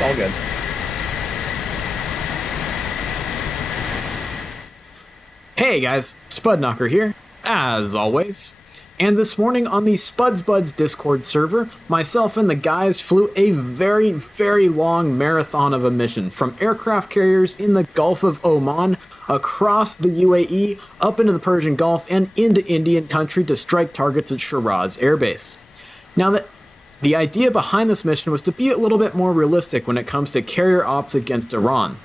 All good. Hey guys, Spudknocker here, as always. And this morning on the Spuds Buds Discord server, myself and the guys flew a very, very long marathon of a mission from aircraft carriers in the Gulf of Oman, across the UAE, up into the Persian Gulf, and into Indian country to strike targets at Shiraz airbase. Now, the idea behind this mission was to be a little bit more realistic when it comes to carrier ops against Iran.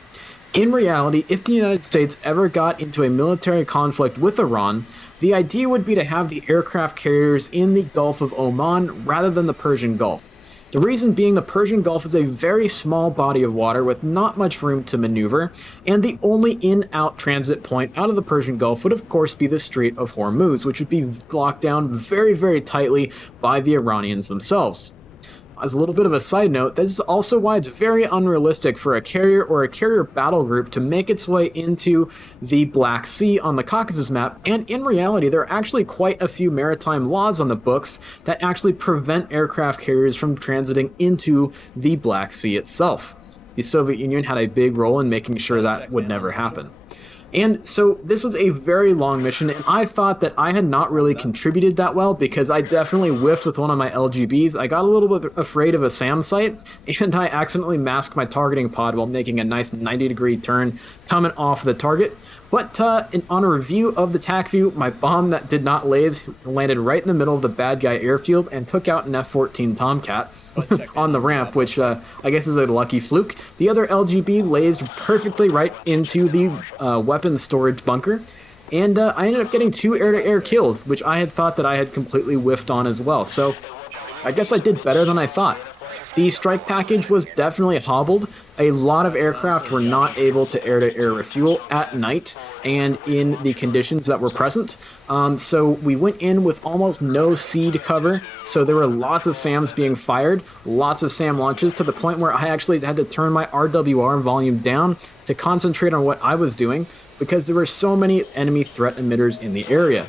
In reality, if the United States ever got into a military conflict with Iran, the idea would be to have the aircraft carriers in the Gulf of Oman rather than the Persian Gulf. The reason being the Persian Gulf is a very small body of water with not much room to maneuver, and the only in-out transit point out of the Persian Gulf would of course be the Strait of Hormuz, which would be locked down very, very tightly by the Iranians themselves. As a little bit of a side note, this is also why it's very unrealistic for a carrier or a carrier battle group to make its way into the Black Sea on the Caucasus map, and in reality there are actually quite a few maritime laws on the books that actually prevent aircraft carriers from transiting into the Black Sea itself. The Soviet Union had a big role in making sure that would never happen. And so this was a very long mission, and I thought that I had not really contributed that well because I definitely whiffed with one of my LGBs. I got a little bit afraid of a SAM site, and I accidentally masked my targeting pod while making a nice 90-degree turn coming off the target. But on a review of the TACVIEW, my bomb that did not laze landed right in the middle of the bad guy airfield and took out an F-14 Tomcat on the ramp, which I guess is a lucky fluke. The other LGB lazed perfectly right into the weapons storage bunker, and I ended up getting 2 air-to-air kills, which I had thought that I had completely whiffed on as well. So I guess I did better than I thought. The strike package was definitely hobbled. A lot of aircraft were not able to air-to-air refuel at night and in the conditions that were present. So we went in with almost no seed cover, so there were lots of SAMs being fired, lots of SAM launches, to the point where I actually had to turn my RWR volume down to concentrate on what I was doing because there were so many enemy threat emitters in the area.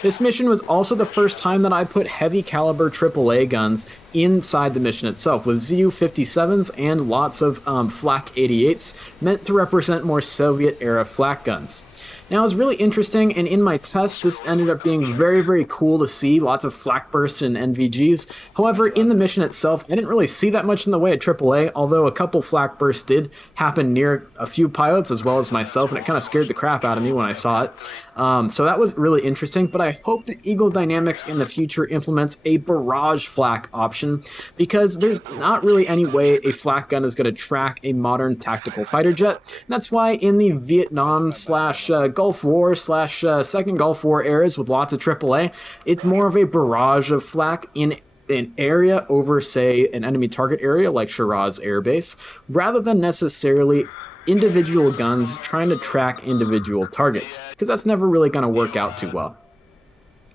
This mission was also the first time that I put heavy caliber AAA guns inside the mission itself, with ZU-57s and lots of Flak 88s meant to represent more Soviet-era flak guns. Now, it was really interesting, and in my tests, this ended up being very, very cool to see, lots of flak bursts and NVGs. However, in the mission itself, I didn't really see that much in the way of AAA, although a couple flak bursts did happen near a few pilots as well as myself, and it kind of scared the crap out of me when I saw it. So that was really interesting, but I hope that Eagle Dynamics in the future implements a barrage flak option, because there's not really any way a flak gun is going to track a modern tactical fighter jet. And that's why in the Vietnam / Gulf War / Second Gulf War eras with lots of AAA, it's more of a barrage of flak in an area over, say, an enemy target area like Shiraz airbase, rather than necessarily individual guns trying to track individual targets, because that's never really going to work out too well.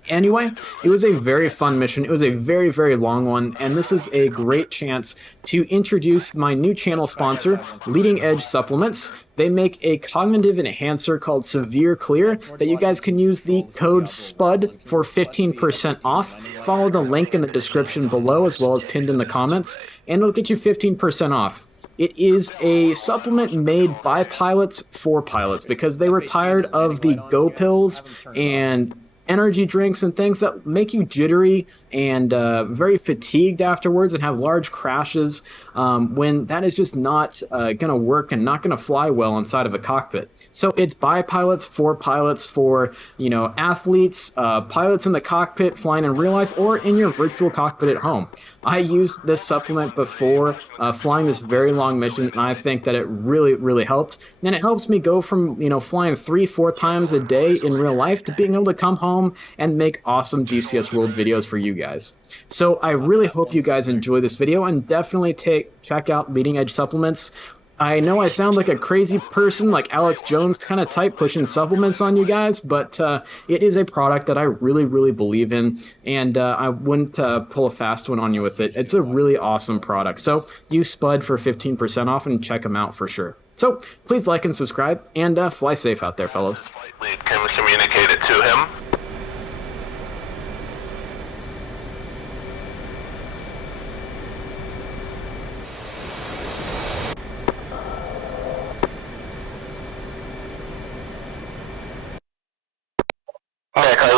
Anyway, it was a very fun mission. It was a very, very long one, and this is a great chance to introduce my new channel sponsor, Leading Edge Supplements. They make a cognitive enhancer called Severe Clear that you guys can use the code SPUD for 15% off. Follow the link in the description below as well as pinned in the comments, and it'll get you 15% off. It is a supplement made by pilots for pilots because they were tired of the Go pills and energy drinks and things that make you jittery and very fatigued afterwards and have large crashes when that is just not going to work and not going to fly well inside of a cockpit. So it's by pilots, for, you know, athletes, pilots in the cockpit flying in real life or in your virtual cockpit at home. I used this supplement before flying this very long mission, and I think that it really, really helped. And it helps me go from, you know, flying 3-4 times a day in real life to being able to come home and make awesome DCS World videos for you guys. So I really hope you guys enjoy this video, and definitely check out Leading Edge Supplements. I know I sound like a crazy person, like Alex Jones kind of type, pushing supplements on you guys, but it is a product that I really, really believe in, and I wouldn't pull a fast one on you with it. It's a really awesome product. So use SPUD for 15% off and check them out for sure. So please like and subscribe, and fly safe out there, fellas. Can we communicate it to him?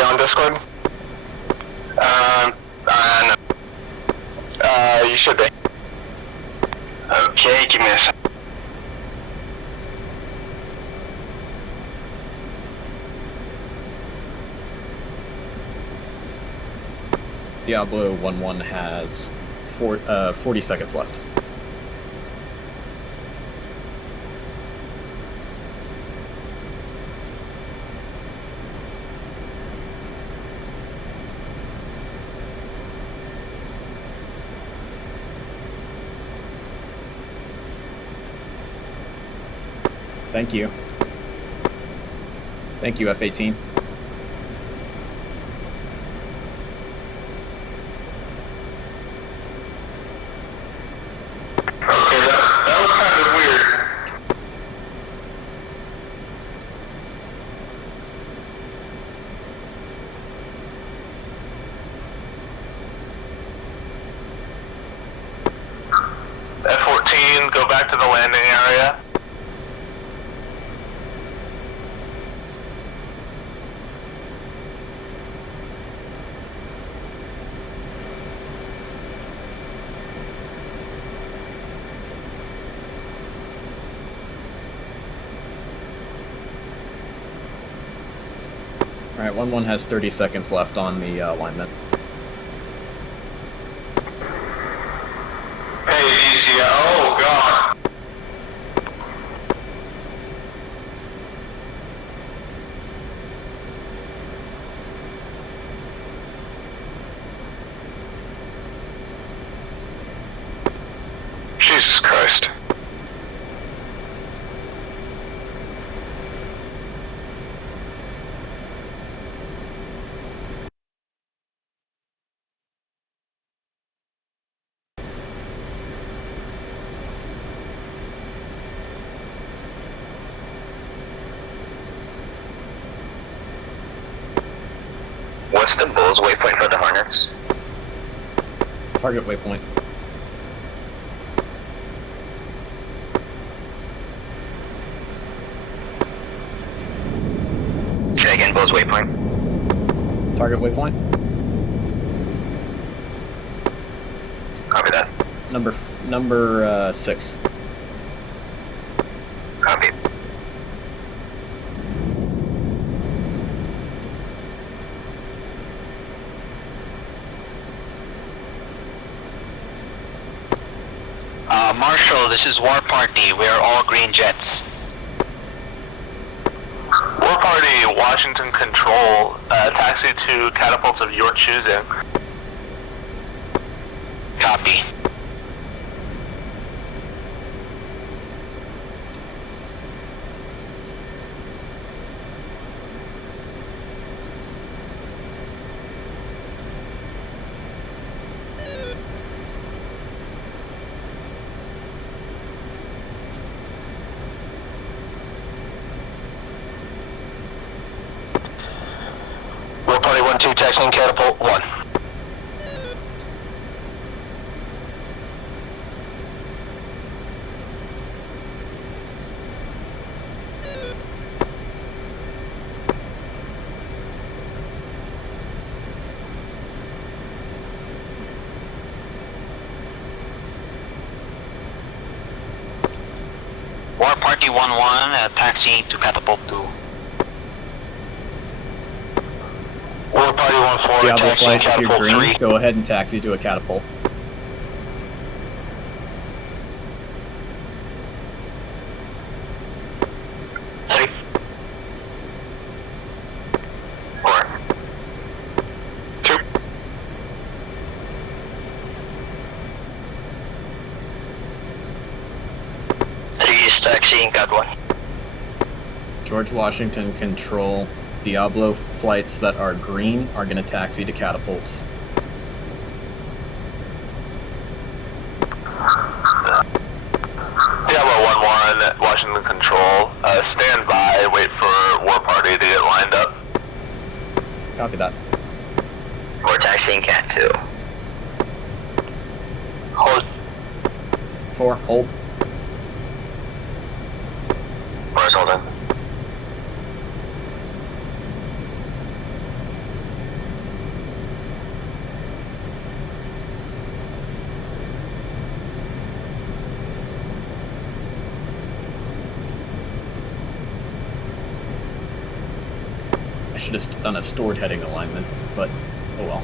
on Discord? No. You should be. Okay, give me a sec. Diablo 1-1 has 40 seconds left. Thank you. Thank you, F-18. Okay, that was kind of weird. F-14, go back to the landing area. Alright, 1-1 has 30 seconds left on the alignment. Hey, DCS, oh god. Jesus Christ. What's the Bull's waypoint for the Hornets? Target waypoint. Say again, Bull's waypoint. Target waypoint. Copy that. Number 6. Copy. Marshal, this is War Party. We are all green jets. War Party, Washington Control, taxi to catapults of your choosing. Copy. War Party 1-2, taxiing catapult 1. War Party 1-1, taxi to catapult 2. War Party 1-4, Diablo taxiing flight, if you're catapult green, 3. go ahead and taxi to a catapult. Taxiing Cat 1. George Washington Control. Diablo flights that are green are going to taxi to catapults. Diablo 1-1, Washington Control. Stand by, wait for War Party to get lined up. Copy that. We're taxiing Cat 2. Hold. 4, hold. Where's holding? should have done a stored heading alignment, but oh well.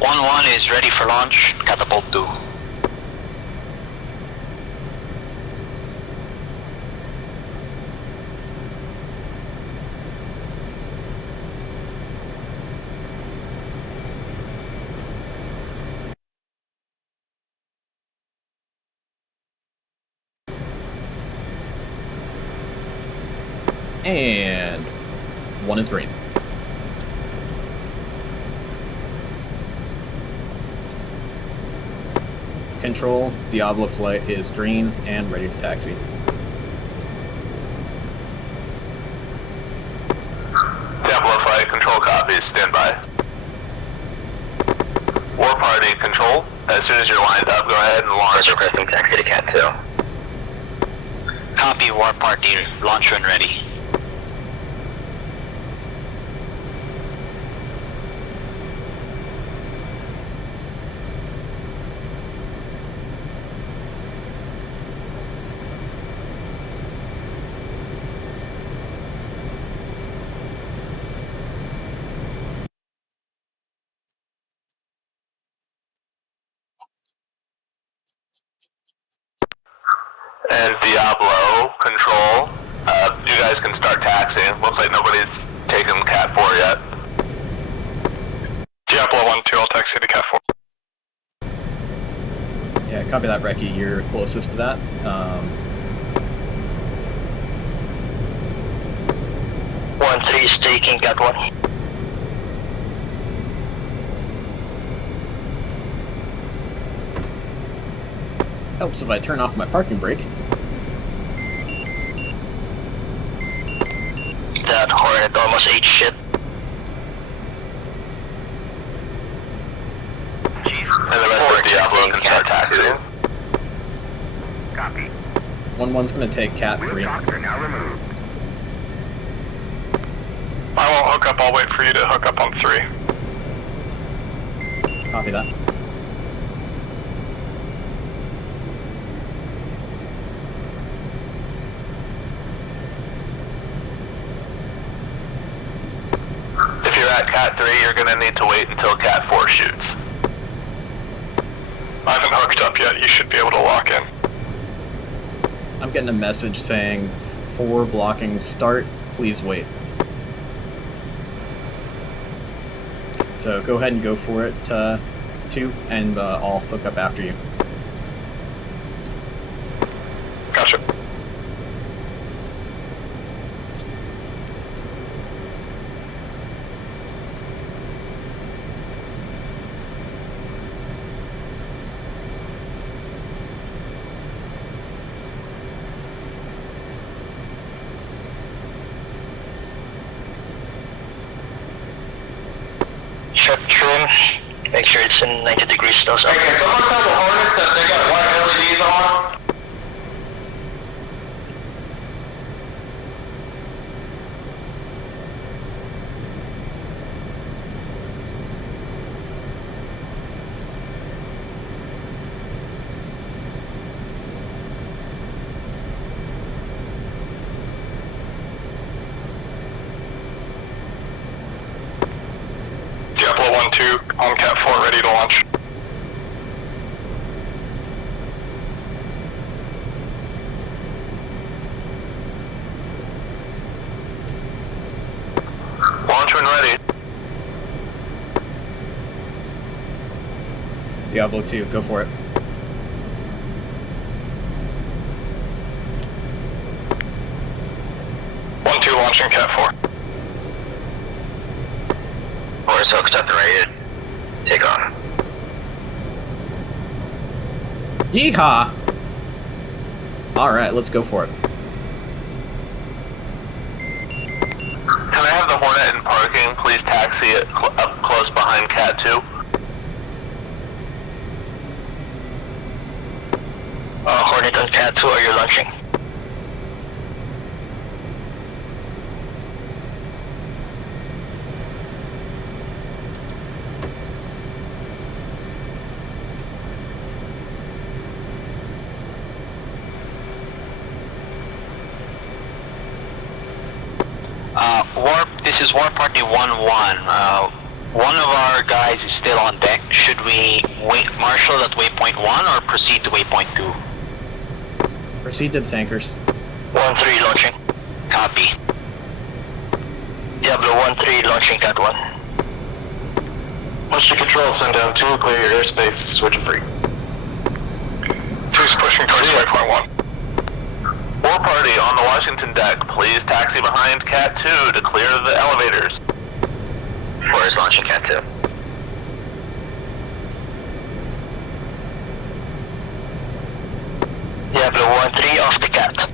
One is ready for launch. Catapult 2. And 1 is green. Control, Diablo flight is green and ready to taxi. Diablo flight, control copies, stand by. War party, control. As soon as you're lined up, go ahead and launch. Requesting taxi to Cat 2. Copy, war party, launch when ready. And Diablo, control. You guys can start taxiing. Looks like nobody's taken Cat 4 yet. Diablo 1-2, I'll taxi to Cat 4. Yeah, copy that, Reki. You're closest to that. One 3 is taking Cat 1. Helps if I turn off my parking brake. That Hornet almost ate shit. And the rest of Diablo can start taxiing. Copy. 1-1's gonna take Cat 3. Doctor now removed. I won't hook up, I'll wait for you to hook up on 3. Copy that. If you're at Cat 3, you're gonna need to wait until Cat 4 shoots. I haven't hooked up yet, you should be able to lock in. I'm getting a message saying 4 blocking start, please wait. So go ahead and go for it, 2, and I'll hook up after you. Gotcha. Short trim. Make sure it's in 90 degrees nose up. Hey, can someone tell the Hornets that they got white LEDs on? Diablo 1-2, on Cat 4, ready to launch. Launch when ready. Diablo 2, go for it. Launching Cat 4. Hornet's hooked up and ready to take on. Yeehaw! Alright, let's go for it. Can I have the Hornet in parking? Please taxi it up close behind Cat 2. Hornet on Cat 2, are you launching? Warp, this is Warp Party 1-1. One of our guys is still on deck. Should we marshal at waypoint 1 or proceed to waypoint 2? Proceed to the tankers. 1-3 launching. Copy. Diablo 1-3 launching Cat 1. Push to control, send down 2, clear your airspace, switching free. 2's pushing towards waypoint 1. War party on the Washington deck, please taxi behind Cat 2 to clear the elevators. 4 is launching Cat 2. Diablo 1-3 off the Cat.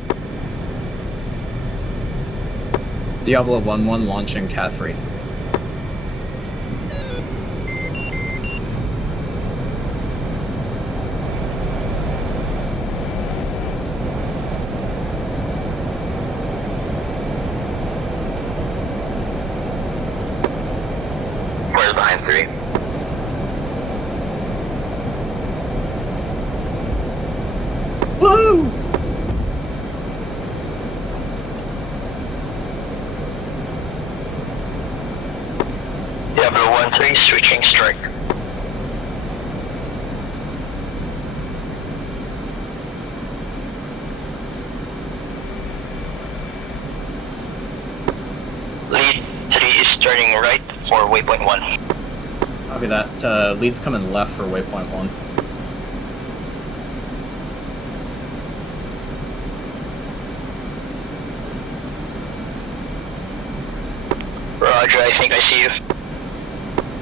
Diablo 1-1 launching Cat 3. Where's behind 3? Woo! Diablo 1-3 switching strike. Lead 3 is turning right for waypoint 1. Copy that. Lead's coming left for waypoint 1. Roger, I think I see you.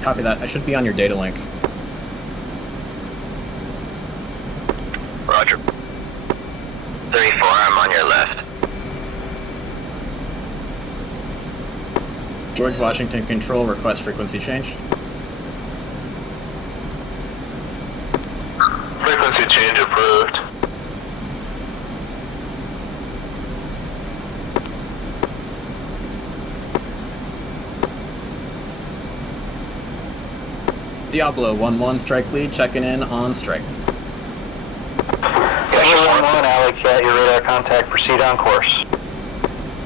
Copy that. I should be on your data link. Roger. 34, I'm on your left. George Washington Control, request frequency change. Frequency change approved. Diablo 1-1 strike lead, checking in on strike. Diablo 1-1, Alex, your radar contact, proceed on course.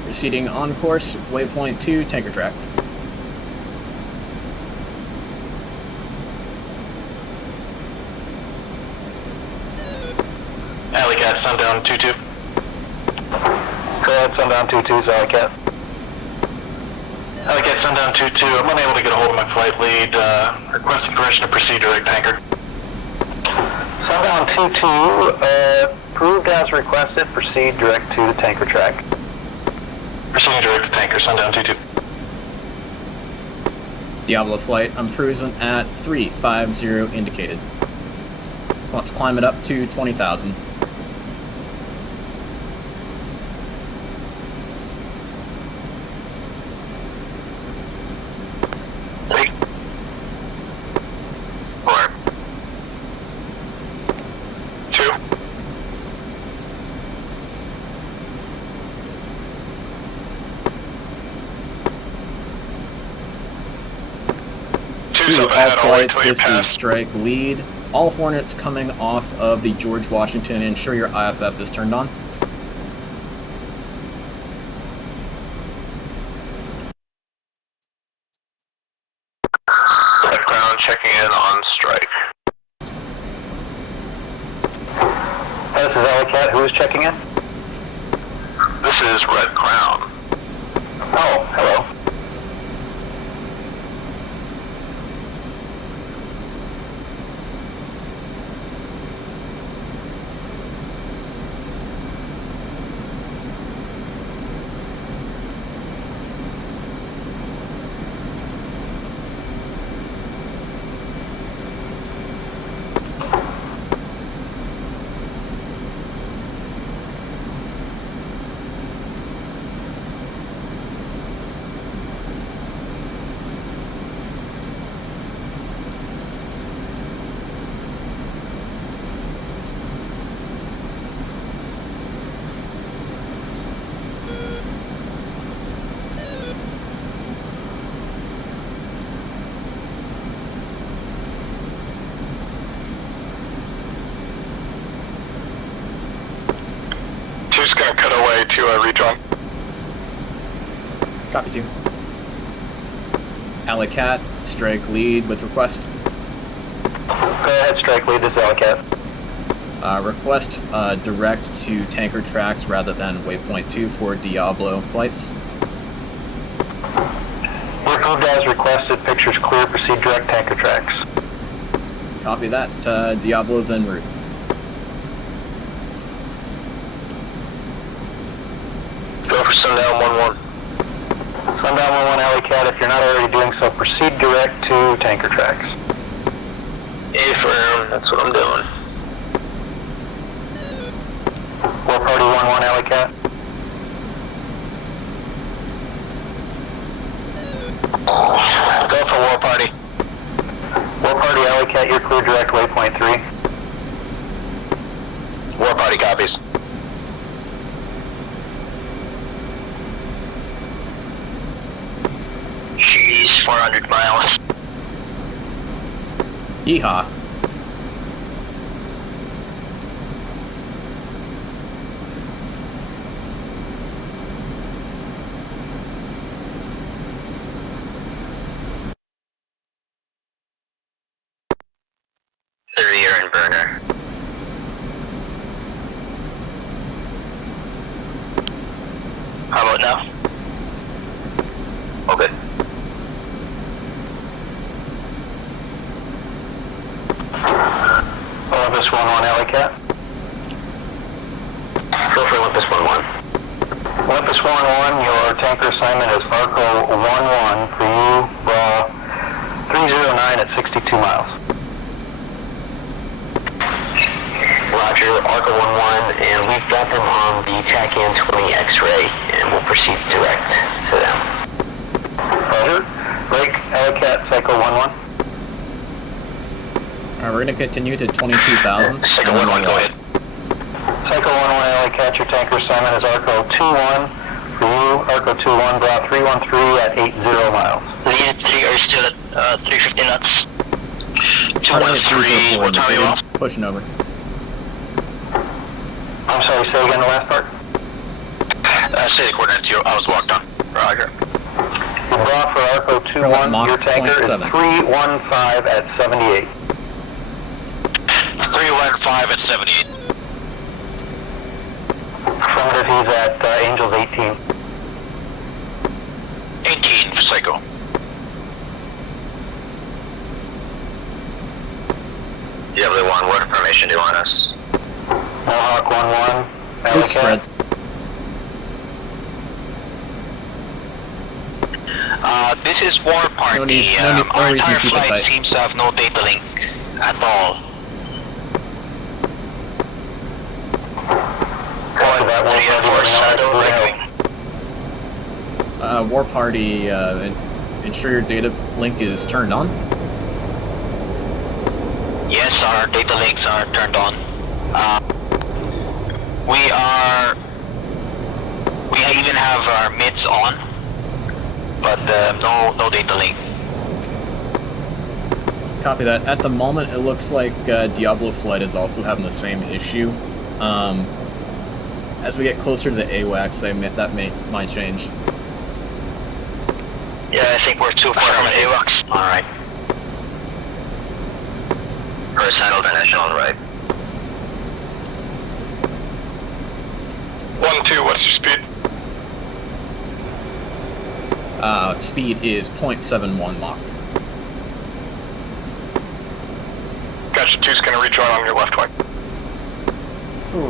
Proceeding on course, waypoint 2, tanker track. Alley Cat, sundown 2-2. Go ahead, sundown 2-2's Alley Cat. Alley Cat, sundown 2-2. I'm unable to get a hold of my flight lead. Requesting permission to proceed direct tanker. Sundown 2-2, approved as requested, proceed direct to the tanker track. Proceeding direct to tanker, sundown 2-2. Diablo flight, I'm cruising at 350 indicated. Let's climb it up to 20,000. All flights, this is strike lead. All Hornets coming off of the George Washington. Ensure your IFF is turned on. Red Crown checking in on strike. This is Alley Cat, who is checking in? This is Red Crown. Oh, hello. Two's gonna cut away to recon. Copy 2. Alley Cat, strike lead with request. Go ahead, strike lead. This is Alley-Cat. Request direct to tanker tracks rather than Waypoint 2 for Diablo flights. Approved as requested. Pictures clear. Proceed direct tanker tracks. Copy that. Diablo's en route. Go for Sundown 1-1. Sundown 1-1 Alley-Cat. If you're not already doing so, proceed direct to tanker tracks. Affirm, that's what I'm doing. War Party 1-1 Alley-Cat. Go for War Party. War Party Alley-Cat, you're clear direct Waypoint 3. War Party copies. She's 400 miles. Yeehaw. Year and burner. How about now? Okay. Olympus 1-1 Alley-Cat. Go for Olympus 1-1. Olympus 1-1, your tanker assignment is Arco 1-1 for you, 309 at 62 miles. Roger, Arco 1-1, and we've got them on the TACVIEW X-ray, and we'll proceed direct to them. Roger. Break Alley-Cat, Psycho 1-1. We're going to continue to 22,000. Psycho 1-1, go ahead. Psycho 1-1 Alley-Cat, your tanker assignment is Arco 2-1 for you, Arco 2-1, brought 313 at 80 miles. Lead 3 are still at 350 knots. Target 213, what time are you on? Pushing over. I'm sorry, say again the last part? Say the coordinates, I was locked on. Roger. You brought for Arco 2-1, your tanker is 315 at 78. 315 at 78. Affirmative, he's at Angels 18. 18 for Psycho. DW1, what information do you want us? Mohawk 1-1. Who's spread? This is War Party. No need our reason entire to keep it flight tight. seems to have no data link at all. War Party, ensure your data link is turned on. Yes, our data links are turned on. We even have our mids on, but no data link. Copy that. At the moment, it looks like Diablo Flight is also having the same issue. As we get closer to the AWACS, that might change. Yeah, I think we're too far from AWACS. Alright. Horizontal dimension on the right. 1-2, what's your speed? Speed is 0.71 Mach. Gotcha, 2's gonna rejoin on your left wing.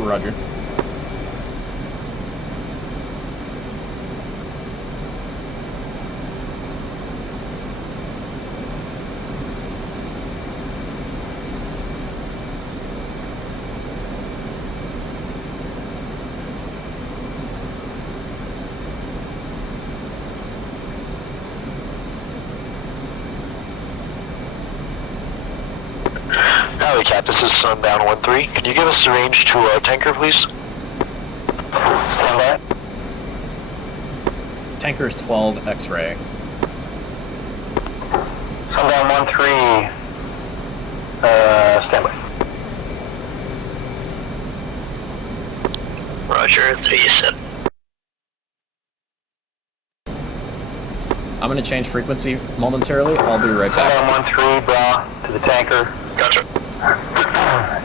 Roger. Cat, this is Sundown 1-3. Can you give us the range to our tanker, please? Stand by. Tanker is 12 X-ray. Sundown 1-3. Stand by. Roger, 3 set. I'm going to change frequency momentarily. I'll be right back. 713 bra to the tanker. Gotcha.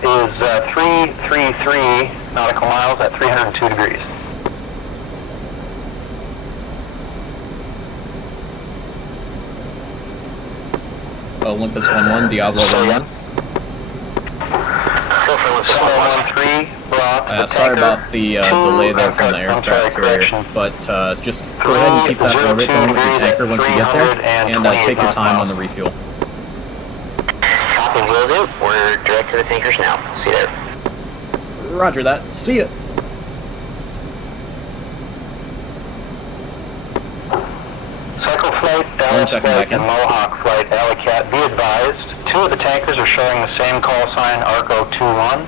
Is 333 nautical miles at 302 degrees. Olympus 1-1, Diablo 1-1. Go for 713 bra to the Sorry tanker. about the delay there from the aircraft carrier, but just go ahead and keep that orbit going with your tanker once you get there, and take your time on the refuel. Copy, will do. We're direct to the tankers now. See you there. Roger that. See ya. Cycle flight, One Dallas second, flight, back in. and Mohawk flight, Alley Cat. Be advised, 2 of the tankers are showing the same call sign, Arco 2-1.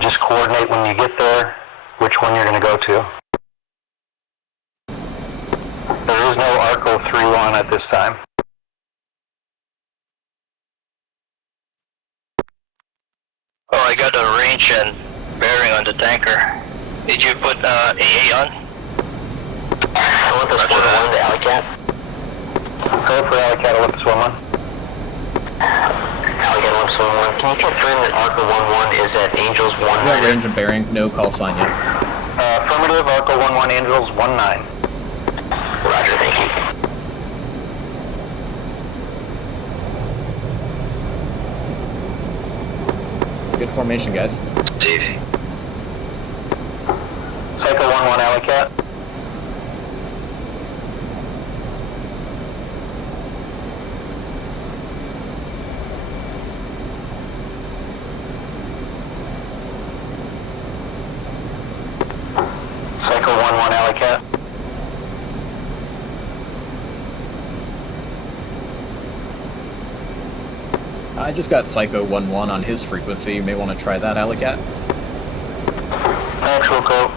Just coordinate when you get there which one you're going to go to. There is no Arco 3-1 at this time. Oh, I got a range and bearing on the tanker. Did you put AA on? Olympus 1-1 to Alley Cat. Go for Alley Cat, Olympus 1-1. Alley Cat, Olympus 1-1. Can you confirm that Arco 1-1 is at Angels 1-9? Got range and bearing, no call sign yet. Affirmative, Arco 1-1, Angels 1-9. Roger, thank you. Good formation, guys. Steve. Cycle 1-1, Alley Cat. Cycle 1-1, Alley Cat. I just got Psycho 1-1 on his frequency. You may want to try that, Alley Cat. Thanks, Wilco.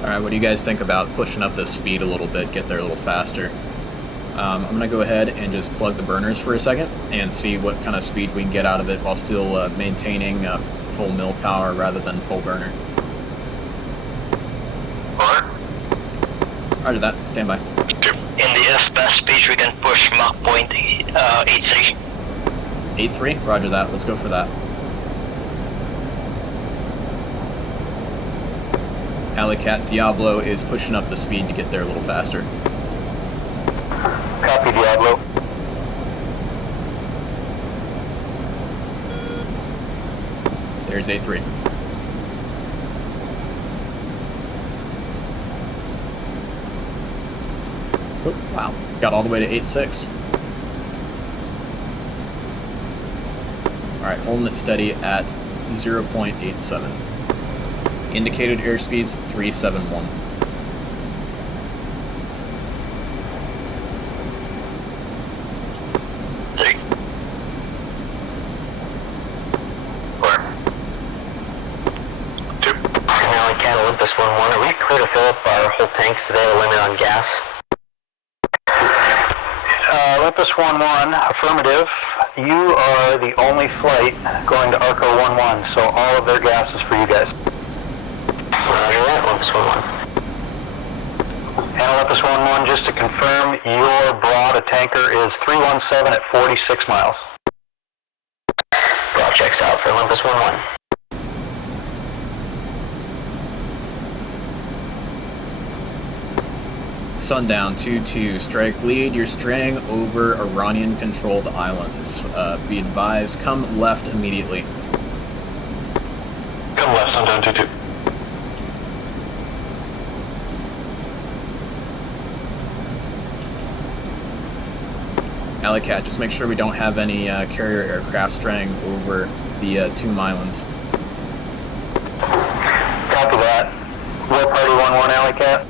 Alright, what do you guys think about pushing up this speed a little bit, get there a little faster? I'm going to go ahead and just plug the burners for a second and see what kind of speed we can get out of it while still maintaining full mill power rather than full burner. Roger that, stand by. In the S-Best speech, we can push Mach point 83. 8-3, roger that, let's go for that. Alley Cat, Diablo is pushing up the speed to get there a little faster. Copy, Diablo. There's A3. Oh, wow, got all the way to 8-6. Alright, holding it steady at 0.87. Indicated airspeeds 371. Olympus 1-1, are we clear to fill up our whole tanks today? A limit on gas? Olympus 1-1, affirmative. You are the only flight going to Arco 1-1, so all of their gas is for you guys. Roger that, Olympus 1-1. And Olympus 1-1, just to confirm, your broad to tanker is 317 at 46 miles. Broad checks out for Olympus 1-1. Sundown 2-2, strike lead. You're straying over Iranian-controlled islands. Be advised, come left immediately. Come left, Sundown 2-2. Alley Cat, just make sure we don't have any carrier aircraft straying over the 2 Mylons. Copy that. War Party 1-1, Alley Cat.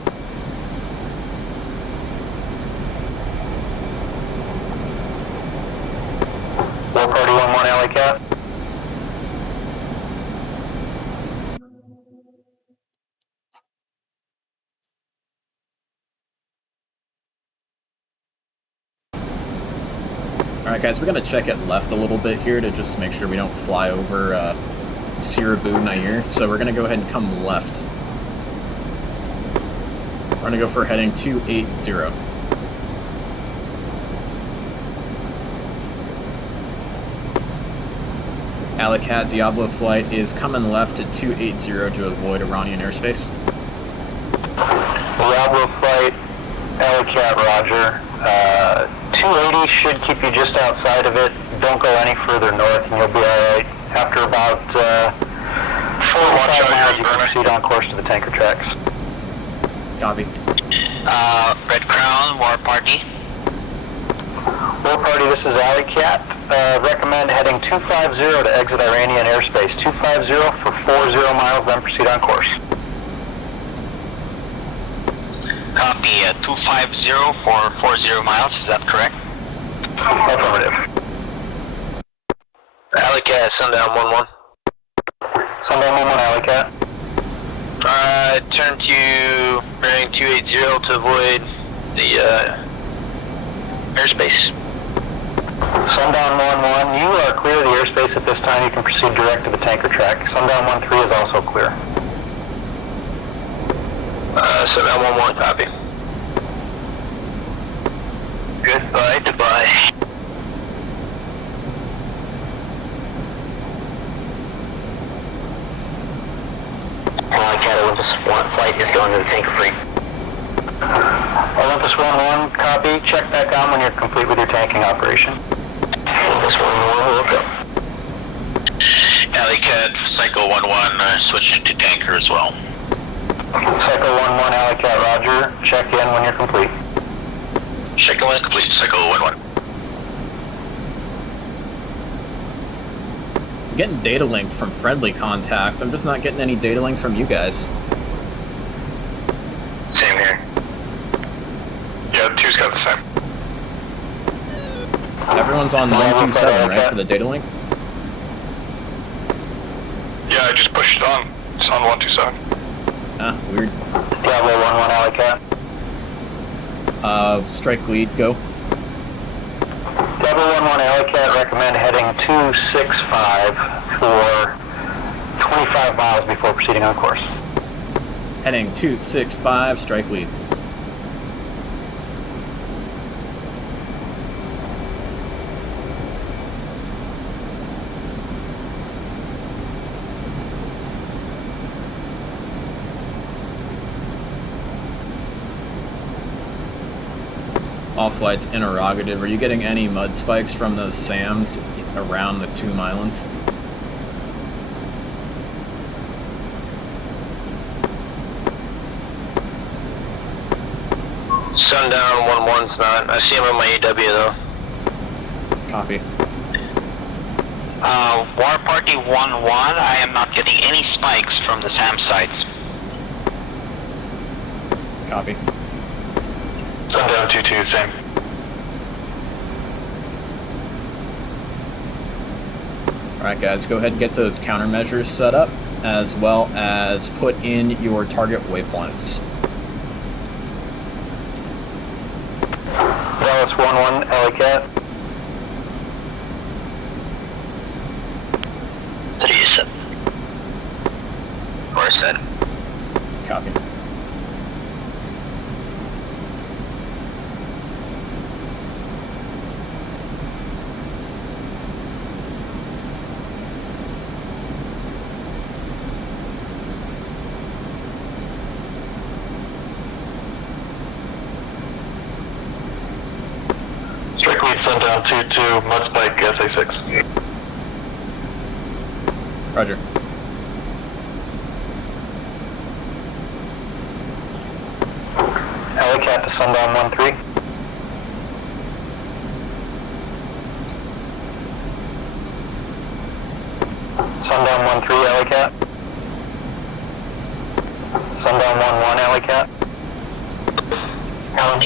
War Party 1-1, Alley Cat. Alright guys, we're going to check it left a little bit here to just make sure we don't fly over Sirabu Nair. So we're going to go ahead and come left. We're going to go for heading 280. Alley Cat, Diablo flight is coming left at 280 to avoid Iranian airspace. Diablo flight, Alley Cat, roger. 280 should keep you just outside of it. Don't go any further north and you'll be alright. After about 4 miles, you can proceed on course to the tanker tracks. Copy. Red Crown, War Party. War Party, this is Alley Cat. Recommend heading 250 to exit Iranian airspace. 250 for 40 miles, then proceed on course. Copy, 250 for 40 miles, is that correct? Affirmative. Alley Cat, Sundown 1-1. Sundown 1-1, Alley Cat. Turn to bearing 280 to avoid the airspace. Sundown 1-1, you are clear of the airspace at this time. You can proceed direct to the tanker track. Sundown 1-3 is also clear. Sundown 1-1, copy. Goodbye, Dubai. Olympus 1 flight is going to the tanker free. Olympus 1-1, copy. Check back on when you're complete with your tanking operation. Olympus 1-1, will go. Alley Cat, Cycle 1-1, switching to tanker as well. Cycle 1-1, Alley Cat, roger. Check in when you're complete. Cycle in complete, Cycle 1-1. I'm getting data link from friendly contacts. I'm just not getting any data link from you guys. Same here. Yeah, 2's got the same. Everyone's on 127, right, for the data link? Yeah, I just pushed it on. It's on 127. Ah, weird. Diablo 1-1, Alley Cat. Strike lead, go. Diablo 1-1, Alley Cat, recommend heading 265 for 25 miles before proceeding on course. Heading 265, strike lead. All flights interrogative. Are you getting any mud spikes from those SAMs around the 2 Mylons? Sundown 1-1's not. I see him on my AW though. Copy. War Party 1-1, I am not getting any spikes from the SAM sites. Copy. Sundown 2-2, same. Alright guys, go ahead and get those countermeasures set up, as well as put in your target waypoints. Dallas 1-1, Alley Cat. 37. Or set. Copy. Strike lead, Sundown 2-2, Mudspike, SA6. Roger. Alley Cat to Sundown 1-3. Alan,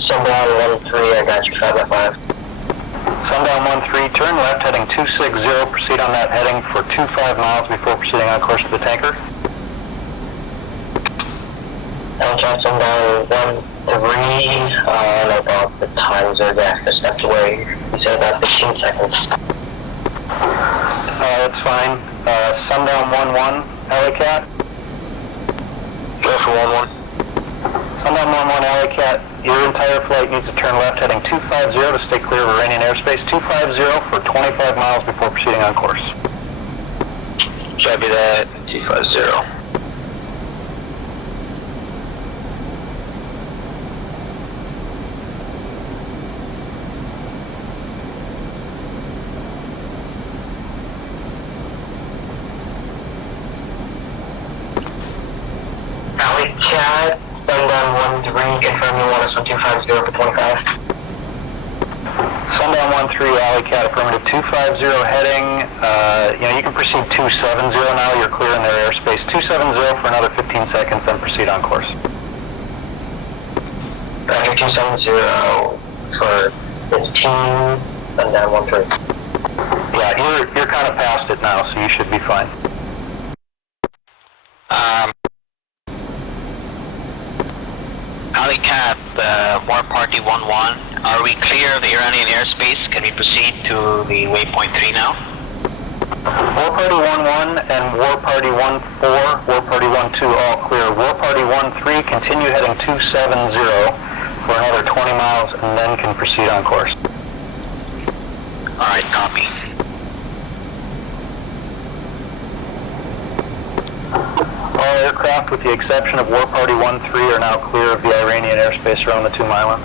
Sundown 1-3, I got you 5x5. Sundown 1-3, turn left heading 260, proceed on that heading for 25 miles before proceeding on course to the tanker. Alan, Sundown 1-3, I don't know about the times or the after stepped away. You said about 15 seconds. That's fine. Sundown 1-1, Alley Cat. Go for 1-1. Sundown 1-1, Alley Cat. Your entire flight needs to turn left heading 250 to stay clear of Iranian airspace. 250 for 25 miles before proceeding on course. Copy that, 250. Alley Cat, Sundown 1-3, confirm you want us on 250 for 25. Sundown 1-3, Alley Cat, affirmative 250 heading. You can proceed 270 now. You're clear in their airspace. 270 for another 15 seconds, then proceed on course. Roger, 270 for 15, Sundown 1-3. Yeah, you're kind of past it now, so you should be fine. Alley Cat, War Party 1-1, are we clear of the Iranian airspace? Can we proceed to the Waypoint 3 now? War Party 1-1 and War Party 1-4, War Party 1-2 all clear. War Party 1-3, continue heading 270 for another 20 miles and then can proceed on course. Alright, copy. All aircraft, with the exception of War Party 1-3, are now clear of the Iranian airspace around the 2 mile.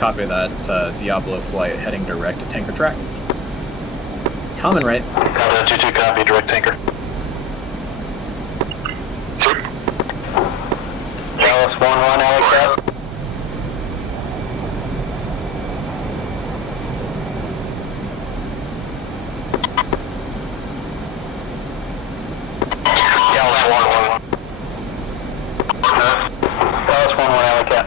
Copy that. Diablo flight heading direct to tanker track. Common right. Copy that, 2-2, copy, direct tanker. Dallas 1-1, Alley Cat. Dallas 1-1, Alley Cat.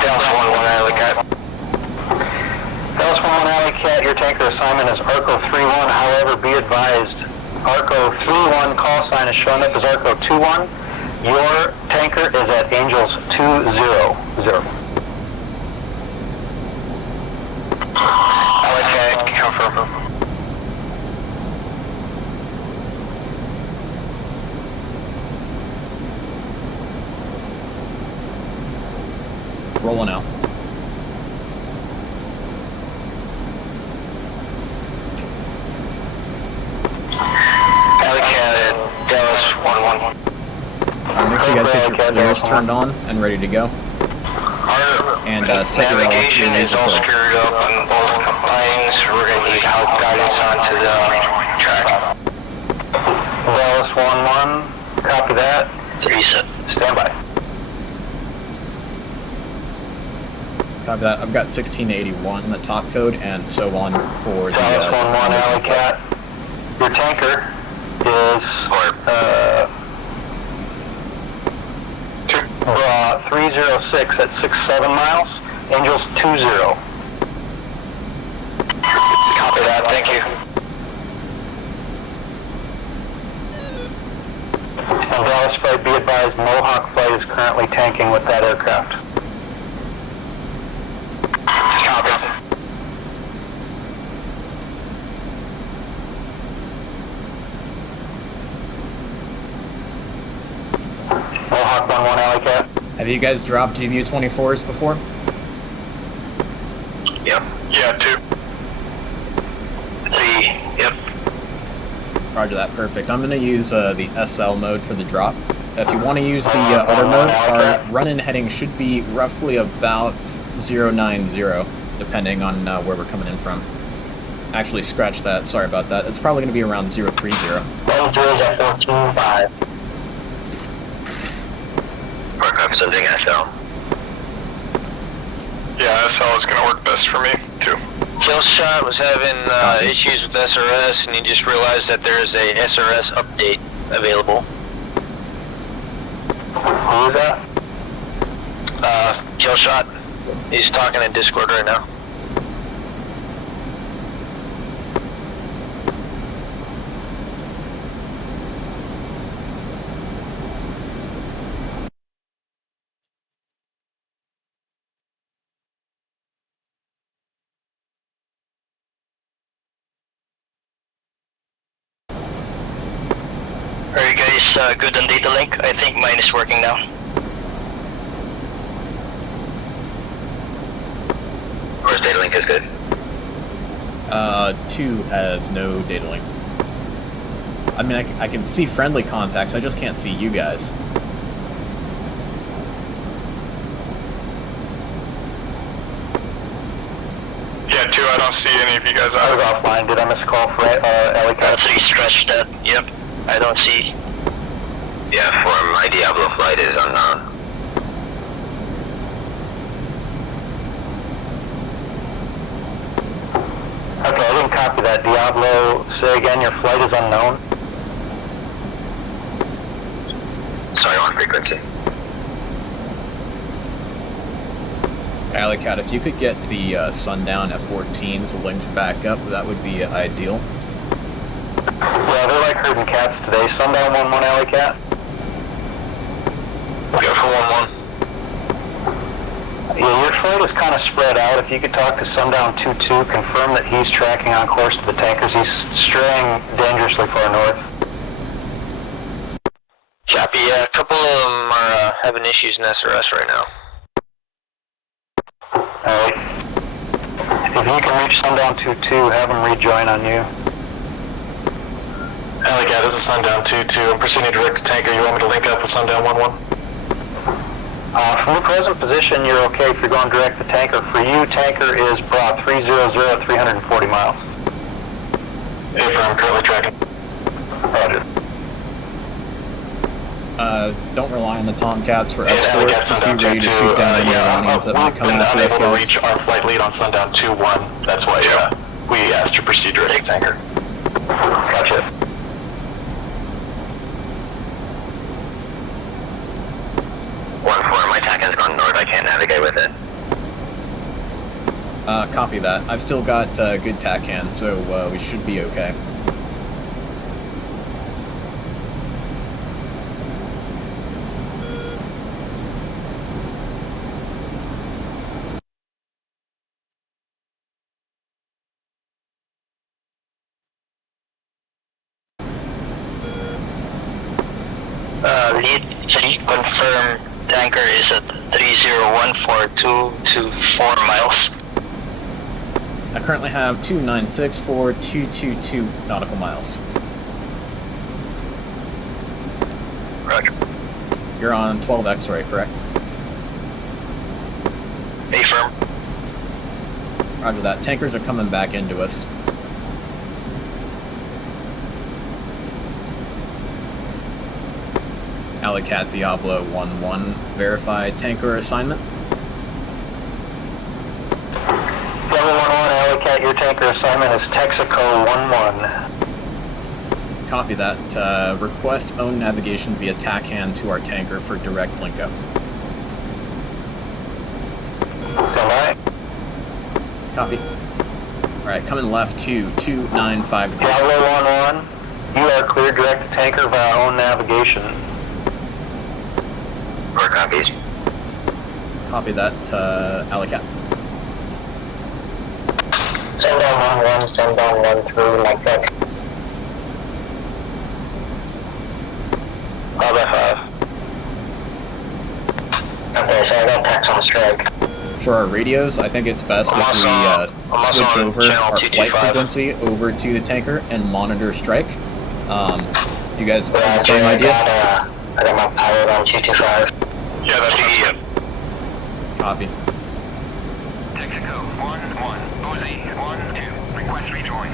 Dallas 1-1, Alley Cat. Dallas 1-1, Alley Cat, your tanker assignment is ARCO 3-1, however, be advised, ARCO 3-1 call sign is showing up as ARCO 2-1. Your tanker is at Angels 2-0. Alley Cat, confirm. Rolling out. Alley Cat, Dallas 1-1. Make sure you guys get your flares turned on and ready to go. Our And set your navigation is all control. screwed up on both planes. We're going to need help guidance onto the track. Dallas 1-1, copy that. 3-7. Stand by. Copy that. I've got 1681, the top code, and so on for the... Dallas 1-1, Alley Cat. Your tanker is 306 at 6-7 miles. Angels 2-0. Copy that, thank you. And Dallas flight, be advised, Mohawk flight is currently tanking with that aircraft. Copy. Mohawk 1-1, Alley Cat. Have you guys dropped GBU-24s before? Yep. Yeah, 2. 3, yep. Roger that, perfect. I'm going to use the SL mode for the drop. If you want to use the other mode, our run-in heading should be roughly about 090, depending on where we're coming in from. Actually, scratch that, sorry about that. It's probably going to be around 030. 1-3 is at 14-5. Work up something SL. Yeah, SL is going to work best for me, too. Kill shot was having issues with SRS, and he just realized that there is a SRS update available. Who is that? Kill shot. He's talking in Discord right now. Are you guys good on data link? I think mine is working now. Of course, data link is good. 2 has no data link. I mean, I can see friendly contacts, I just can't see you guys. Yeah, 2, I don't see any of you guys I was out. offline. Did I miss a call for Alley Cat? 3 stretched that. Yep. I don't see. Yeah, for my Diablo flight is unknown. Okay, I didn't copy that. Diablo, say again, your flight is unknown? Sorry, on frequency. Alleycat, if you could get the Sundown F-14s linked back up, that would be ideal. Yeah, they're like herding cats today. Sundown 1-1 Alley Cat. Go for 1-1. Yeah, your flight is kind of spread out. If you could talk to Sundown 2-2, confirm that he's tracking on course to the tankers. He's straying dangerously far north. Copy, yeah, a couple of them are having issues in SRS right now. Alright. If you can reach Sundown 2-2, have him rejoin on you. Alley Cat, this is Sundown 2-2. I'm proceeding direct to tanker. You want me to link up with Sundown 1-1? From your present position, you're okay if you're going direct to tanker. For you, tanker is Bra 300 at 340 miles. Affirm, currently tracking. Roger. Don't rely on the Tomcats for Alley escort, Cat, just Sundown be ready to 2-2. shoot down the Yeah, Iranians that might we've come been after us, unable to guys. reach our flight lead on Sundown 2-1. That's why we asked to proceed direct to tanker. Gotcha. My TAC has gone north. I can't navigate with it. Copy that. I've still got good TAC hand, so we should be okay. Lead 3, confirm tanker is at 3014224 miles. I currently have 2964222 nautical miles. Roger. You're on 12 X-ray, correct? Affirm. Roger that. Tankers are coming back into us. Alleycat Diablo 1-1. Verify tanker assignment. Level 1-1 Alleycat, your tanker assignment is Texaco 1-1. Copy that. Request own navigation via TAC hand to our tanker for direct link up. Stand by. Copy. Alright, coming left to 295 degrees. Diablo 1-1, you are clear direct to tanker via own navigation. Or copies. Copy that, Alleycat. Send down 1-1, send down 1-3, like that. Okay, so I got tax on strike. For our radios, I think it's best if we switch over our flight frequency over to the tanker and monitor strike. You guys have the same idea? I got my pilot on 225. Yeah, that's it. Copy. Texaco 1-1, Uzi 1-2, request rejoin.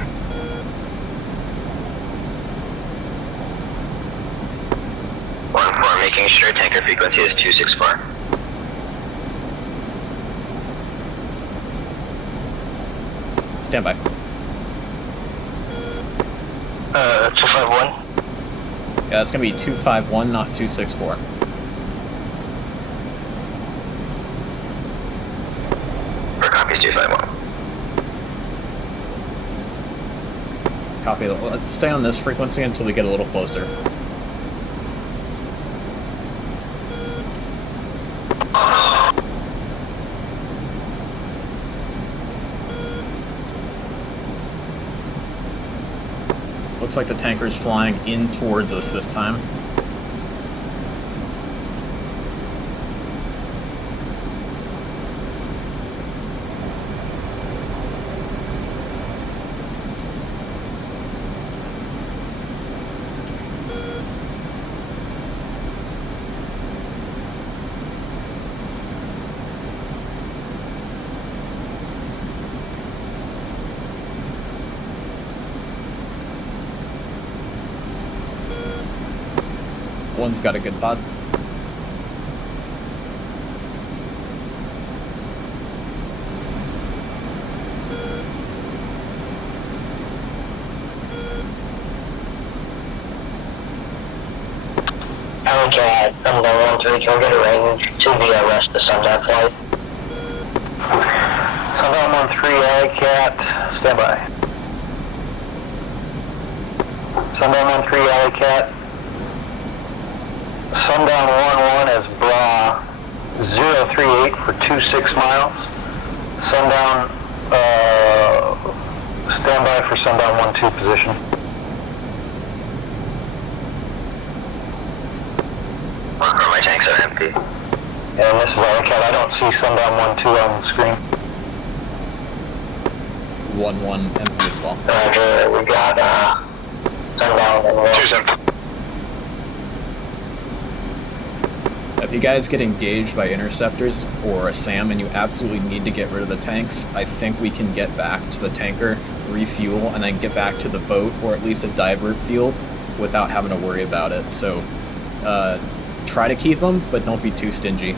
Making sure tanker frequency is 264. stand by. 251. Yeah, that's gonna be 251, not 264. For copies 251. Copy. Let's stay on this frequency until we get a little closer. Looks like the tanker's flying in towards us this time. One's got a good pod. Okay, I'm going 13, can we get a range to the rest of the Sundown flight? Sundown 13, Alley-Cat, stand by. Sundown 13, Alley-Cat. Sundown 11 is Bra 038 for 26 miles. Sundown, stand by for Sundown 12 position. My tanks are empty. And this is Alley-Cat. I don't see Sundown 12 on the screen. 1-1 empty as well. Roger, we got, Sundown and 2's empty. If you guys get engaged by interceptors or a SAM and you absolutely need to get rid of the tanks, I think we can get back to the tanker, refuel, and then get back to the boat or at least a divert field without having to worry about it. So try to keep them, but don't be too stingy.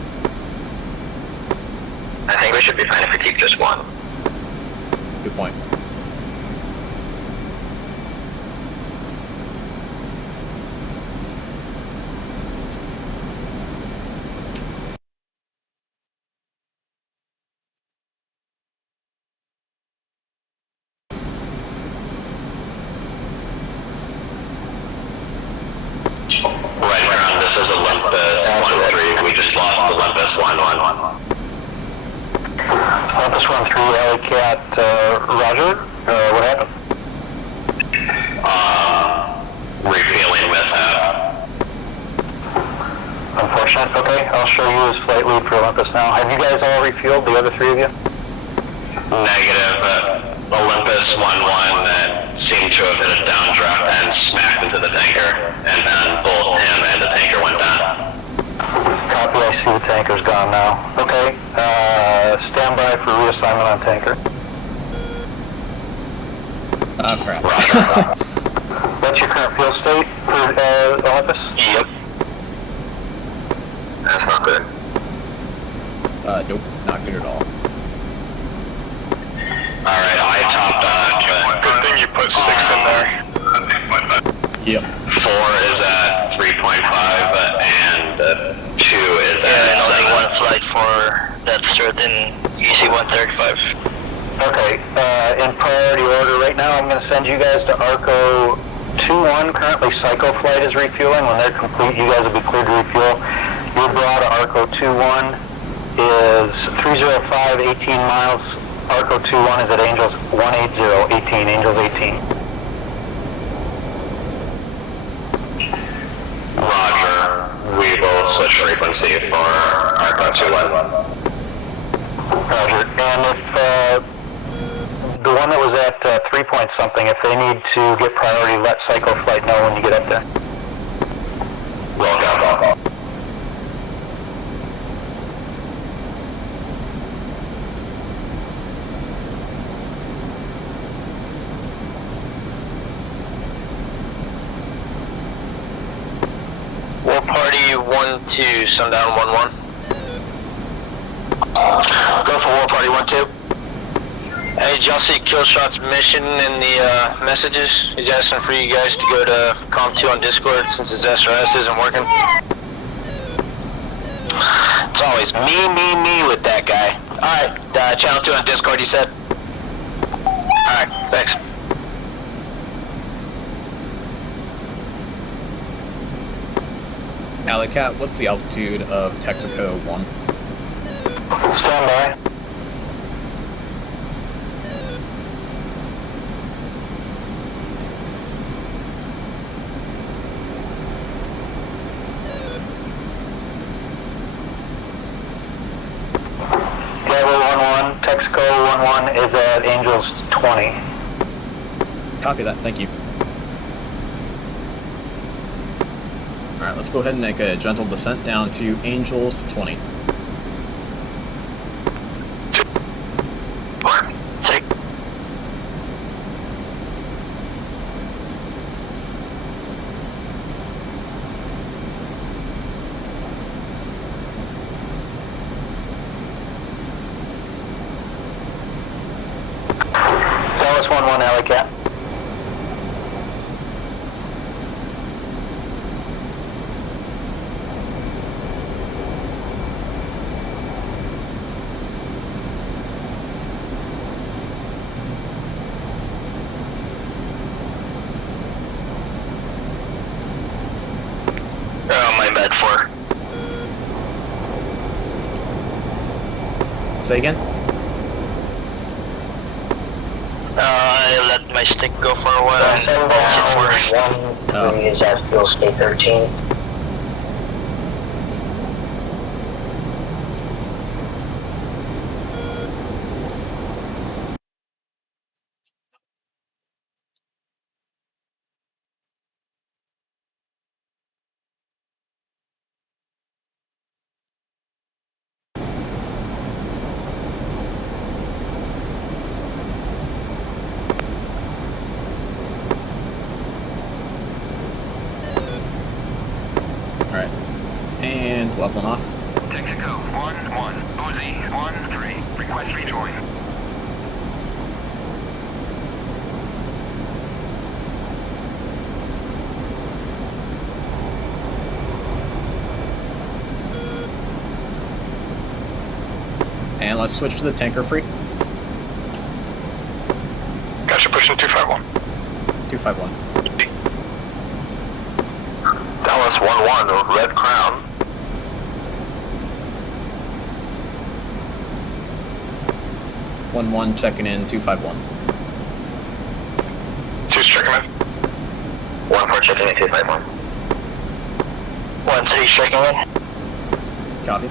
I think we should be fine if we keep just one. Good point. Right ground, this is Olympus 1-3. We just lost Olympus 1-1. Olympus 13, Alley-Cat, Roger. What happened? Refueling mishap. Unfortunate. Okay, I'll show you his flight lead for Olympus now. Have you guys all refueled, the other three of you? Negative. Olympus 1-1 that seemed to have hit a downdraft and smacked into the tanker, and then both him and the tanker went down. Copy, I see the tanker's gone now. Okay, stand by for reassignment on tanker. Oh crap. Roger. What's your current fuel state for Olympus? Yep. That's not good. Nope, not good at all. Alright, I topped good thing you put 6 in there. Yep. 4 is at 3.5 and 2 is at only 7. one flight for that start in EC-135. Okay, in priority order right now, I'm going to send you guys to ARCO 2-1. Currently, Psycho Flight is refueling. When they're complete, you guys will be cleared to refuel. Your broad to ARCO 2-1 is 305, 18 miles. ARCO 2-1 is at Angels 180, 18, Angels 18. Roger. We will switch frequency for ARCO 2-1. Roger. And if the one that was at 3 point something, if they need to get priority, let Psycho Flight know when you get up there. Roll down. 1-2, Sundown 1-1. Go for War Party 1-2. Hey, did y'all see Killshot's mission in the messages? He's asking for you guys to go to Com2 on Discord since his SRS isn't working. It's always me with that guy. Alright, channel 2 on Discord, you said? Alright, thanks. Alley Cat, what's the altitude of Texaco 1? Stand by. Level 11, Texaco 11 is at Angels 20. Copy that, thank you. Alright, let's go ahead and make a gentle descent down to Angels 20. Dallas 11, Alley Cat. My bad for. Say again? I let my stick go for a while. One three is at fuel state 13. Alright. And leveling off. Texaco 1-1, Uzi 1-3, request rejoin. And let's switch to the tanker free. Gotcha, pushing 251. 251. Dallas 11, Red Crown. 1-1 checking in 251. 2's checking in. 1-4 checking in 251. 1-3 checking in. Copy.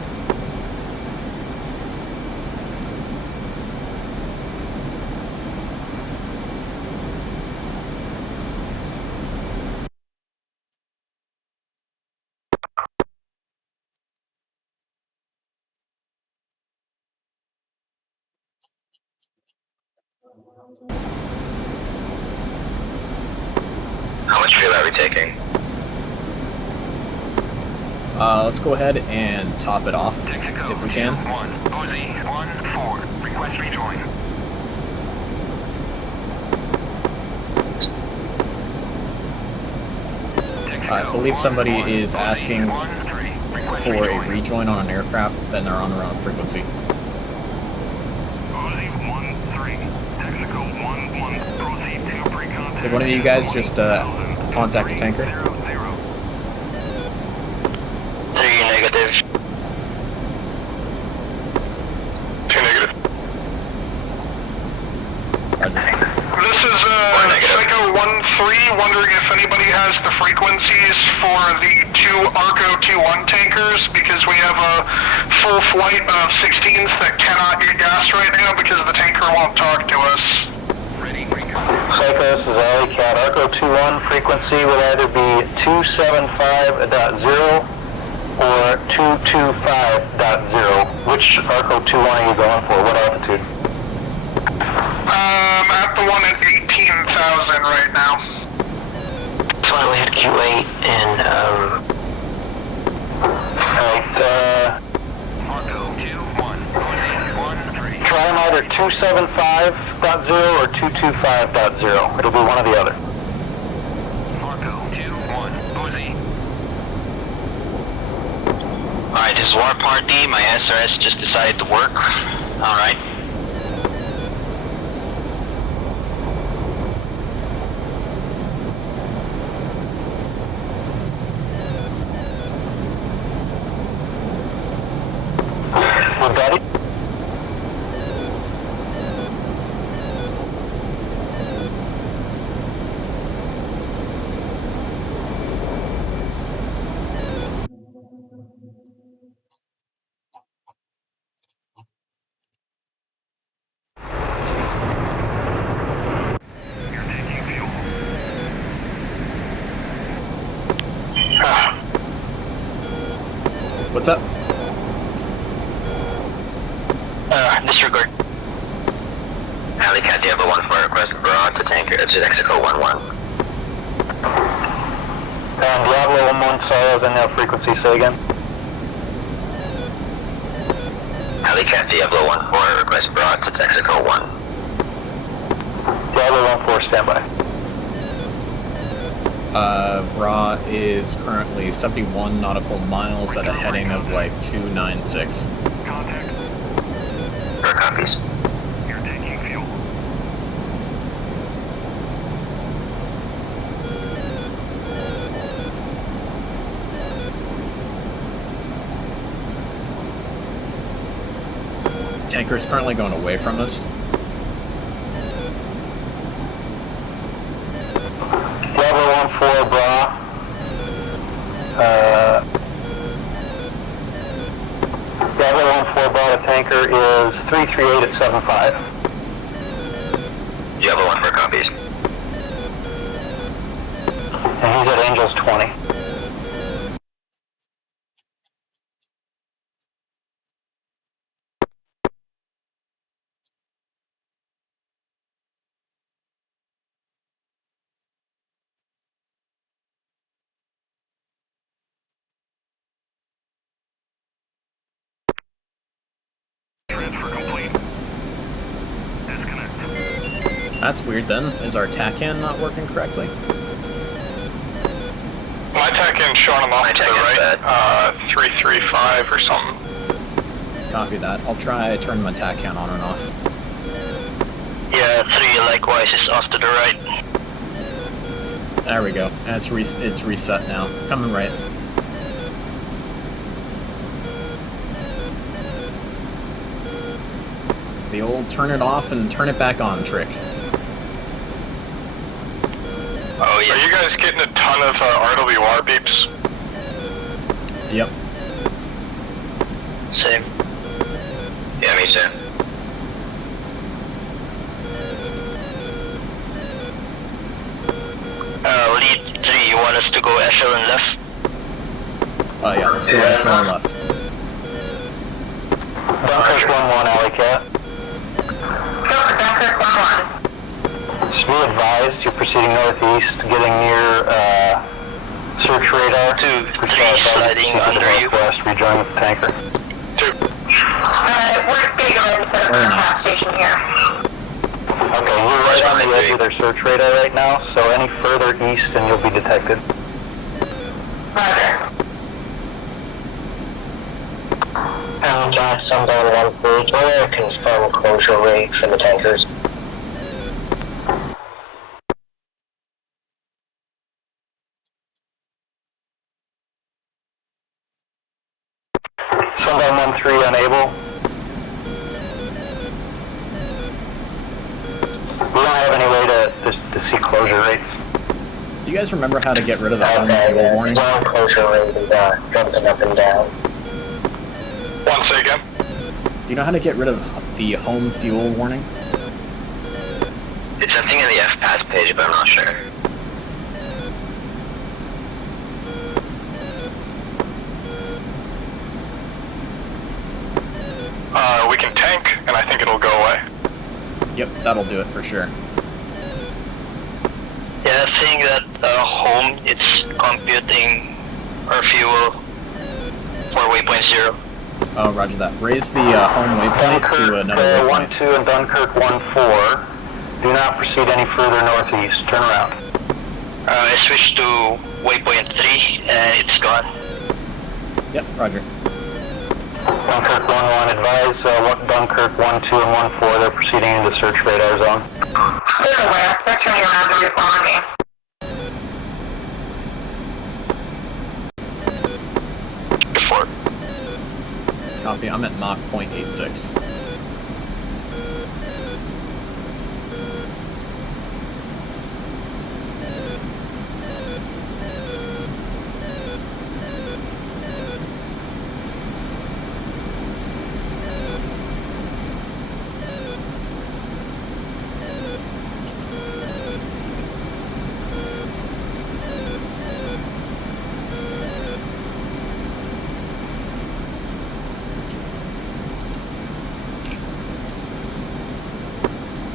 How much fuel are we taking? Let's go ahead and top it off Texaco if we can. 1, Uzi 1-4, request rejoin. I believe somebody is asking for a rejoin on an aircraft, then they're on the wrong frequency. Uzi 1-3, Texaco 1-1, proceed to pre-contact. Did one of you guys just contact the tanker? 3 negative. 2 negative. This is Psycho 1-3, wondering if anybody has the frequencies for the 2 Arco 2-1 tankers, because we have a full flight of 16s that cannot get gas right now because the tanker won't talk to us. Psycho, this is Alley Cat. Arco 2-1 frequency will either be 275.0 or 225.0. Which Arco 2-1 are you going for? What altitude? At the one at 18,000 right now. Fly, we had Q8 and, Arco 2-1, Uzi 1-3. try them either 275.0 226.0 or 225.0. It'll be one or the other. Arco 2-1, Uzi. Alright, this is War Party. My SRS just decided to work. Alright. We're ready. You're taking fuel. What's up? Disregard. Alley Cat Diablo 1 for request broad to tanker to Mexico 1-1. Diablo 1-1, sorry, I was in that frequency, say again. Alley Cat Diablo 1 for request broad to Mexico 1. Diablo 1-4, standby. Raw is currently 71 nautical miles at a heading of like 296. Contact. For copies. You're taking fuel. Tanker is currently going away from us. Diablo 1-4, bra. Diablo 1-4, bra to tanker is 338 at 75. Diablo 1 for copies. And he's at Angels 20. Transfer complete. Disconnect. That's weird then. Is our TACAN not working correctly? My TACVIEW's showing them off My to the TACVIEW's right. 335 or something. Copy that. I'll try turn my TACAN on and off. Yeah, 3 likewise is off to the right. There we go. And it's reset now. Coming right. The old turn it off and turn it back on trick. Oh Are yeah. you guys getting a ton of RWR beeps? Yep. Same. Yeah, me too. Lead 3, you want us to go echelon left? Oh yeah, let's go right from the left. Dunkirk 1-1, Alley Cat. Dunkirk 1-1. Just be advised, you're proceeding northeast, getting near search radar. 2, 3 sliding under you. Northwest, rejoin with the tanker. 2. We're gonna go ahead and set up a trap station here. Okay, you're right on the edge of their search radar right now, so any further east and you'll be detected. Roger. Sundown 1-4, do you want to confirm closure rate for the tankers? Sundown 1-3 unable. We don't have any way to see closure rates. Do you guys remember how to get rid of the home fuel warning? Zone closure rate is jumping up and down. Once again. Do you know how to get rid of the home fuel warning? It's something in the FPAS page, but I'm not sure. We can tank, and I think it'll go away. Yep, that'll do it for sure. Yeah, seeing that home, it's computing our fuel for waypoint 0. Oh, roger that. Raise the home waypoint to Dunkirk another waypoint. 1-2 and Dunkirk 1-4. Do not proceed any further northeast. Turn around. I switched to Waypoint 3 and it's gone. Yep, roger. Dunkirk 1-1, advise Dunkirk 1-2 and 1-4. They're proceeding into search radar zone. Clear aware. They're turning around to respond on me. Before. Copy, I'm at Mach .86.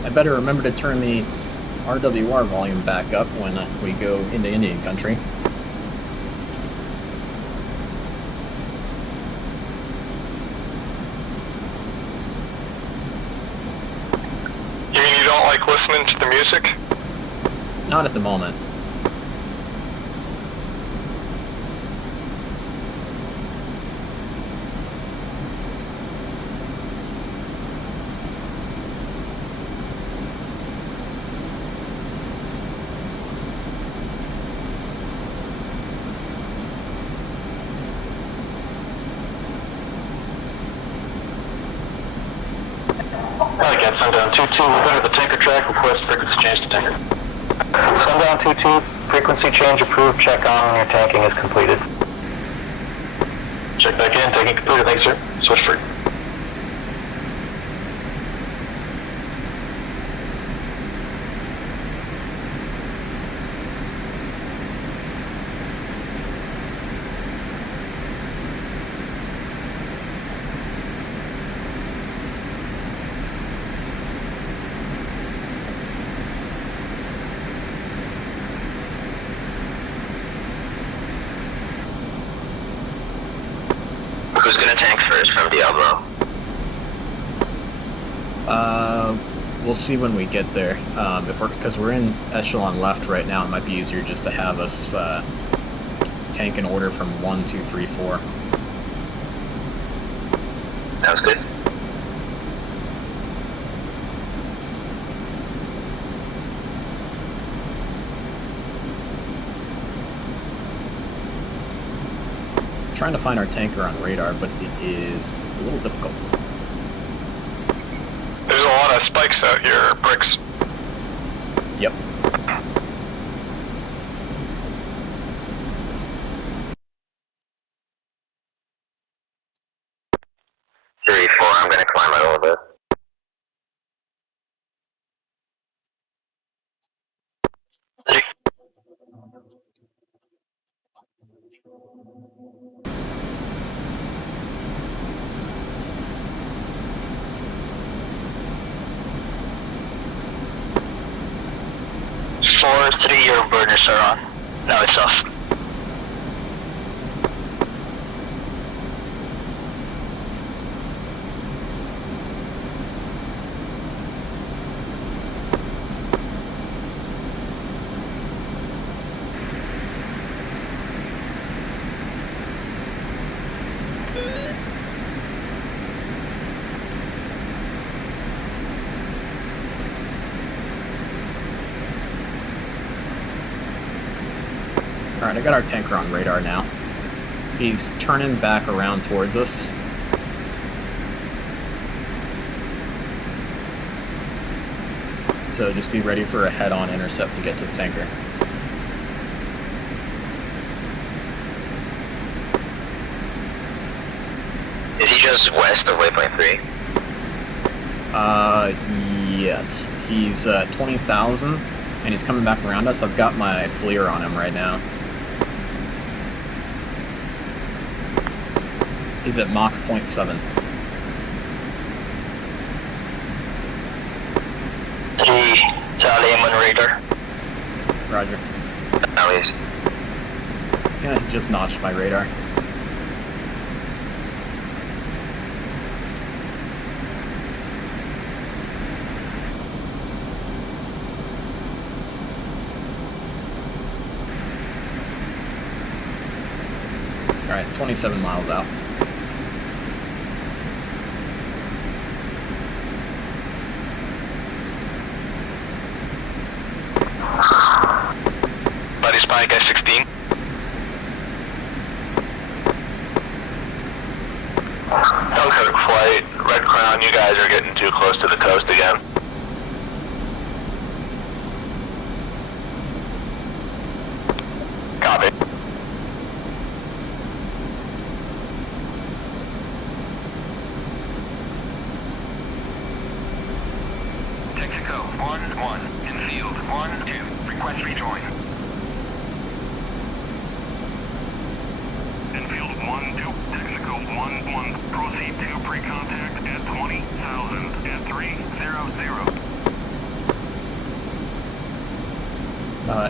I better remember to turn the RWR volume back up when we go into Indian country. You mean you don't like listening to the music? Not at the moment. Alright, Sundown 2-2, we're under the tanker track, request frequency change to tanker. Sundown 2-2, frequency change approved. Check on when your tanking is completed. Check back in, tanking completed, thanks sir. Switch free. Who's gonna tank first from Diablo? We'll see when we get there. Because we're in echelon left right now, it might be easier just to have us tank in order from 1, 2, 3, 4. Sounds good. Trying to find our tanker on radar, but it is a little difficult. There's a lot of spikes out here, bricks. Yep. Three, four, I'm gonna climb it a little bit. Three. Four, three, your burners are on. Now it's off. Alright, I got our tanker on radar now. He's turning back around towards us. So just be ready for a head-on intercept to get to the tanker. Is he just west of Waypoint 3? Yes. He's 20,000, and he's coming back around us. I've got my FLIR on him right now. He's at Mach .7. 3, Charlie, I'm on radar. Roger. Now he's... Yeah, he just notched my radar. Alright, 27 miles out. Buddy spy, guy 16. Dunkirk flight, Red Crown, you guys are getting too close to the coast again. Copy. Texaco 1-1, in field 1-2, request rejoin. In field 1-2, Texaco 1-1, proceed to pre-contact at 20,000 at 300.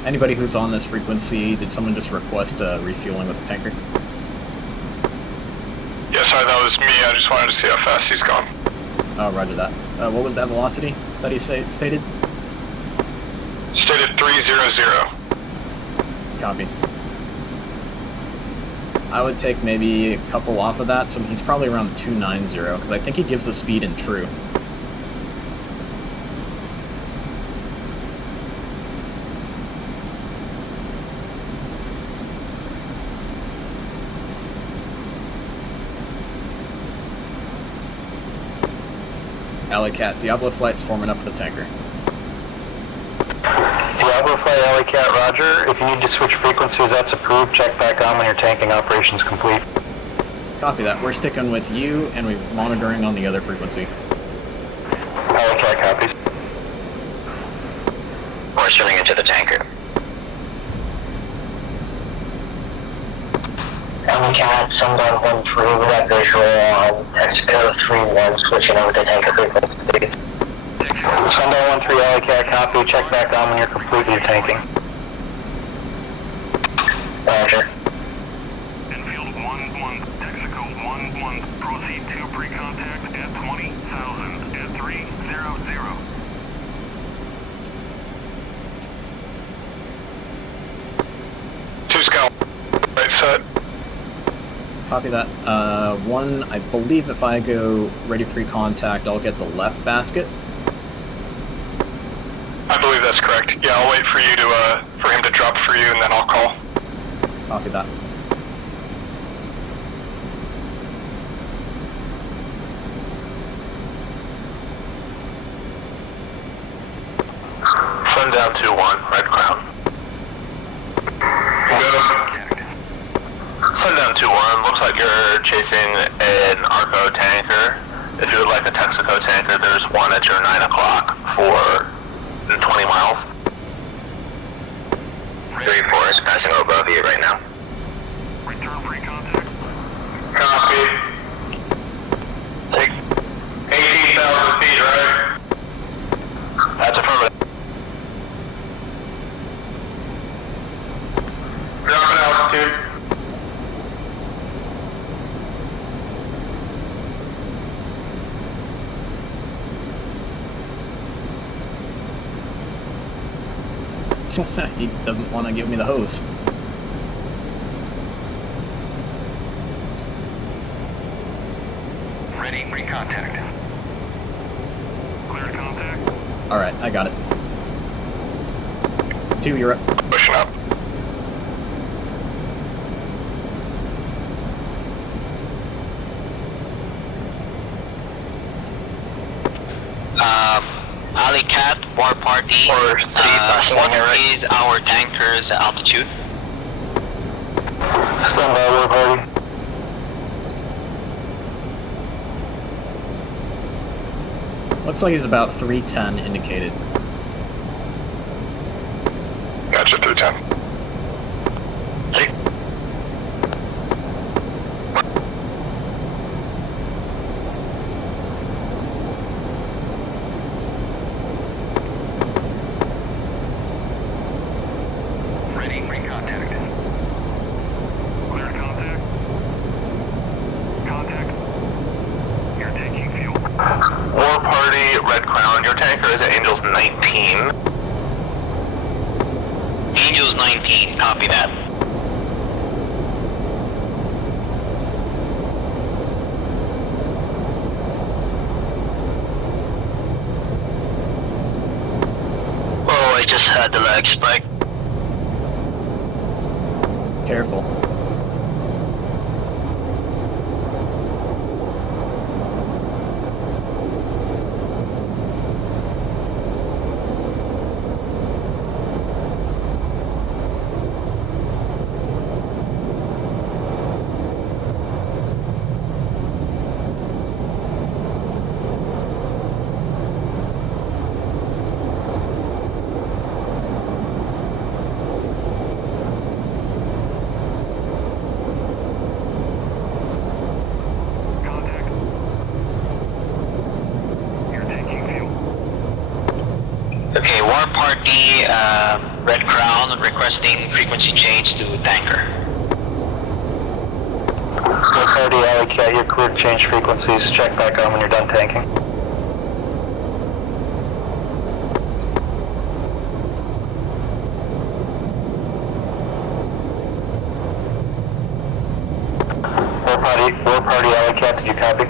Anybody who's on this frequency, did someone just request refueling with a tanker? Yes, sorry, that was me. I just wanted to see how fast he's gone. Oh, roger that. What was that velocity that he stated? Stated 300. Copy. I would take maybe a couple off of that, so he's probably around 290, because I think he gives the speed in true. Alley Cat, Diablo flight's forming up with the tanker. Diablo flight, Alley Cat, roger. If you need to switch frequencies, that's approved. Check back on when your tanking operation's complete. Copy that. We're sticking with you, and we're monitoring on the other frequency. Alley Cat copies. We're turning into the tanker. Cat, Sundown 1-3, we got visual on Texaco 3-1, switching over to tanker frequency. Sundown 1-3, Alley Cat, copy. Check back on when you're complete with your tanking. Roger. In field 1-1, Texaco 1-1, proceed to pre-contact at 20,000 at 300. Two scout. Right set. Copy that. One, I believe if I go ready pre-contact, I'll get the left basket. I believe that's correct. Yeah, I'll wait for you to, for him to drop for you, and then I'll call. Copy that. Sundown 2-1, Red Crown. Sundown 2-1, looks like you're chasing an Arco tanker. If you would like a Texaco tanker, there's one at your 9 o'clock for 20 miles. 3-4 is passing above you right now. Return pre-contact. Copy. Take 18,000 feet, right? That's affirmative. Drop in altitude. He doesn't want to give me the hose. Ready, pre-contact. Clear contact. Alright, I got it. 2, you're up. Pushing up. Alley Cat, War Party, Or what is our tanker's altitude? Stand by, War Party. Looks like he's about 310 indicated. Gotcha, 310. Ready, pre-contact. Clear contact. Contact. You're taking fuel. War Party, Red Crown, your tanker is at Angels 19. Angels 19, copy that. the leg spike. Careful. Contact. You're taking fuel. Okay, War Party, Red Crown requesting frequency change to tanker. War Party, Alley Cat, you're cleared to change frequencies. Check back on when you're done tanking. War Party, Alley Cat, did you copy?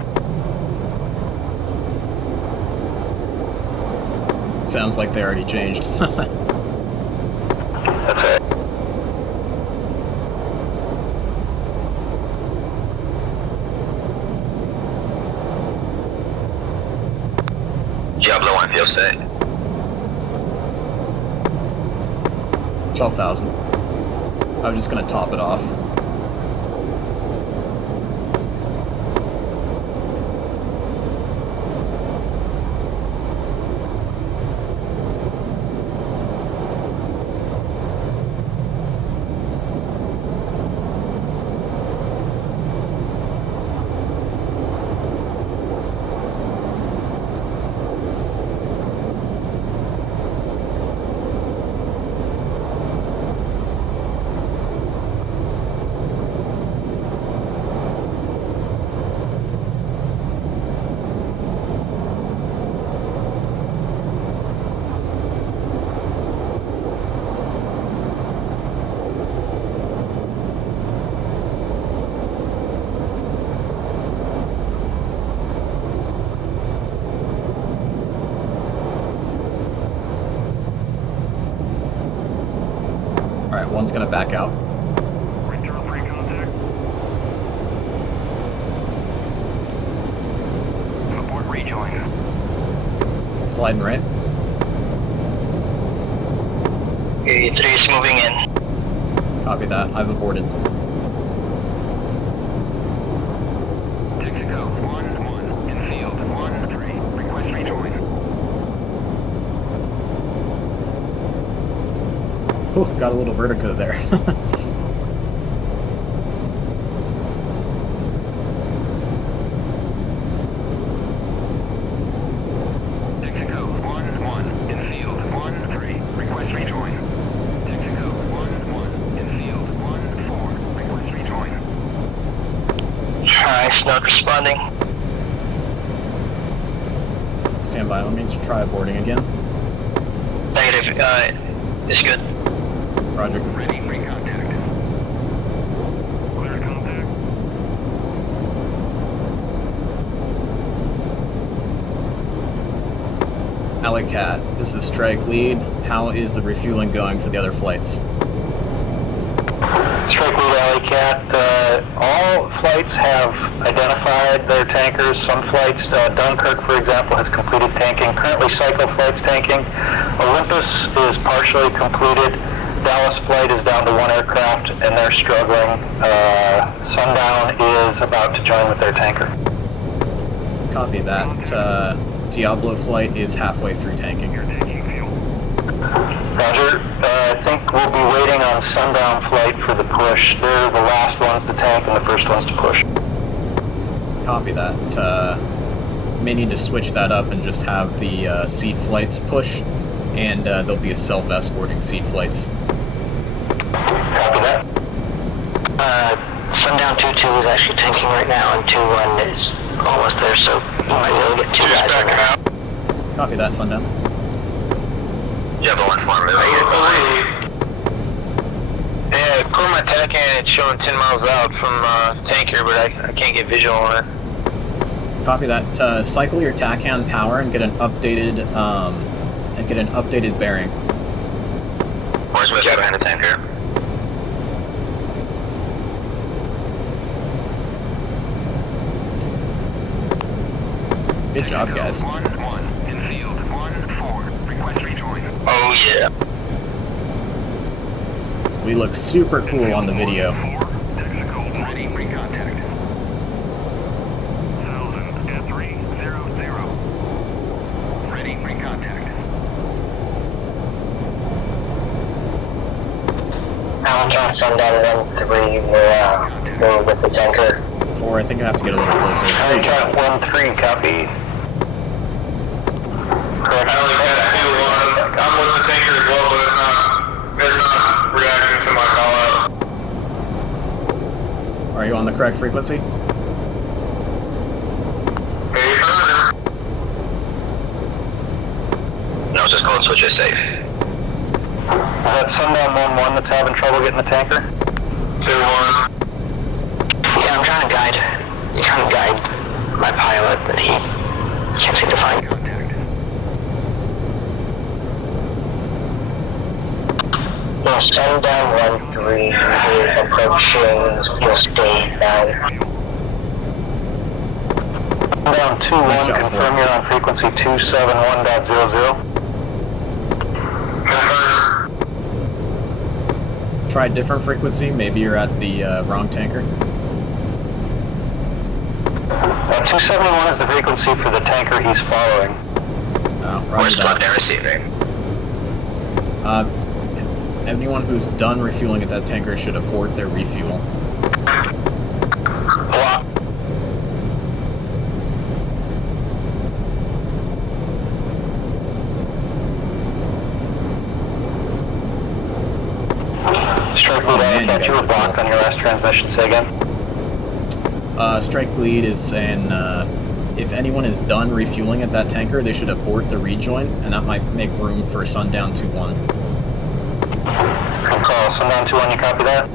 Sounds like they already changed. That's it. Diablo 1 fuel state. 12,000. I was just gonna top it off. Alright, one's gonna back out. Return free contact. Support rejoin. Sliding right. Okay, 3 is moving in. Copy that. I've aborted. Texaco 1-1 in field 1-3. Request rejoin. Ooh, got a little vertigo there. Texaco 1-1 in field 1-3. Request rejoin. Texaco 1-1 in field 1-4. Request rejoin. Nice, not responding. Stand by, let me try aborting again. Negative, it's good. Roger. Ready for contact. Clear contact. Alley Cat, this is Strike Lead. How is the refueling going for the other flights? Strike Lead, Alley Cat, all flights have identified their tankers. Some flights, Dunkirk, for example, has completed tanking. Currently, Cycle flight's tanking. Olympus is partially completed. Dallas flight is down to 1 aircraft, and they're struggling. Sundown is about to join with their tanker. Copy that. Diablo flight is halfway through tanking. You're taking fuel. Roger. I think we'll be waiting on Sundown flight for the push. They're the last ones to tank and the first ones to push. Copy that. May need to switch that up and just have the seed flights push, and there'll be a self-escorting seed flights. Copy that. Sundown 2-2 is actually tanking right now, and 2-1 is almost there, so you might be able to get 2 guys right now. Copy that, Sundown. Diablo 1 form. Yeah, according to my TACVIEW, it's showing 10 miles out from tanker, but I can't get visual on it. Copy that. Cycle your TACVIEW power and get an updated bearing. guy behind the tanker. Good job, guys. 1-1 in field. 1-4. Request rejoin. Oh yeah. We look super cool on the video. 4. Texaco ready. Pre-contact. 1000 at 300. Ready. Pre-contact. Alan Johnson, down 1-3, we're with the tanker. 4, I think I have to get a little closer. Alley Cat 1-3, copy. Correct. Alley Cat 2-1. I'm with the tanker as well, but it's not reacting to my call out. Are you on the correct frequency? No, just code switch is safe. Is that Sundown 1-1 that's having trouble getting the tanker? 2-1. Yeah, I'm trying to guide my pilot, but he can't seem to find contact. No, Sundown 1-3 is approaching your state now. Sundown 2-1, confirm you're on frequency 271.00. Try a different frequency. Maybe you're at the wrong tanker. 271 is the frequency for the tanker he's following. Oh, Where's roger Club that. receiving? Anyone who's done refueling at that tanker should abort their refuel. Strike lead, man, Alley Cat, you were blocked on your last transmission, say again. Strike lead is saying if anyone is done refueling at that tanker, they should abort the rejoin, and that might make room for Sundown 2-1. Call Sundown 2-1, you copy that?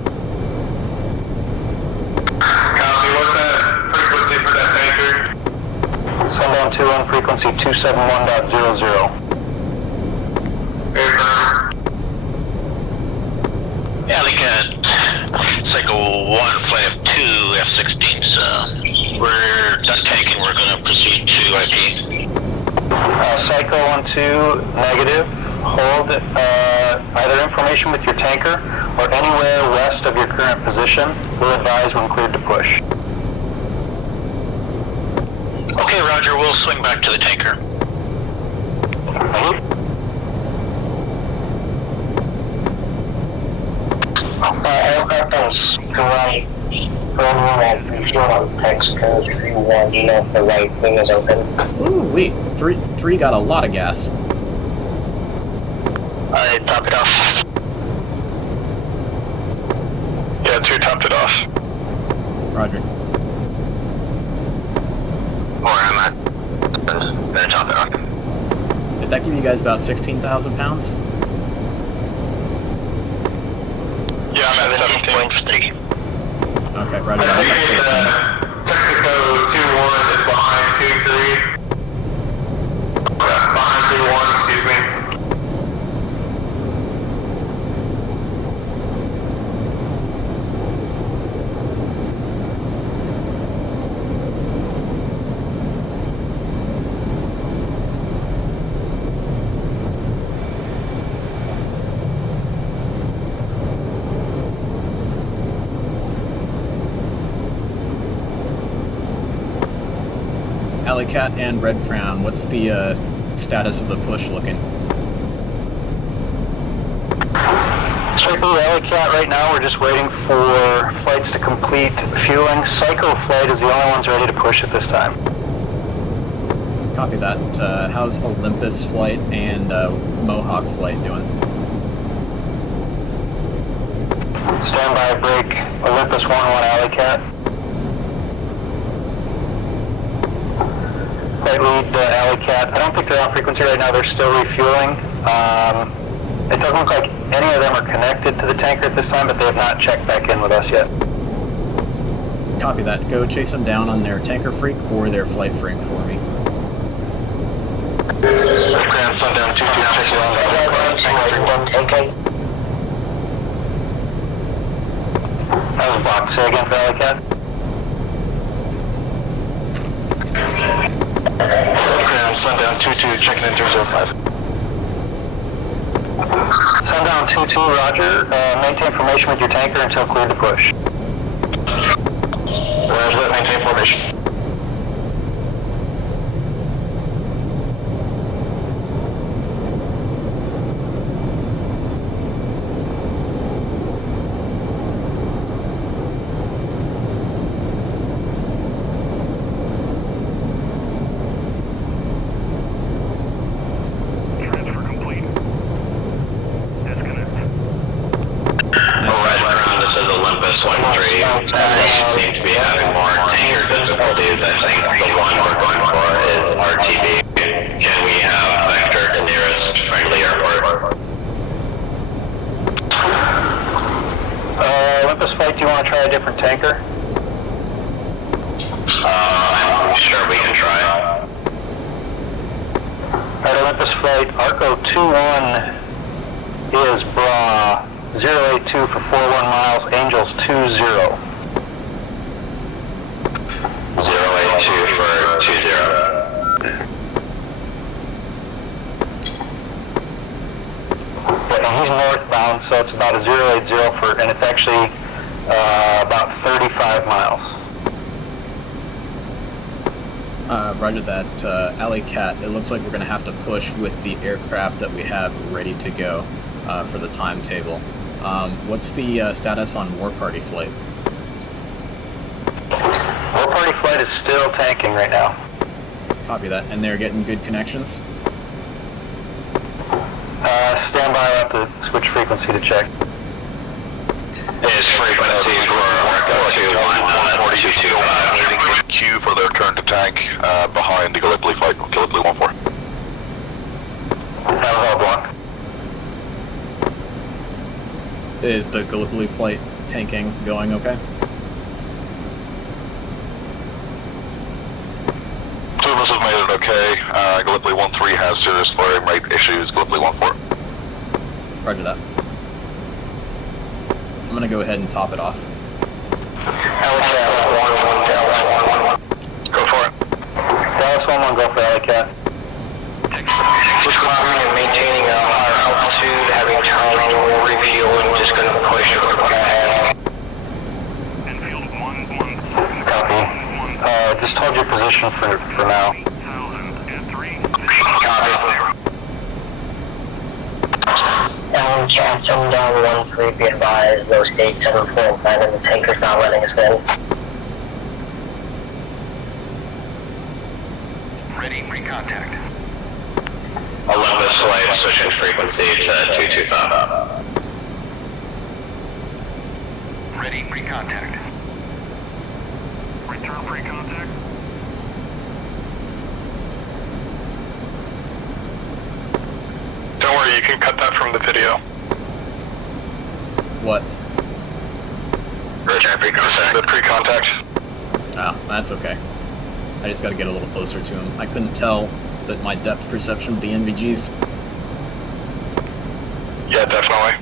Copy, what's that frequency for that tanker? Sundown 2-1, frequency 271.00. Alley Cat, Cycle 1, flight of 2, F-16s. We're done tanking, we're going to proceed to IP. Psycho 1-2, negative. Hold either information with your tanker or anywhere west of your current position. We'll advise when cleared to push. Okay, Roger, we'll swing back to the tanker. Aircraft on right, running at refuel on Texaco 3-1, you know if the right wing is open. Ooh, wait. 3 got a lot of gas. I top it off. Yeah, 2 topped it off. Roger. Or am I? Then top it off. Did that give you guys about 16,000 pounds? Yeah, I'm at 17.3. Okay, Roger. I think Texaco 2-1 is behind 2-3. Behind 2-1, excuse me. Alley Cat and Red Crown, what's the status of the push looking? Strike lead, Alley Cat, right now we're just waiting for flights to complete fueling. Psycho flight is the only ones ready to push at this time. Copy that. How's Olympus flight and Mohawk flight doing? Stand by break, Olympus 1-1, Alley Cat. Flight lead, Alley Cat. I don't think they're on frequency right now, they're still refueling. It doesn't look like any of them are connected to the tanker at this time, but they have not checked back in with us yet. Copy that. Go chase them down on their tanker freak or their flight freak for me. Grand Sundown 2-2, chase along that tanker freak. Block. Say again for Alley-Cat. Sundown 2-2, checking in 205. Sundown 2-2, roger. Maintain formation with your tanker until cleared to push. Roger that, maintain formation. Transfer complete. Disconnect. Alright, ground, this is Olympus 1-3. We seem to be having more tanker difficulties. I think the one we're going for is RTB. Can we have vector to nearest friendly airport? Olympus Flight, do you want to try a different tanker? I'm sure we can try. Alright, Olympus Flight, Arco 21 is bra 082 for 41 miles, Angels 20. 082 for 20. And he's northbound, so it's about a 080 for, and it's actually about 35 miles. Roger that, Alley-Cat. It looks like we're going to have to push with the aircraft that we have ready to go for the timetable. What's the status on War Party Flight? War Party Flight is still tanking right now. Copy that. And they're getting good connections? Stand by, I'll have to switch frequency to check. Is frequency for Arco 21 225. Queue for their turn to tank behind the Gallipoli flight, Gallipoli 14. That was all block. Is the Gallipoli Flight tanking going okay? Two of us have made it okay. Gallipoli 13 has serious flaring rate issues, Gallipoli 14. Roger that. I'm gonna go ahead and top it off. Go for it. Dallas 11, go for Alley-Cat. Just climbing and maintaining a higher altitude, having time to refuel, and just going to push ahead. Enfield 1-1. Copy. Just hold your position for now. 8,000 at 3. Copy. Chat, Sundown 1-3, be advised, low state 7-4 plan, and the tanker's not letting us in. Ready, pre-contact. Olympus Flight, switching frequency to 225. Ready, pre-contact. Return pre-contact. Don't worry, you can cut that from the video. What? Return pre-contact. The pre-contact. Oh, that's okay. I just gotta get a little closer to him. I couldn't tell that my depth perception with the NVGs. Yeah, definitely.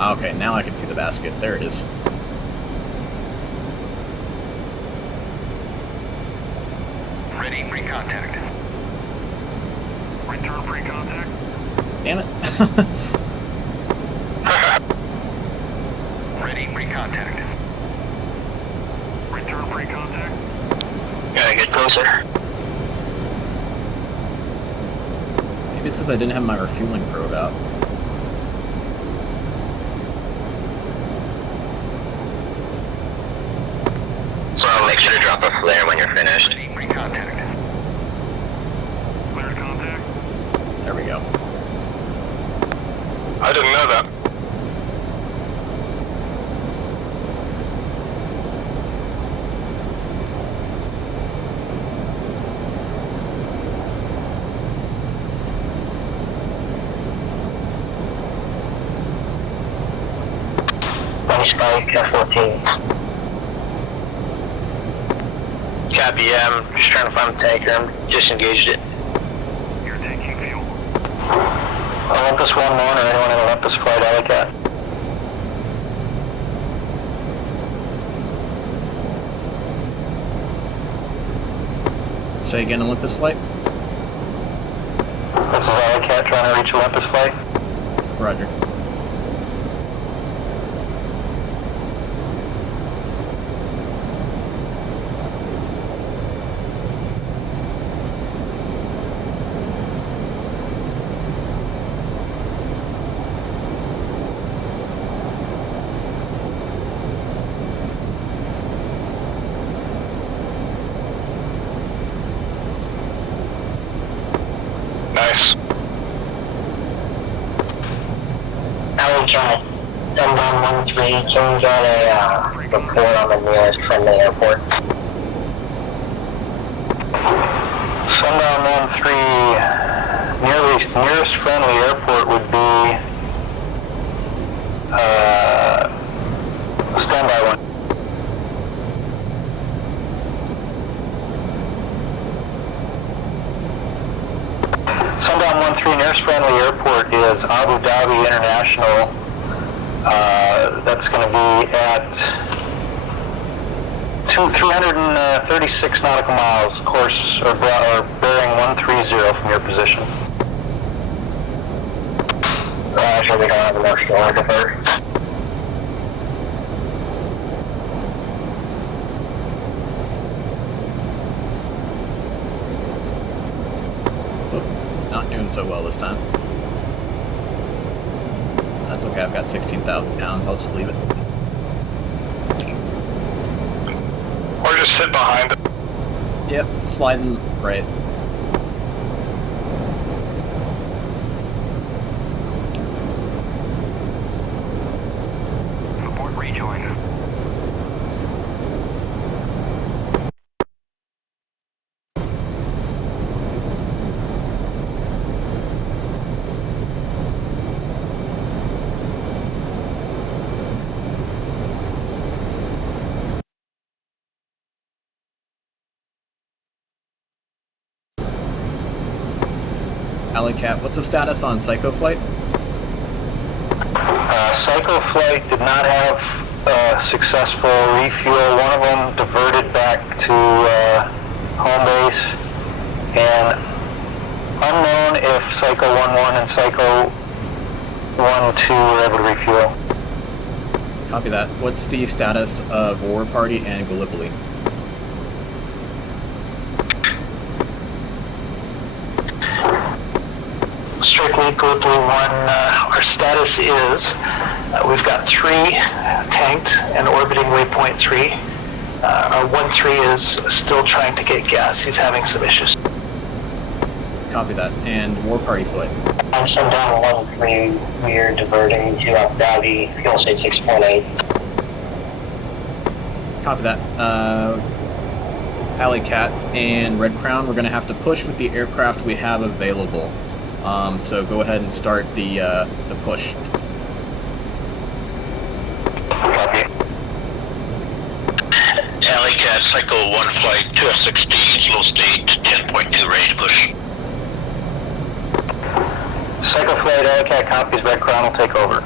Okay, now I can see the basket. There it is. Ready, pre-contact. Return pre-contact. Damn it. Ready, pre-contact. Return pre-contact. Gotta get closer. Maybe it's because I didn't have my refueling probe out. So I'll make sure to drop a flare when you're finished. Ready, pre-contact. Clear contact. There we go. I didn't know that. Spike F-14. Copy, just trying to find the tanker. I'm disengaged it. You're taking fuel. Olympus 1-1 or anyone in Olympus Flight, Alley-Cat. Say again, Olympus flight? This is Alleycat trying to reach Olympus flight. Roger. Nice. Alleycat, Sundown 1-3, can you get a report on the nearest friendly airport? Sundown 1-3, nearest friendly airport would be standby 1. Sundown 1-3, nearest friendly airport is Abu Dhabi International. That's going to be at 336 nautical miles, course or bearing 130 from your position. Roger, we don't have enough to divert. Not doing so well this time. That's okay, I've got 16,000 pounds, I'll just leave it. Or just sit behind it. Yep, sliding right. Report rejoin. Alleycat, what's the status on Psycho Flight? Psycho Flight did not have successful refuel. One of them diverted back to home base, and unknown if Psycho 1-1 and Psycho 1-2 were able to refuel. Copy that. What's the status of War Party and Gallipoli? Strictly Gallipoli 1, our status is we've got 3 tanked and orbiting Waypoint 3. Our 1-3 is still trying to get gas. He's having some issues. Copy that. And War Party Flight? On Sundown 1-3, we're diverting to Abu Dhabi, fuel state 6.8. Copy that. Alleycat and Red Crown, we're going to have to push with the aircraft we have available. So go ahead and start the push. Copy. Alleycat, Cycle 1 flight, 2F-16, slow state, 10.2, ready to push. Psycho Flight, Alleycat copies, Red Crown will take over.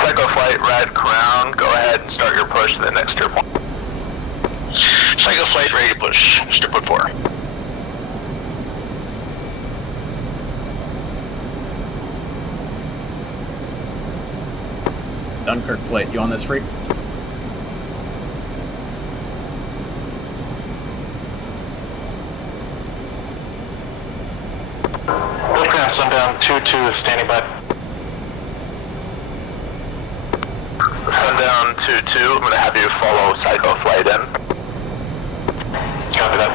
Psycho Flight, Red Crown, go ahead and start your push to the next tier point. Cycle flight, ready to push, Mr. Put 4. Dunkirk Flight, you on this freak? Red Crown, Sundown 2-2 standing by. Sundown 2-2, I'm going to have you follow Psycho Flight in. Copy that.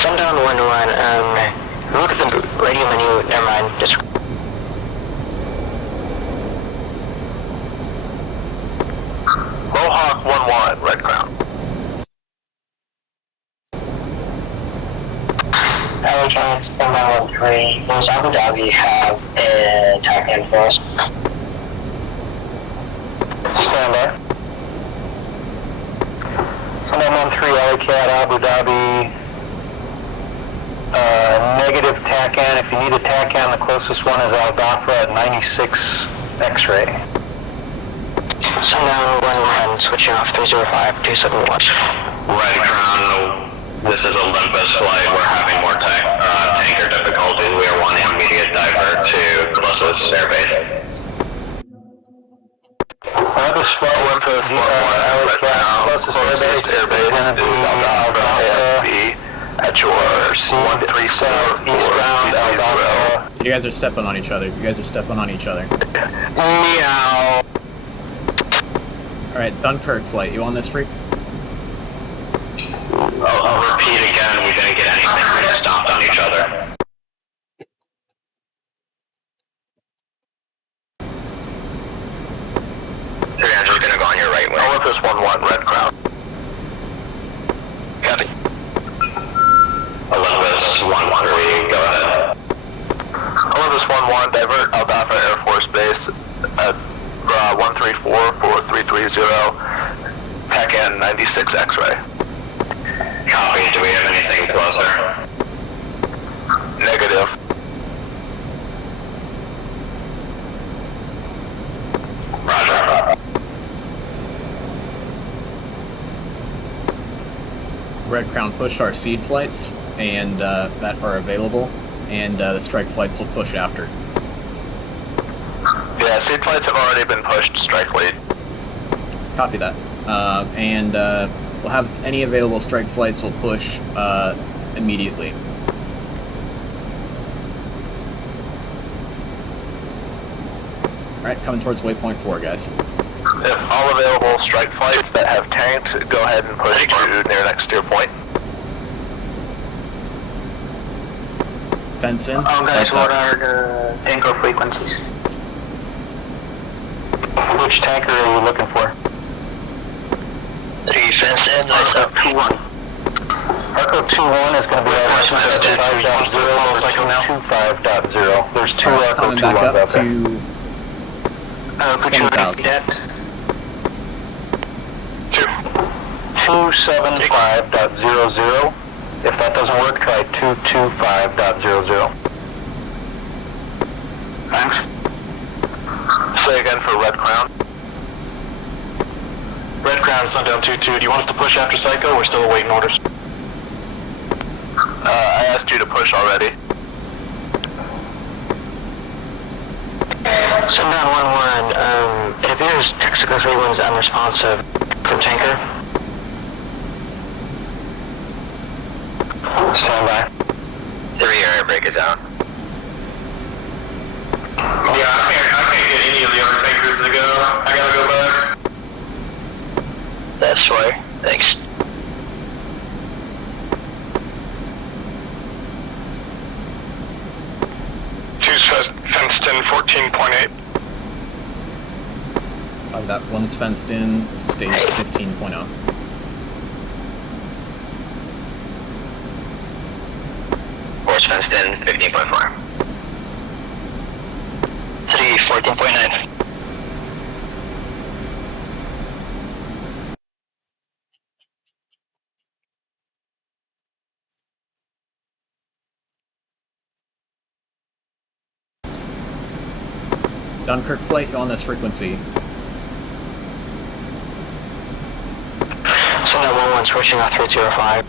Sundown 1-1, route of the radio menu, never mind, just... Mohawk 1-1, Red Crown. Alleycat, Sundown 1-3, does Abu Dhabi have an attack in for us? Stand by. Sundown 1-3, Alleycat, Abu Dhabi. Negative TACAN. If you need a TACAN, the closest one is Dhafra at 96 X-ray. Sundown 1-1, switching off 305, 271. Red Crown, this is Olympus flight. We're having more tanker difficulties. We are wanting immediate divert to closest airbase. Olympus Red Crown, closest airbase is Dhafra ASB at your 134 eastbound Dhafra. You guys are stepping on each other. You guys are stepping on each other. Meow. Alright, Dunkirk flight. You on this, freak? I'll repeat again, we didn't get anything, we just stomped on each other. Three Andrew's gonna go on your right wing. Olympus 1-1, Red Crown. Copy. Olympus 1-3, go ahead. Olympus 1-1, divert Al Dhafra Air Force Base at 134-4330, TACN 96 X-ray. Copy. Do we have anything closer? Negative. Roger. Red Crown push our seed flights and that are available, and the strike flights will push after. Yeah, seed flights have already been pushed. Strike lead. Copy that. And we'll have any available strike flights will push immediately. Alright, coming towards Waypoint 4, guys. If all available strike flights that have tanked, go ahead and push to near next steer point. Fence in. Guys, what are the tanker frequencies? Which tanker are you looking for? Three fence in, nice up. 2-1. Arco 2-1 is going to be at 25.0, 25.0. There's two Arco Coming 2-1s back out up there. to 20,000. 275.00. If that doesn't work, try 225.00. Thanks. Say again for Red Crown. Red Crown, Sundown 2-2. Do you want us to push after Psycho? We're still awaiting orders. I asked you to push already. Sundown 1-1, it appears Texaco 3-1 is unresponsive from tanker. Stand by. 3 air brake is out. Yeah, I can't get any of the other tankers to go. I gotta go back. That's right. Thanks. Two's fenced in 14.8. That one's fenced in, stage 15.0. Four's fenced in 15.4. 3, 14.9. Dunkirk flight, you on this frequency. Sundown 1-1 switching off 305.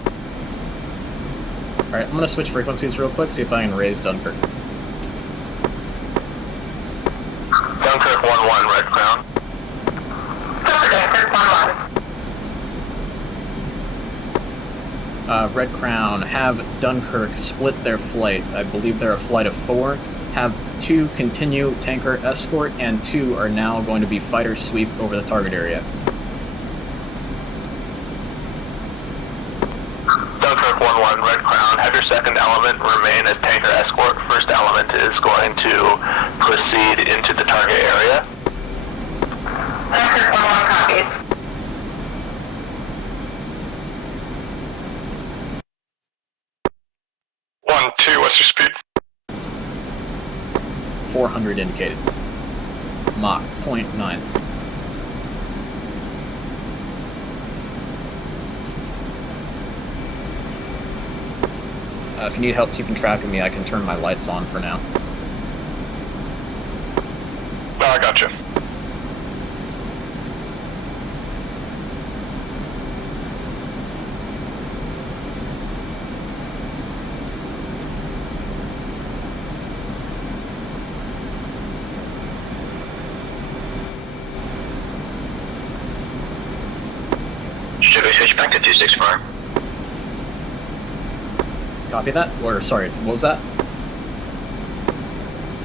Alright, I'm gonna switch frequencies real quick, see if I can raise Dunkirk. Dunkirk 1-1, Red Crown. Dunkirk 1-1. Red Crown, have Dunkirk split their flight. I believe they're a flight of 4. Have 2 continue tanker escort, and 2 are now going to be fighter sweep over the target area. Dunkirk 1-1, Red Crown. Have your second element remain as tanker escort. First element is going to proceed into the target area. Dunkirk 1-1 copies. What's your speed? 400 indicated. Mach 0.9. If you need help keeping track of me, I can turn my lights on for now. Oh, I got you. switch back to 264? Copy that? Or, sorry, what was that?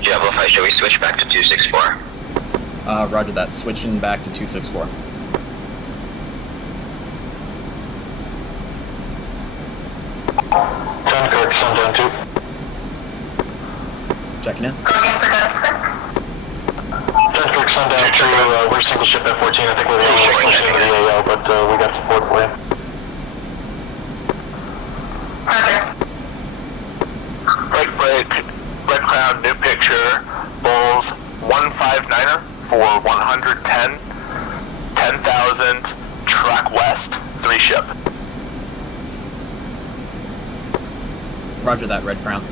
Diablo 5, should we switch back to 264? Roger that. Switching back to 264. Dunkirk, Sundown 2. Checking in. Dunkirk, Sundown 2, we're single ship F-14. I think we're the only single ship in the AO, but we got support for you. Break, Red Crown, new picture, Bulls, 159er for 110, 10,000, track west, 3 ship. Roger that, Red Crown.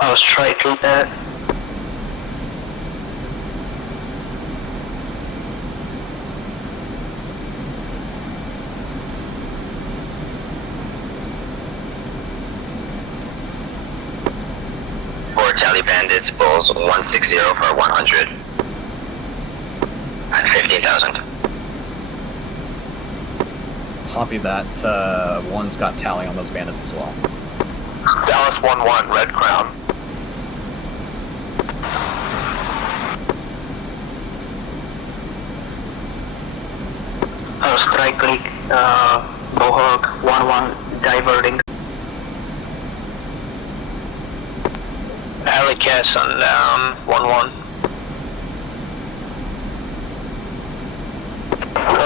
I'll strike that. For Tally Bandits, Bulls, 160 for 100, at 15,000. Copy that. One's got tally on those bandits as well. Dallas 1-1, Red Crown. Strike click, Bohawk 1-1 diverting. Alley Cat Sundown 1-1.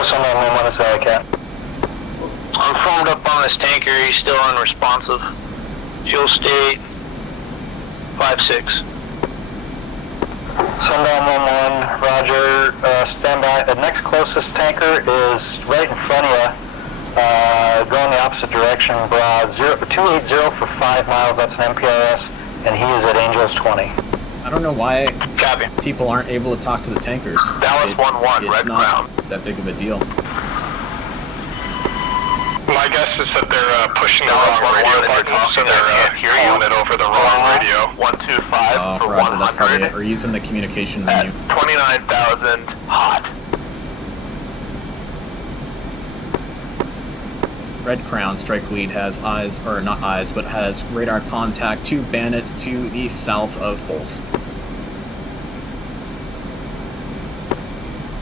Sundown 1-1 is Alley Cat. I'm formed up on this tanker, he's still unresponsive. Fuel state 5-6. Sundown 1-1, Roger, stand by. The next closest tanker is right in front of you, going the opposite direction, bra 280 for 5 miles, that's an MPRS, and he is at Angels 20. I don't know why Copy. people aren't able to talk to the tankers. Dallas 1-1, It's Red not Crown. that big of a deal. My guess is that they're pushing the wrong radio button, so they're hearing it over the wrong radio. 125 for Roger, that's probably 100, it. Or using the communication at menu. 29,000, hot. Red Crown, strike lead, has eyes, or not eyes, but has radar contact to bandits to the south of Pulse.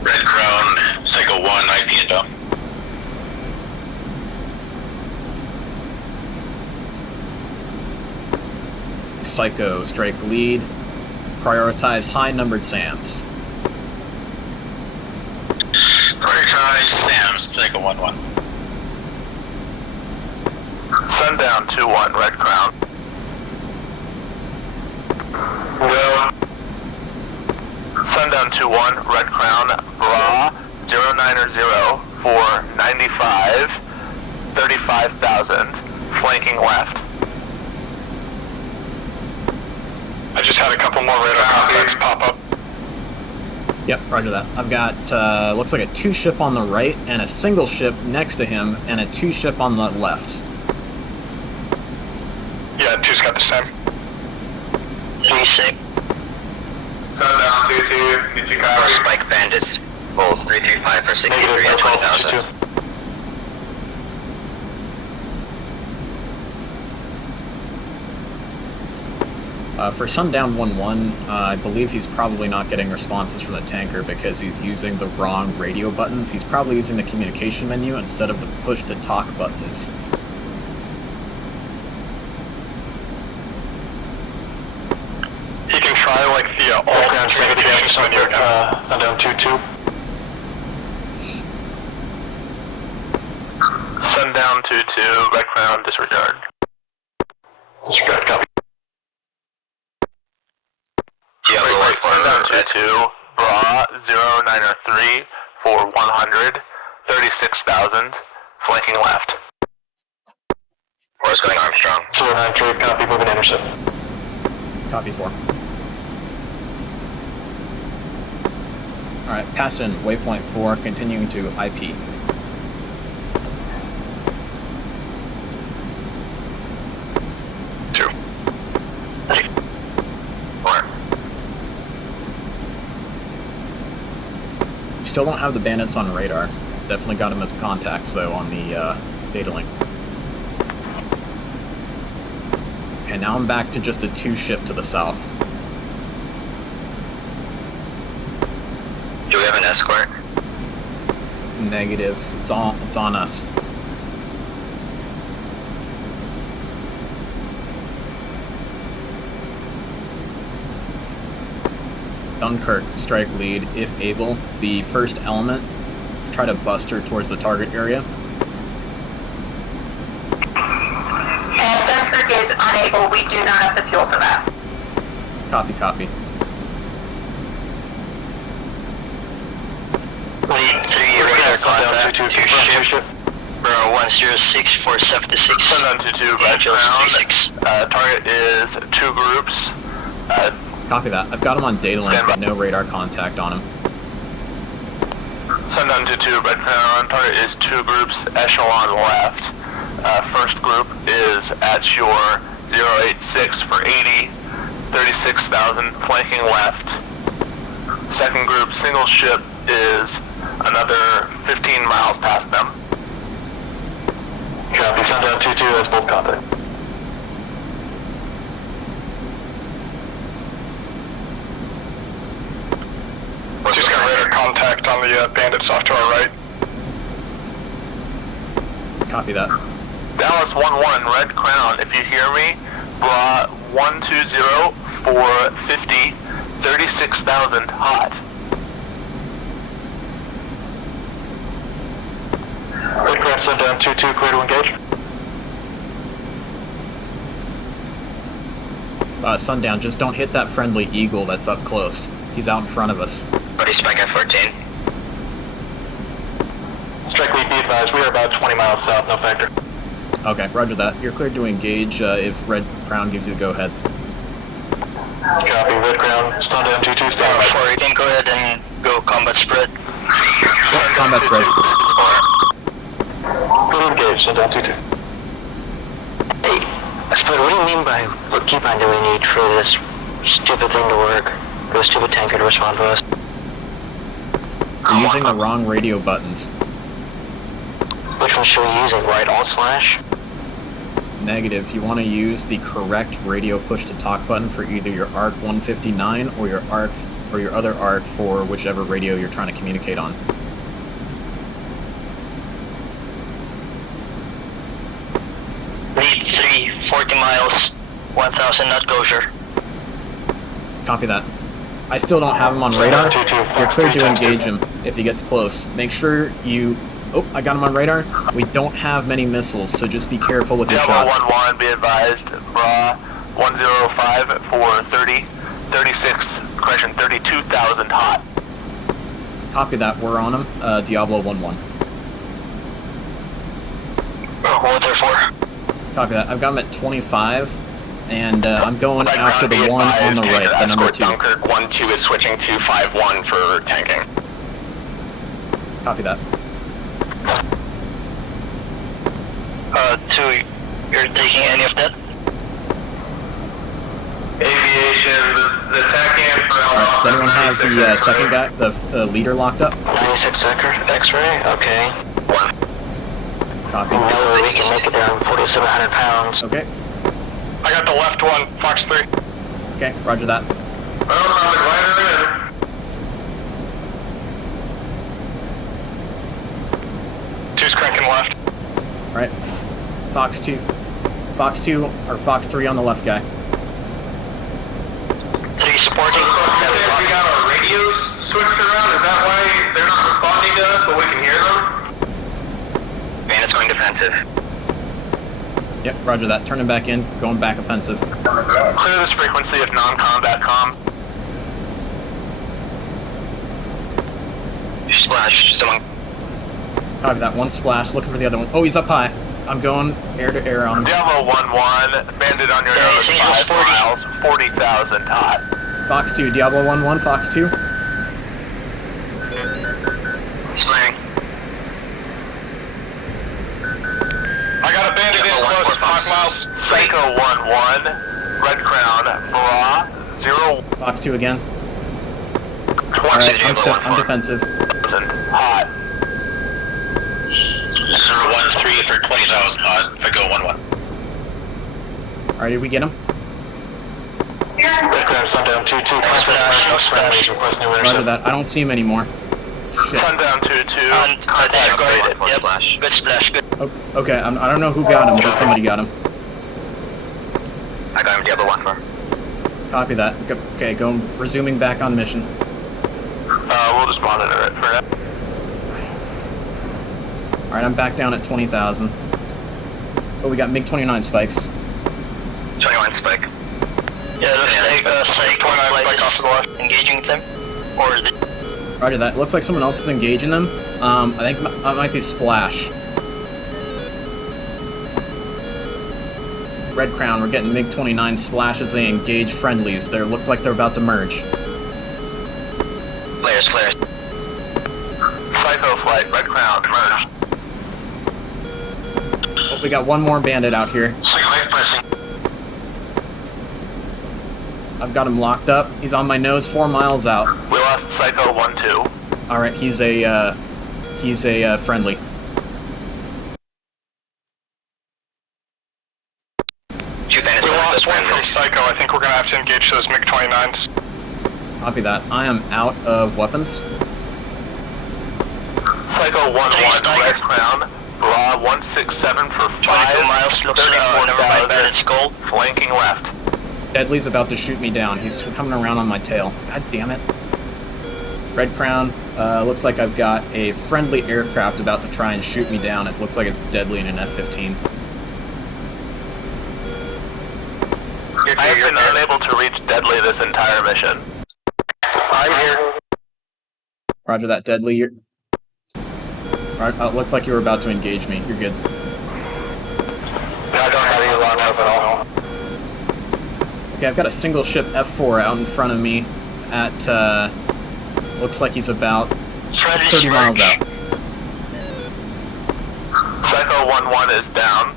Red Crown, Cycle 1, IP intel. Psycho, strike lead, prioritize high-numbered SAMs. Prioritize Sam's, Cycle 1-1. Sundown 2-1, Red Crown. Go. Sundown 2-1, Red Crown, Bra 090 for 95, 35,000, flanking left. I just had a couple more radar contacts pop up. Yep, roger that. I've got, looks like a 2-ship on the right, and a single ship next to him, and a 2-ship on the left. Yeah, 2's got the same. 3-6. Sundown 2-2, did you cover? Spike Bandits, Bulls 335 for 63 at 20,000. For Sundown 1-1, I believe he's probably not getting responses from the tanker because he's using the wrong radio buttons. He's probably using the communication menu instead of the push-to-talk buttons. He can try like the all-ground communications menu again. Sundown 2-2. Sundown 2-2, Red Crown, disregard. Disregard, copy. Sundown 2-2, Bra 093 for 100, 36,000, flanking left. Where's going Armstrong? 093, copy, moving intercept. Copy 4. Alright, pass in, waypoint 4, continuing to IP. Still don't have the bandits on radar. Definitely got them as contacts, though, on the data link. Okay, now I'm back to just a 2-ship to the south. Do we have an escort? Negative. It's on us. Dunkirk, strike lead, if able. The first element, try to bust her towards the target area. And Dunkirk is unable. We do not have the fuel for that. Copy, copy. Lead 3, radar contact, 2 ship. Bro, 106-476. Send on 2-2, red ground. Target is 2 groups. Copy that. I've got him on data link, but no radar contact on him. Send on 2-2, red ground. Target is 2 groups, echelon left. First group is at your 086 for 80, 36,000, flanking left. Second group, single ship, is another 15 miles past them. Copy, send down 2-2, that's both contact. Just got radar contact on the bandits off to our right. Copy that. Dallas 1-1, red crown, if you hear me, bra 120, 450, 36,000, hot. Red crown, send down 2-2, clear to engage. Sundown, just don't hit that friendly eagle that's up close. He's out in front of us. Buddy, spike at 14. Strike lead, be advised, we are about 20 miles south, no factor. Okay, roger that. You're cleared to engage if Red Crown gives you the go-ahead. Copy, Red Crown, stand down 2-2, stand by. Before you can go ahead and go combat spread. Combat spread. Clear to engage, stand down 2-2. Hey, Spud, what do you mean by what keybind do we need for this stupid thing to work? For the stupid tanker to respond to us? You're using the wrong radio buttons. Which one should we use? Right alt slash? Negative. You want to use the correct radio push-to-talk button for either your ARC 159 or your ARC or your other ARC for whichever radio you're trying to communicate on. Lead 3, 40 miles, 1,000 knot closure. Copy that. I still don't have him on radar. You're clear to engage him if he gets close. Make sure you... Oh, I got him on radar. We don't have many missiles, so just be careful with your shots. 1-1, be advised, bra 105 for 30, 36, correction, 32,000 hot. Copy that. We're on him. Diablo 1-1. What there for? Copy that. I've got him at 25, and I'm going after the one on the right, the number 2. Dunkirk 1-2 is switching to 5-1 for tanking. Copy that. 2, you're taking any of that? Aviation, the TACVIEW for Alright, does anyone have the second guy, the leader locked up? 96 sector, X-ray, okay. 1. Copy. We know that we can make it down 4,700 pounds. Okay. I got the left one, Fox 3. Okay, roger that. Well, on the glider in. Two's cranking left. Alright. Fox 2. Fox 2 or Fox 3 on the left guy. 3 supporting. We got our radios switched around, is that why they're not responding to us, but we can hear them? Man, it's going defensive. Yep, roger that. Turning back in, going back offensive. Clear this frequency of non-combat comm. Splash, someone. Copy that. One splash, looking for the other one. Oh, he's up high. I'm going air to air on him. Diablo 1-1, bandit on your nose, 5 miles, 40,000 hot. Fox 2, Diablo 1-1, Fox 2. Slang. I got a bandit in close, 5 miles. Psycho 1-1, Red Crown, Bra, 0. Fox 2 again. 20. Alright, I'm defensive. hot. 013 for 20,000 hot. If I go 1-1. Alright, did we get him? Redcrown, Sundown 2-2, no splash, request new Roger intercept. that. I don't see him anymore. Shit. Sundown 2-2. Contact graded. Yep. Good splash, good. Oh, okay, I don't know who got him, but somebody got him. I got him, Diablo 1 more. Copy that. Okay, go resuming back on mission. We'll just monitor it for now. Alright, I'm back down at 20,000. Oh, we got MiG-29 spikes. 21 spike. Yeah, it looks like 29 spike off to the left. Engaging them? Or is it? Roger that. Looks like someone else is engaging them. I think that might be Splash. Red Crown, we're getting MiG-29 Splash as they engage friendlies. They look like they're about to merge. Flares. Psycho flight, Red Crown, merged. Oh, we got one more bandit out here. I've got him locked up. He's on my nose 4 miles out. We lost Psycho 1-2. Alright, he's a friendly. We lost one from Psycho. I think we're gonna have to engage those MiG-29s. Copy that. I am out of weapons. Psycho 1-1, Red Crown. Bra 167 for 22 miles, looks like never mind that, it's gold. Flanking left. Deadly's about to shoot me down. He's coming around on my tail. God damn it. Red Crown, looks like I've got a friendly aircraft about to try and shoot me down. It looks like it's Deadly in an F-15. I have been unable to reach Deadly this entire mission. I'm here. Roger that, Deadly. It looked like you were about to engage me. You're good. No, I don't have you locked up at all. Okay, I've got a single ship F4 out in front of me at, looks like he's about 30 miles out. Psycho 1-1 is down.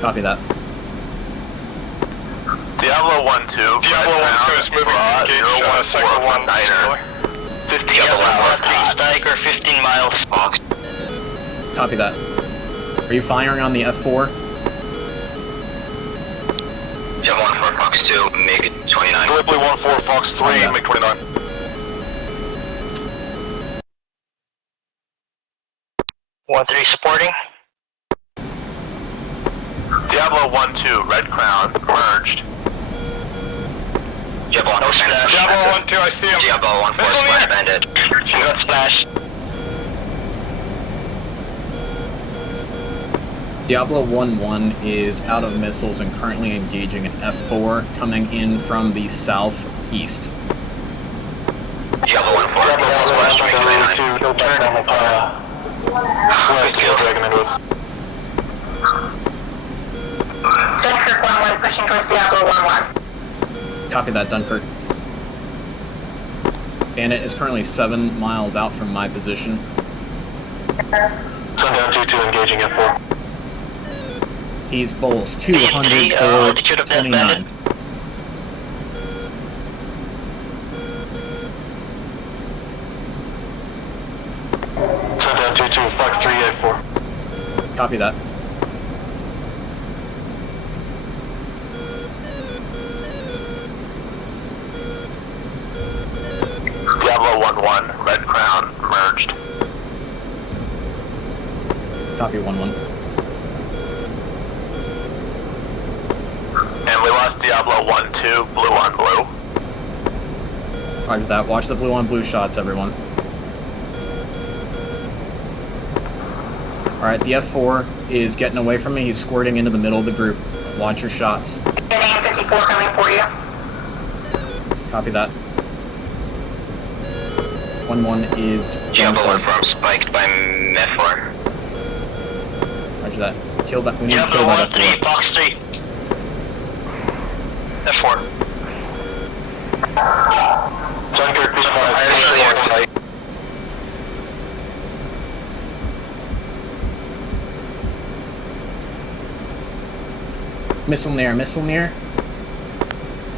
Copy that. Diablo 1-2. Diablo 1-2 is moving to engage Psycho 1 Niner. 15 Diablo miles 1-3 Stryker, 15 miles. Fox. Copy that. Are you firing on the F4? Diablo 1-4 Fox 2, MiG-29. Gallipoli 1-4, Fox 3, Yeah. MiG-29. One-3 supporting. Diablo 1-2, Red Crown, merged. Diablo 1 splash. Diablo 1-2, I see him. Diablo 1-4 splash bandit. You got splash. Diablo 1-1 is out of missiles and currently engaging an F4 coming in from the southeast. Diablo 1-4 splash MiG-29. He'll turn on the car. Good kill. Dragon into it. Dunkirk 1-1 pushing towards Diablo 1-1. Copy that, Dunkirk. Bandit is currently 7 miles out from my position. Sundown 2-2 engaging F4. He's bowls 200 altitude of that 29. bandit. Sundown 2-2, Fox 3 A4. Copy that. Diablo 1-1, Red Crown, merged. Copy 1-1. And we lost Diablo 1-2, blue on blue. Roger that. Watch the blue on blue shots, everyone. Alright, the F4 is getting away from me. He's squirting into the middle of the group. Watch your shots. Getting 54 coming for you. Copy that. 1-1 is... Diablo 1-4 spiked by F4. Roger that. Kill that. We need to Diablo kill that 1-3 F4. Fox 3. F4. Dunkirk B5. Missile near, missile near.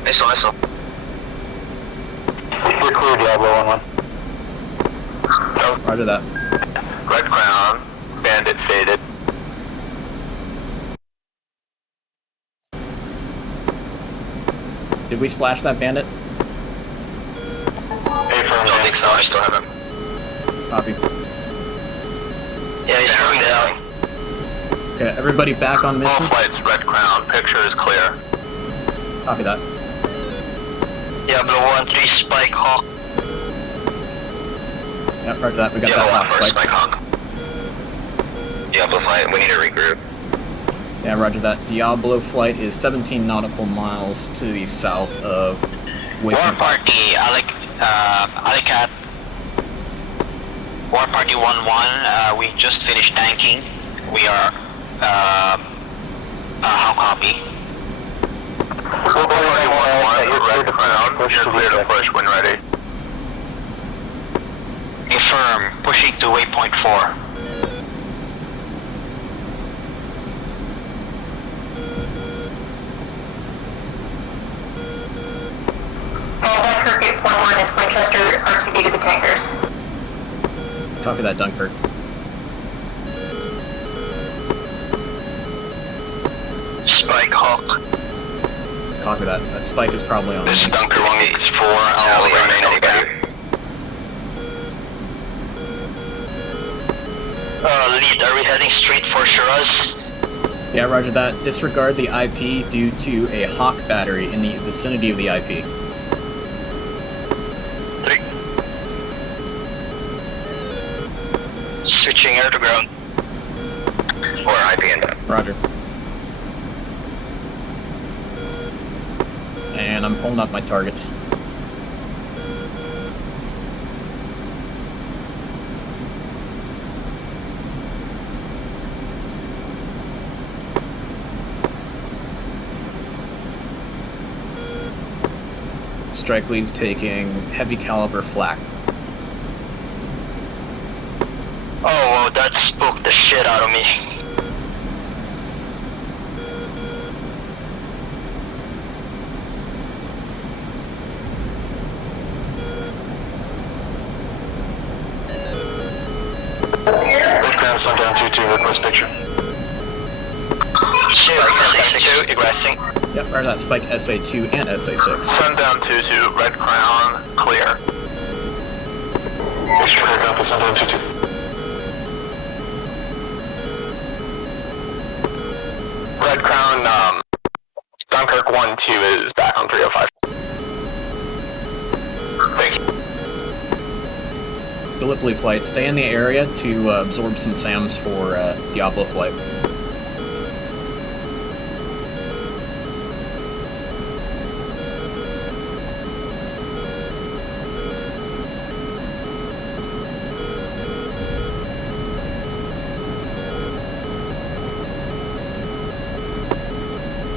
Missile. We're clear, Diablo 1-1. Roger that. Red Crown, Bandit faded. Did we splash that bandit? I don't think so, I still haven't. Copy. Yeah, he's coming down. Okay, everybody back on All mission? flights, Red Crown, picture is clear. Copy that. Diablo 1-3 Spike Hawk. Yeah, roger that. We got Diablo that 1 hot first, spike. Spike Hawk. Diablo flight, we need to regroup. Yeah, roger that. Diablo flight is 17 nautical miles to the south of War Waypoint. Party, Alicat. War Party 1-1, we just finished tanking. We are, how copy? War Party 1-1, Red Crown, you're clear to push when ready. Confirm, pushing to Waypoint 4. And Dunkirk 8.1 is Winchester, RTB to the tankers. Copy that, Dunkirk. Spike Hawk. Copy that. That spike is probably on. This is Dunker 184, I'll remain on back. Lead, are we heading straight for Shiraz? Yeah, roger that. Disregard the IP due to a Hawk battery in the vicinity of the IP. 3. Switching air to ground. Or IP and Roger. And I'm pulling up my targets. Strike lead's taking heavy caliber flak. Oh, well, that spooked the shit out of me. Red Crown, Sundown 2-2, request picture. SA2, egressing. Yep, right that spike SA2 and SA6. Sundown 2-2, Red Crown, clear. Picture clear, copy, Sundown 2-2. Red Crown, Dunkirk 1-2 is back on 305. Thank you. Gallipoli flight, stay in the area to absorb some SAMs for Diablo flight.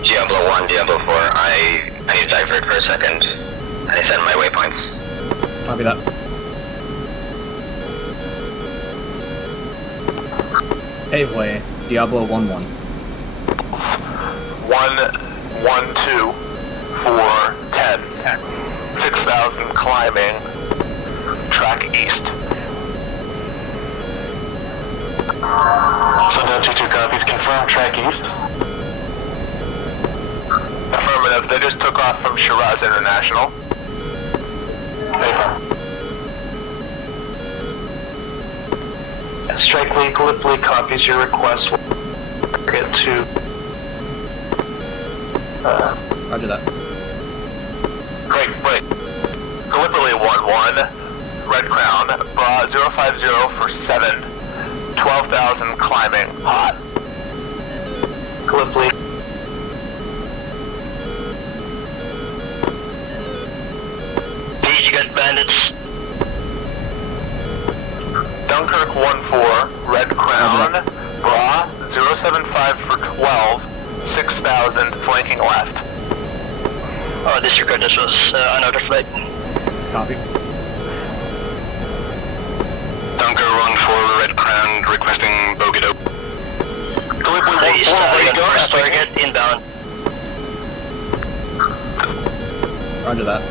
Diablo 1, Diablo 4, I need to divert for a second. I send my waypoints. Copy that. Paveway, Diablo 1-1. 1-1-2, 4-10. 6,000 climbing, track east. Sundown 2-2 copies, confirm track east. Affirmative, they just took off from Shiraz International. Strike League, Gallipoli copies your request. We'll get to... Roger that. Great. Gallipoli 1-1, Red Crown, Bra 050 for 7, 12,000 climbing, hot. Gallipoli. Lead, you got bandits. Dunkirk 1-4, Red Crown, Bra 075 for 12, 6,000 flanking left. Oh, disregard, this was another flight. Copy. Dunker 1-4, Red Crown, requesting bogey dope. Gallipoli Please, 1-4, first target inbound. Roger that.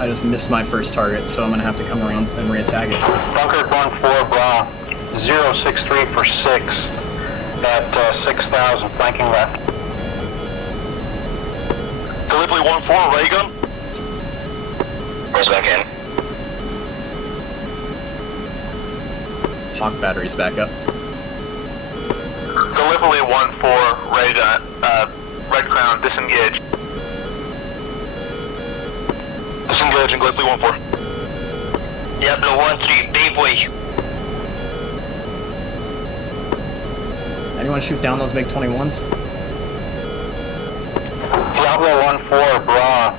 I just missed my first target, so I'm gonna have to come around and reattack it. Dunkirk 1-4, Bra, 063 for 6 at 6,000, flanking left. Gallipoli 1-4, ray gun. Where's back in? Hawk batteries back up. Gallipoli 1-4, ray gun, Red Crown, disengage. Disengaging Gallipoli 1-4. Diablo 1-3, Paveway. Anyone shoot down those MiG-21s? Diablo 1-4, Bra,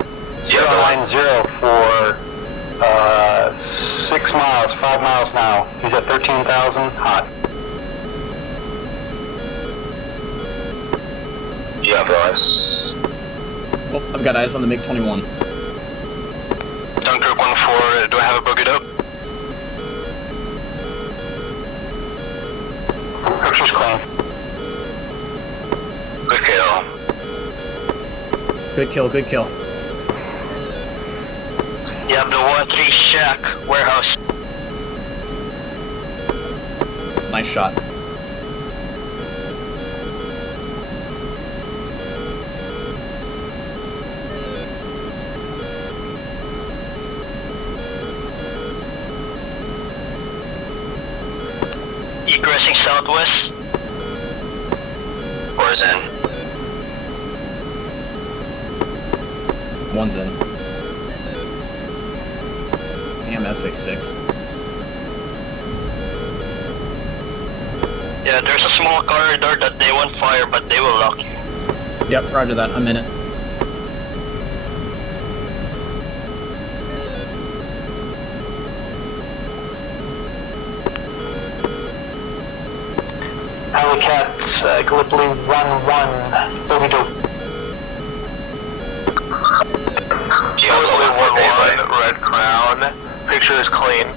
090 for 6 miles, 5 miles now. He's at 13,000, hot. Yeah, boys. Oh, I've got eyes on the MiG-21. Dunkirk 1-4, do I have it boogied up? Picture's clean. Good kill. Good kill, good kill. Diablo 1-3, shack, warehouse. Nice shot. Egressing southwest. Where's in? One's in. Damn, SA6. Yeah, there's a small corridor that they won't fire, but they will lock you. Yep, roger that. I'm in it. Alley Cats, Gallipoli 1-1, Boogie-doo. Gallipoli 1-1, Red Crown, picture is clean.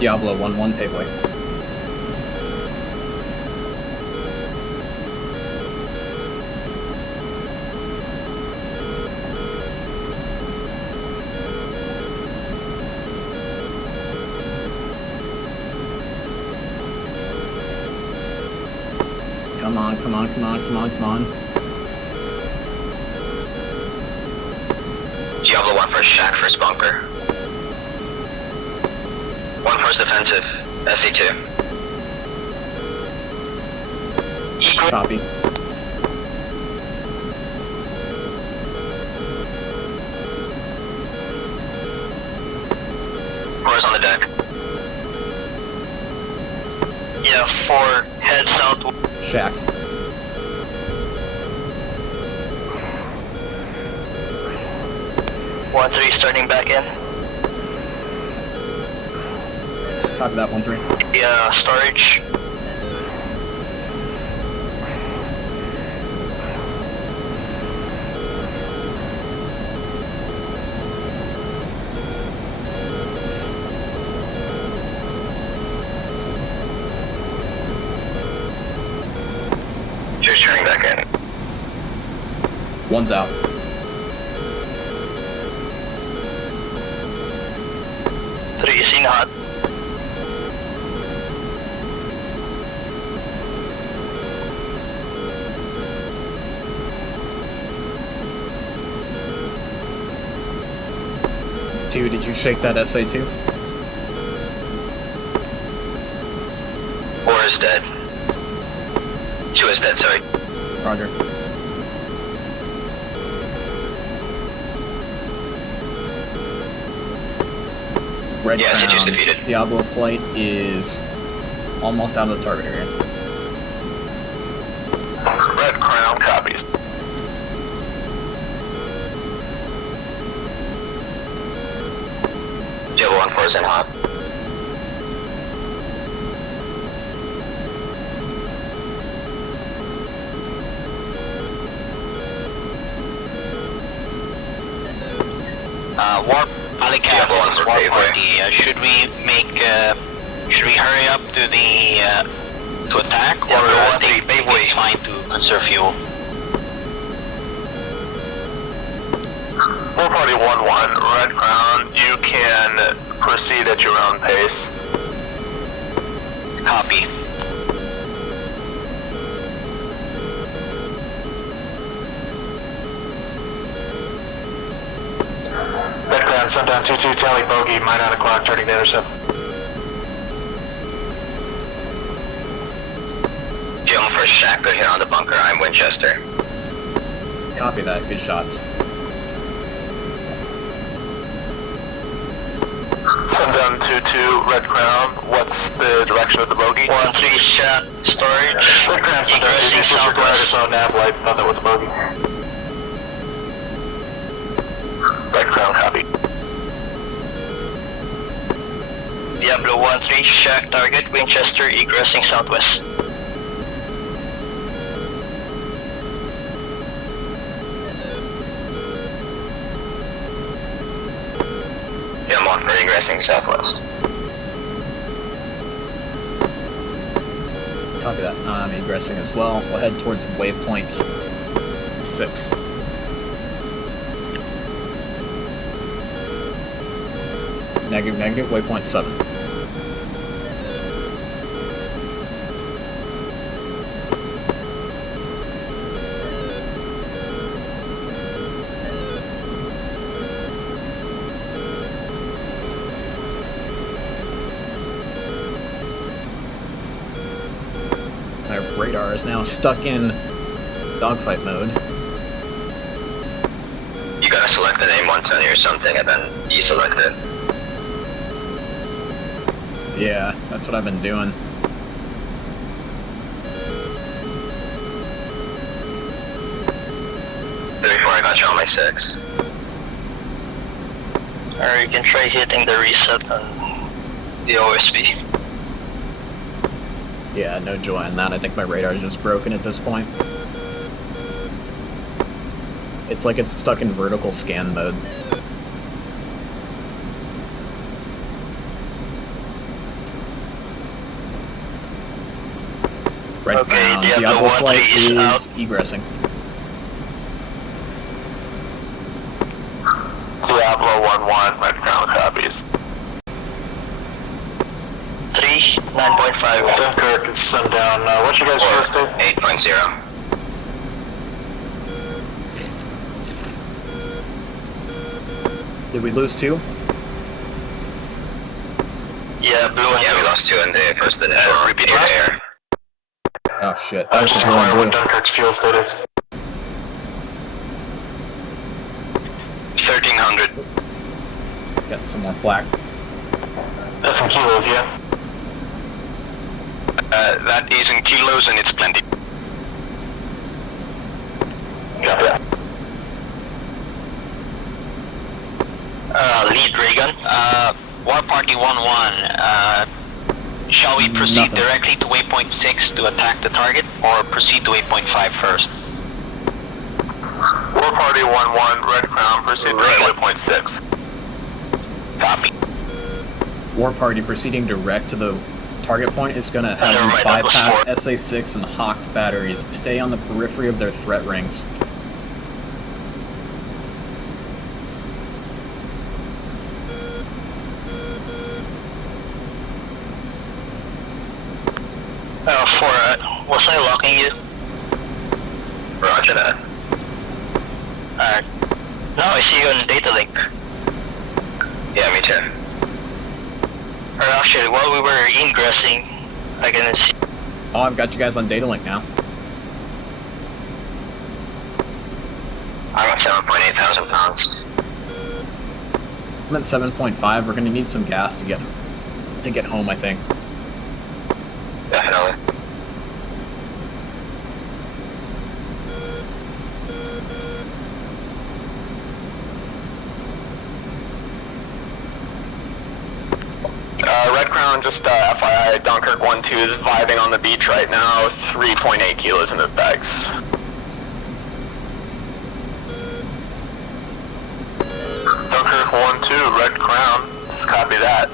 Diablo 1-1, Paveway. Come on, come on, come on, come on, come on. Diablo 1 first shack, first bunker. 1 first defensive, SC2. Copy. Where's on the deck? Yeah, 4, head south. Shack. One 3 starting back in. Copy that, 1-3. Yeah, storage. Just turning back in. One's out. Three is in hot. Two, did you shake that SA2? 4 is dead. 2 is dead, sorry. Roger. Red Yeah, Crown, T2's defeated. Diablo flight is almost out of the target area. Red Crown copies. Diablo 1-4 is in hot. Warp Alley Cat Diablo 1 for Paveway. should we hurry up to the to attack, or I think Paveway is fine to conserve fuel. 4 Party 1-1, Red Crown, you can proceed at your own pace. Copy. Red Crown, Sundown 2-2, tally bogey, mine out of clock, turning the intercept. Jim for Shack, good hit on the bunker. I'm Winchester. Copy that. Good shots. Sundown 2-2, Red Crown, what's the direction of the bogey? 1-3 shot storage. Red Crown, Sundown 2-2, disregard on nav light, thought that was a bogey. Red Crown, copy. Diablo 1-3 shack target, Winchester egressing southwest. Jim 1 for egressing southwest. Copy that. I'm egressing as well. We'll head towards Waypoint 6. Negative, negative, Waypoint 7. My radar is now stuck in dogfight mode. You gotta select the name once on here or something, and then you select it. Yeah, that's what I've been doing. Before I got you on my 6. Or you can try hitting the reset on the OSB. Yeah, no joy in that. I think my radar is just broken at this point. It's like it's stuck in vertical scan mode. Red Okay, Crown, Diablo Diablo 1-3 Flight is is out. egressing. Diablo 1-1, Red Crown copies. 3, 9.5. Dunkirk, it's sundown. What's your guys' first day? 8.0. Did we lose 2? Yeah, blue and Yeah, we blue. lost 2 in the first initial. repeat near that. air. Oh shit, that was Just just blue and inquire what blue. Dunkirk's fuel status. 1300. Got some more flak. That's in kilos, yeah? That is in kilos and it's plenty. Copy that. Lead Reagan. War Party 1-1, shall we proceed Nothing. directly to Waypoint 6 to attack the target, or proceed to Waypoint 5 first? War Party 1-1, Red Crown, proceed direct to Waypoint 6. Copy. War Party proceeding direct to the target point is going to have Never you mind, that was bypass SA-6 and Hawk's batteries. Stay on the periphery of their threat rings. Was I locking you? Roger that. Alright. Now I see you on data link. Yeah, me too. Or actually, while we were ingressing, I can see. Oh, I've got you guys on data link now. I'm at 7.8 thousand pounds. I'm at 7.5. We're going to need some gas to get home, I think. Definitely. Red Crown, just FYI, Dunkirk 1-2 is vibing on the beach right now, 3.8 kilos in his bags. Dunkirk 1-2, Red Crown, copy that.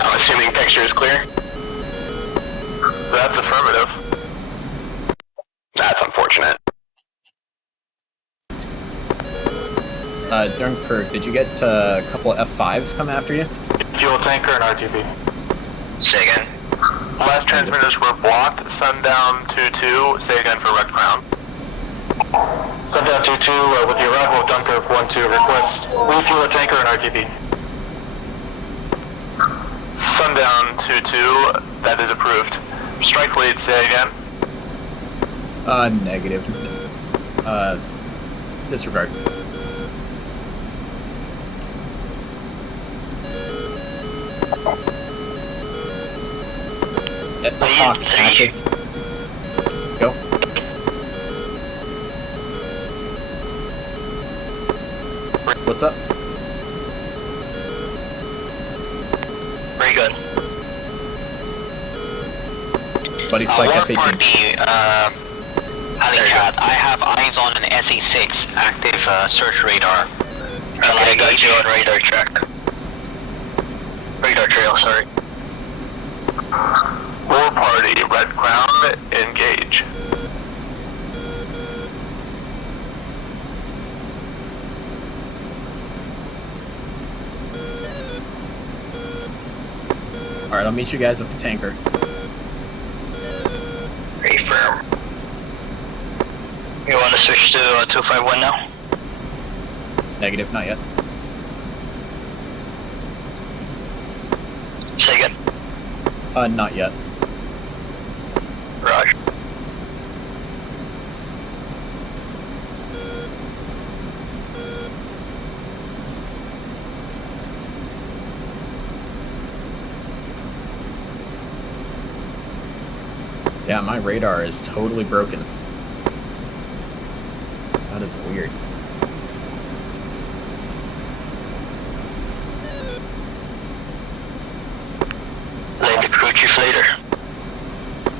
I'm assuming picture is clear? That's affirmative. That's unfortunate. Dunkirk, did you get a couple of F5s come after you? Fuel tanker and RTB. Say again. Last transmitters were blocked. Sundown 2-2. Say again for Red Crown. Sundown 2-2, with the arrival of Dunkirk 1-2, request refuel a tanker and RTB. Sundown 2-2, that is approved. Strike lead, say again. Negative. Disregard. Hawk active. Go. What's up? Very good. Buddy Spike War F-18. Party, Alley-Cat, I have eyes on an SA-6 active search radar. Okay, got you on radar check. Radar trail, sorry. War Party, Red Crown, engage. Alright, I'll meet you guys at the tanker. Very firm. You want to switch to 251 now? Negative, not yet. Say again. Not yet. Roger. Yeah, my radar is totally broken. That is weird. Blame the crew chief later.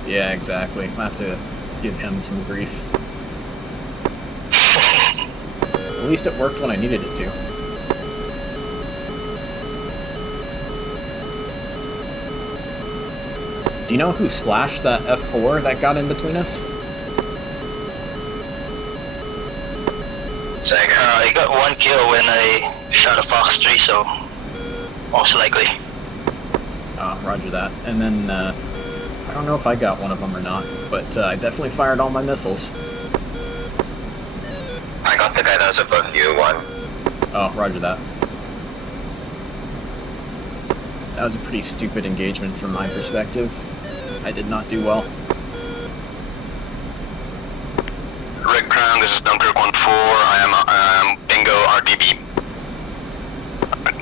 Yeah, exactly. I'll have to give him some grief. At least it worked when I needed it to. Do you know who splashed that F4 that got in between us? I got one kill when I shot a Fox 3, so most likely. Roger that. And then, I don't know if I got one of them or not, but I definitely fired all my missiles. I got the guy that was above you, one. Oh, roger that. That was a pretty stupid engagement from my perspective. I did not do well. Red Crown, this is Dunkirk 1-4. I am bingo RTB.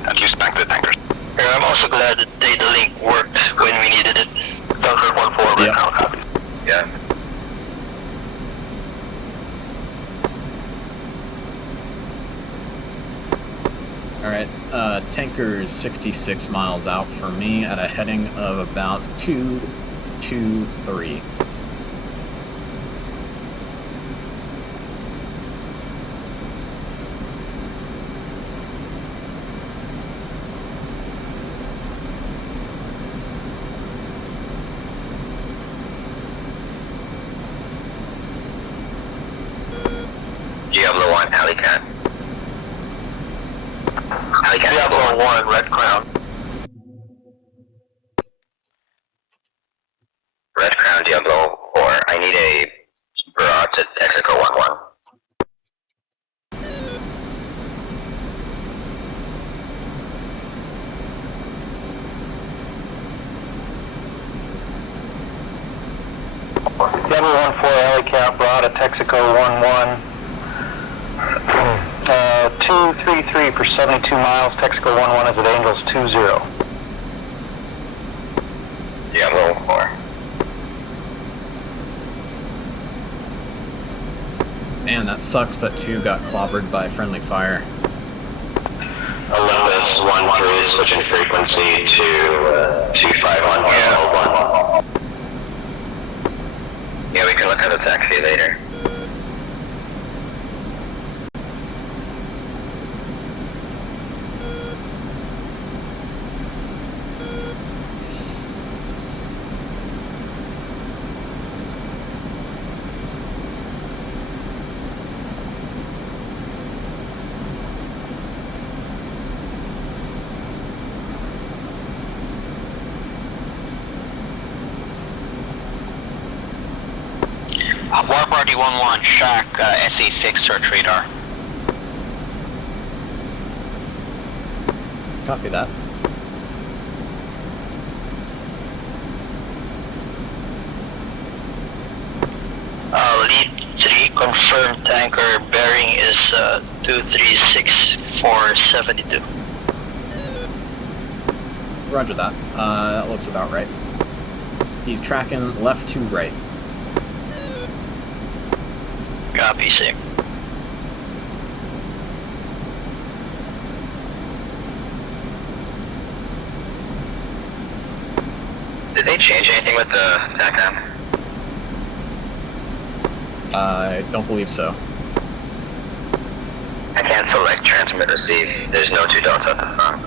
At least back to the tankers. Yeah, I'm also glad that data link worked when we needed it. Dunkirk 1-4, Red Crown copy. Yeah. Alright, tanker's 66 miles out for me at a heading of about 223. Diablo 1, Alley-Cat. Diablo 1, Red Crown. Red Crown, Diablo 4. I need a barrage at Texaco 1-1. Diablo 1-4, Alley-Cat, brought a Texaco 1-1. 233 for 72 miles. Texaco 1-1 is at angles 20. Diablo 4. Man, that sucks that 2 got clobbered by friendly fire. Olympus 1-3, switching frequency to 251 1. Yeah, we can look at the taxi later. War Party 1-1, Shack, SA-6 search radar. Copy that. Lead 3, confirmed tanker bearing is 236,472. Roger that. That looks about right. He's tracking left to right. Copy, same. Did they change anything with the TACVIEW? I don't believe so. I can't select transmit receive. There's no 2 dots at the front.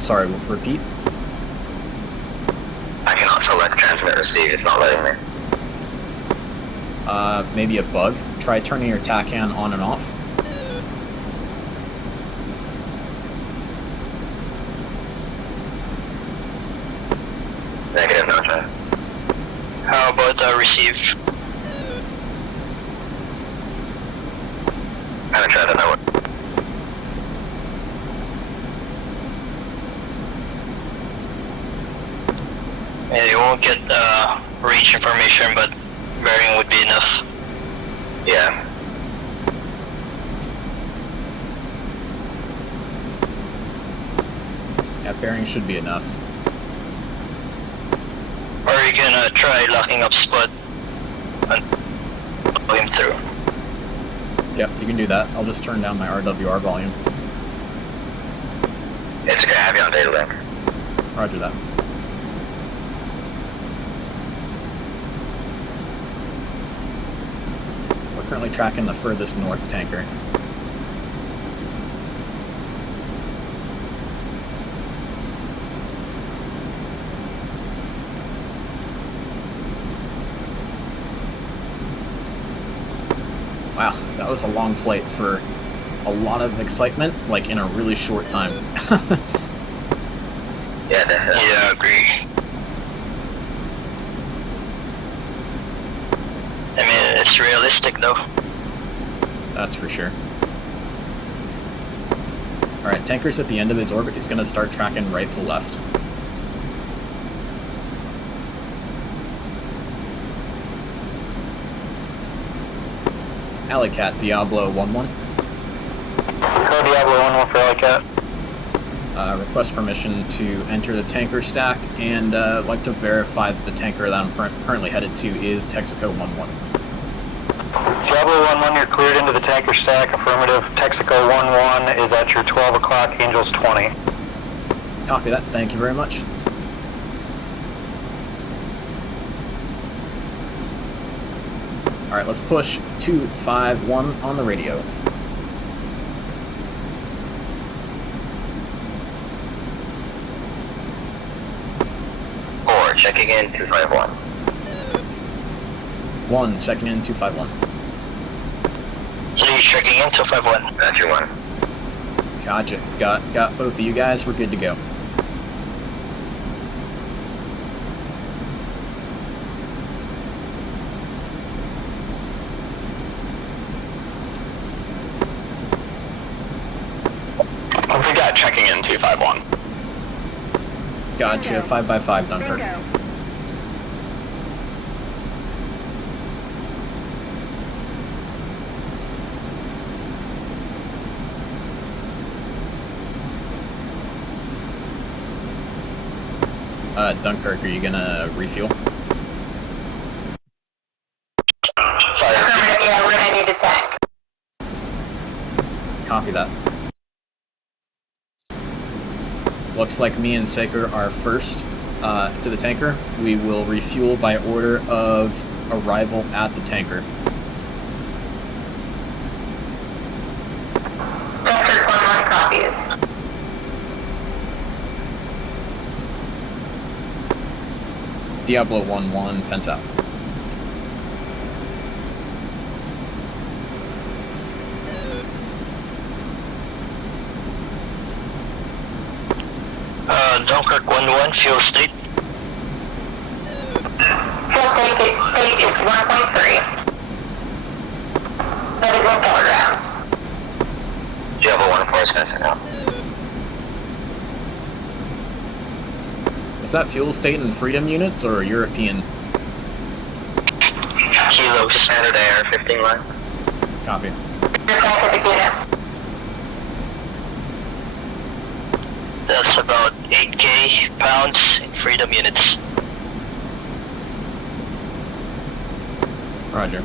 Sorry, repeat? I cannot select transmit receive. It's not letting me. Maybe a bug. Try turning your TACAN on and off. Negative, no try. How about receive? I haven't tried that one. Yeah, you won't get reach information, but bearing would be enough. Yeah. Yeah, bearing should be enough. Or you can try locking up Spud and pull him through. Yep, you can do that. I'll just turn down my RWR volume. It's okay, I have you on data link. Roger that. We're currently tracking the furthest north tanker. Wow, that was a long flight for a lot of excitement, like in a really short time. Yeah, definitely. Yeah, agree. I mean, it's realistic though. That's for sure. Alright, tanker's at the end of his orbit. He's going to start tracking right to left. Alley Cat, Diablo 1-1. Code Diablo 1-1 for Alley-Cat. Request permission to enter the tanker stack, and like to verify that the tanker that I'm currently headed to is Texaco 1-1. Diablo 1-1, you're cleared into the tanker stack. Affirmative. Texaco 1-1 is at your 12 o'clock, Angels 20. Copy that. Thank you very much. Alright, let's push 251 on the radio. Checking in 251. 1, checking in 251. So you're checking in 251. That's your one. Gotcha. Got both of you guys. We're good to go. We got checking in 251. Gotcha. 5x5, Dunkirk. Dunkirk, are you gonna refuel? Affirmative, yeah, we're gonna need a tank. Copy that. Looks like me and Saker are first to the tanker. We will refuel by order of arrival at the tanker. Dunkirk 1-1 copies. Diablo 1-1, fence out. Dunkirk 1-1, fuel state. state is 1.3. That is in kilograms. Do you have a 1-4 sensor now? Is that fuel state in freedom units or European? Kilo standard air 15 line. Copy. Your scientific unit. That's about 8K pounds in freedom units. Roger.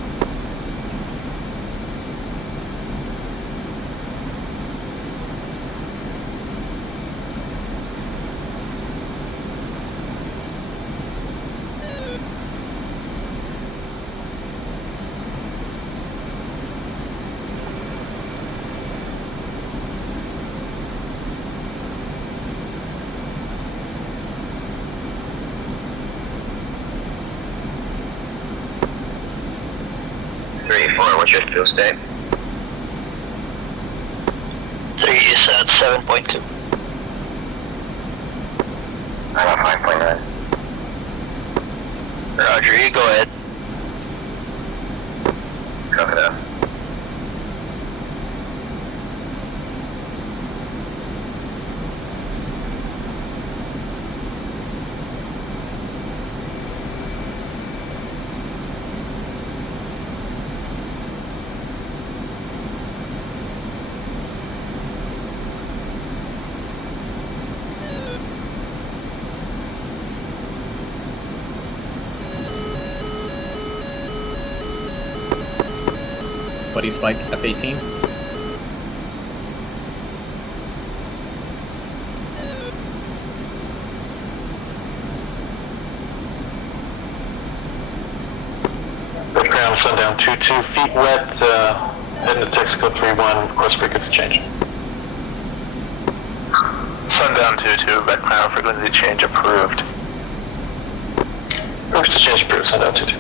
What's your fuel state? 3 is at 7.2. I'm at 5.9. Roger, you go ahead. Copy that. Buddy Spike, F-18. Ground sundown 2-2, feet wet, heading to Texaco 3-1, request frequency change. Sundown 2-2, background frequency change approved. Frequency change approved, sundown 2-2.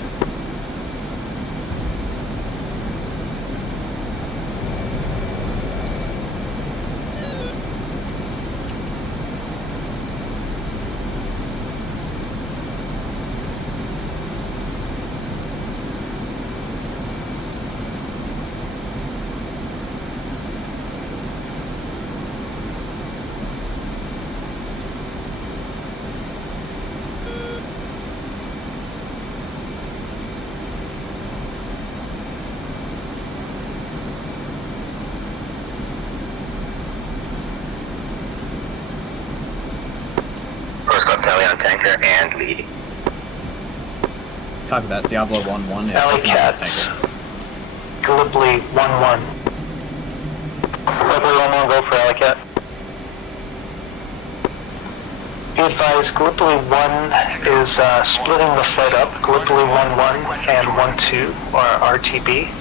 Tanker and lead. Copy that. Diablo 1-1 is Alley looking at Cat. the tanker. Gallipoli 1-1. Gallipoli 1-1, go for Alley Cat. Be advised, Gallipoli 1 is splitting the flight up. Gallipoli 1-1 and 1-2 are RTB.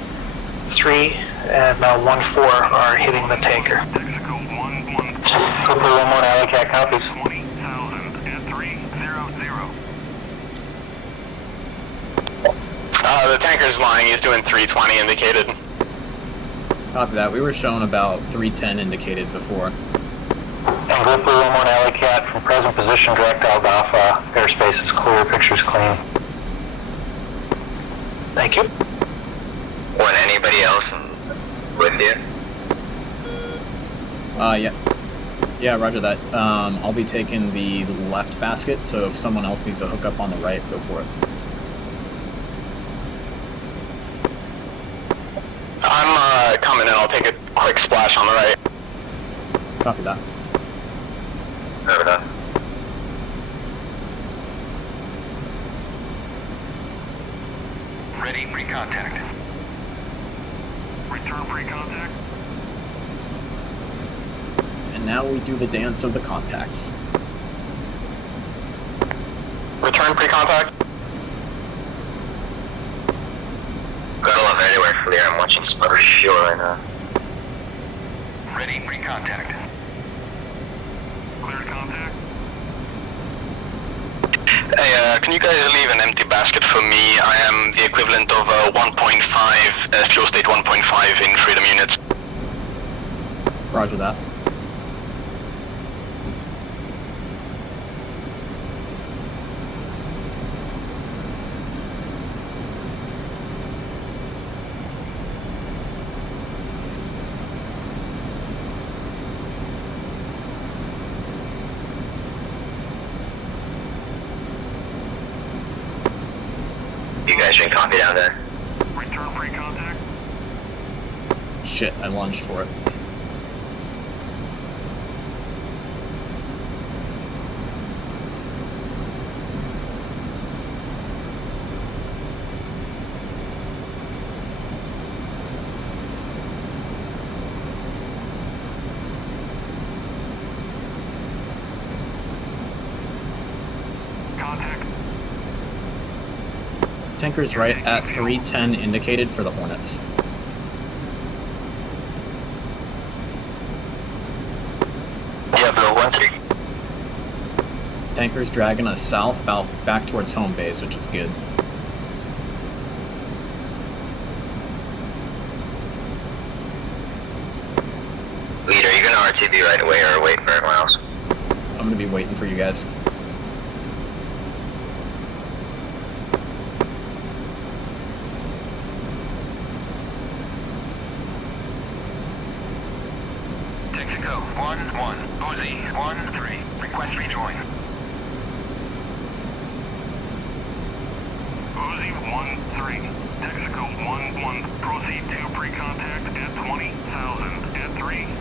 3 and 1-4 are hitting the tanker. Texaco 1-1. Gallipoli 1-1, Alley Cat copies. 20,000 at 300. The tanker's lying, he's doing 320 indicated. Copy that. We were shown about 310 indicated before. And Gallipoli 1-1, Alley Cat, from present position, direct out Dhafra. Airspace is clear, picture's clean. Thank you. Want anybody else with you? Yeah. Yeah, roger that. I'll be taking the left basket, so if someone else needs to hook up on the right, go for it. I'm coming in, I'll take a quick splash on the right. Copy that. Over that. Ready, pre-contact. Return pre-contact. And now we do the dance of the contacts. Return pre-contact. Got 11 anywhere clear, I'm watching Sputter Shore right now. Ready, pre-contact. Cleared contact. Hey, can you guys leave an empty basket for me? I am the equivalent of 1.5, fuel state 1.5 in freedom units. Roger that. You guys didn't copy down there? Return pre-contact. Shit, I lunged for it. Contact. Tanker's right at 310 indicated for the Hornets. Diablo 1-3. Tanker's dragging us south, back towards home base, which is good. Lead, are you gonna RTB right away or wait for everyone else? I'm gonna be waiting for you guys. Texaco 1-1. Uzi 1-3. Request rejoin. Uzi 1-3. Texaco 1-1. Proceed to pre-contact at 20,000 at 300.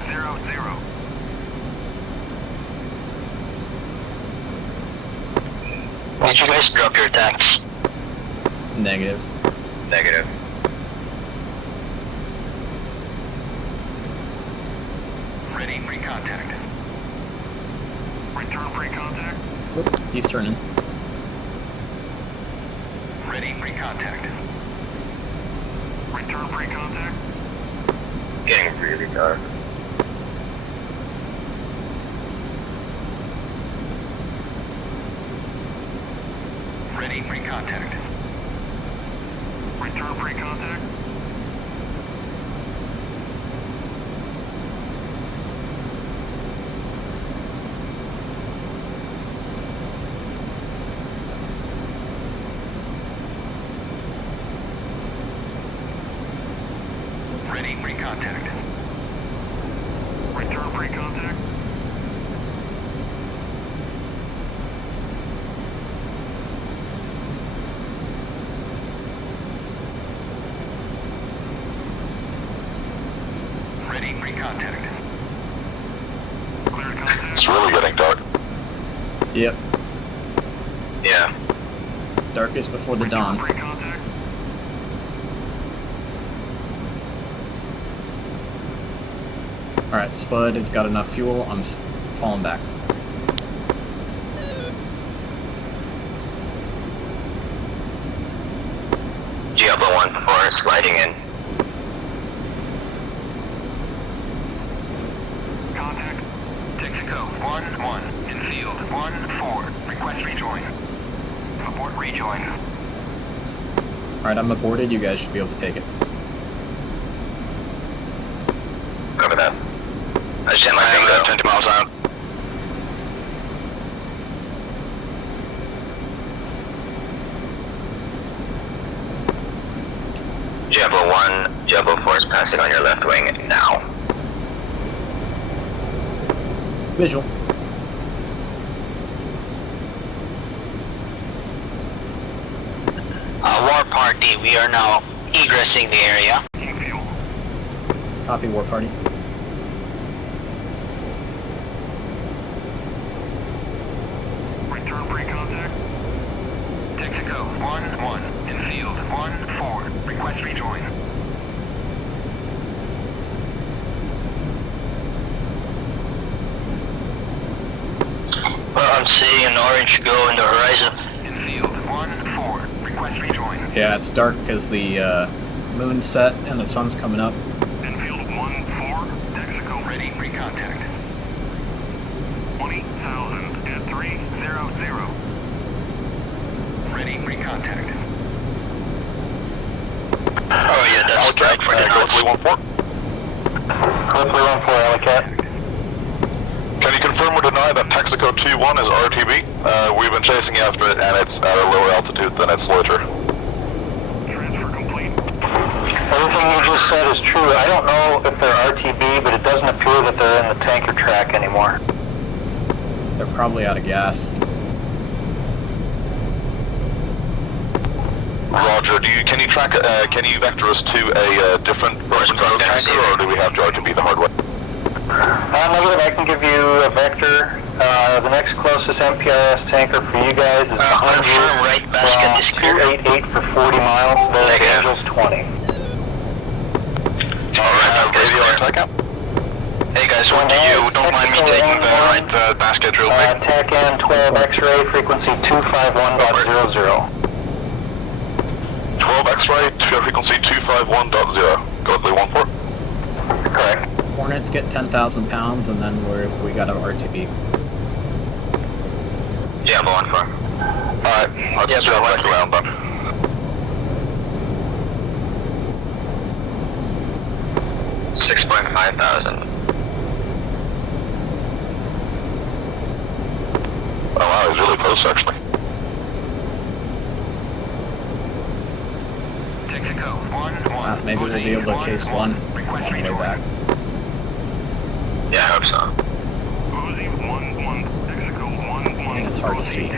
Did you guys drop your tanks? Negative. Negative. Ready pre-contact. Return pre-contact. Whoop, he's turning. Ready pre-contact. Return pre-contact. Getting really dark. Ready pre-contact. Return pre-contact. Ready pre-contact. Return pre-contact. Ready pre-contact. Cleared contact. It's really getting dark. Yep. Yeah. Darkest before the dawn. Pre-contact. Alright, Spud has got enough fuel. I'm falling back. Diablo 1-4 sliding in. Contact. Texaco 1-1. In field 1-4. Request rejoin. Abort rejoin. Alright, I'm aborted. You guys should be able to take it. Cover that. I just hit my bingo. 20 miles out. Diablo 1, Diablo 4 is passing on your left wing now. Visual. War party, we are now egressing the area. Keep fuel. Copy, war party. Return pre-contact. Texaco 1-1. In field 1-4. Request rejoin. Well, I'm seeing an orange glow in the horizon. In field 1-4. Request rejoin. Yeah, it's dark because the moon's set and the sun's coming up. In field 1-4. Texaco ready pre-contact. 20,000 at 300. Ready pre-contact. Oh yeah, that's right for the Gallipoli notes. 1-4. Gallipoli 1-4, Alicat. Can you confirm or deny that Texaco 2-1 is RTB? We've been chasing after it and it's at a lower altitude than its loiter. Transfer complete. Everything you just said is true. I don't know if they're RTB, but it doesn't appear that they're in the tanker track anymore. They're probably out of gas. Roger. Can you track? Can you vector us to a different tanker, or do we have to RTB the hard way? Negative. I can give you a vector. The next closest MPRS tanker for you guys is confirm right basket is clear. 288 for 40 miles. There's Angels 20. Alright, radio on TACAP. Hey guys, what do you? Don't mind me taking the right basket real quick. TACAN 12 X-ray, frequency 251.00. 12 X-ray, frequency 251.0. Go to 14. Correct. Hornets get 10,000 pounds, and then we got an RTB. Yeah, I'm on for. Alright, let's jump back around then. $6,500. Oh wow, he's really close actually. Maybe we'll be able to case one on the way back. Yeah, I hope so. And it's hard to see.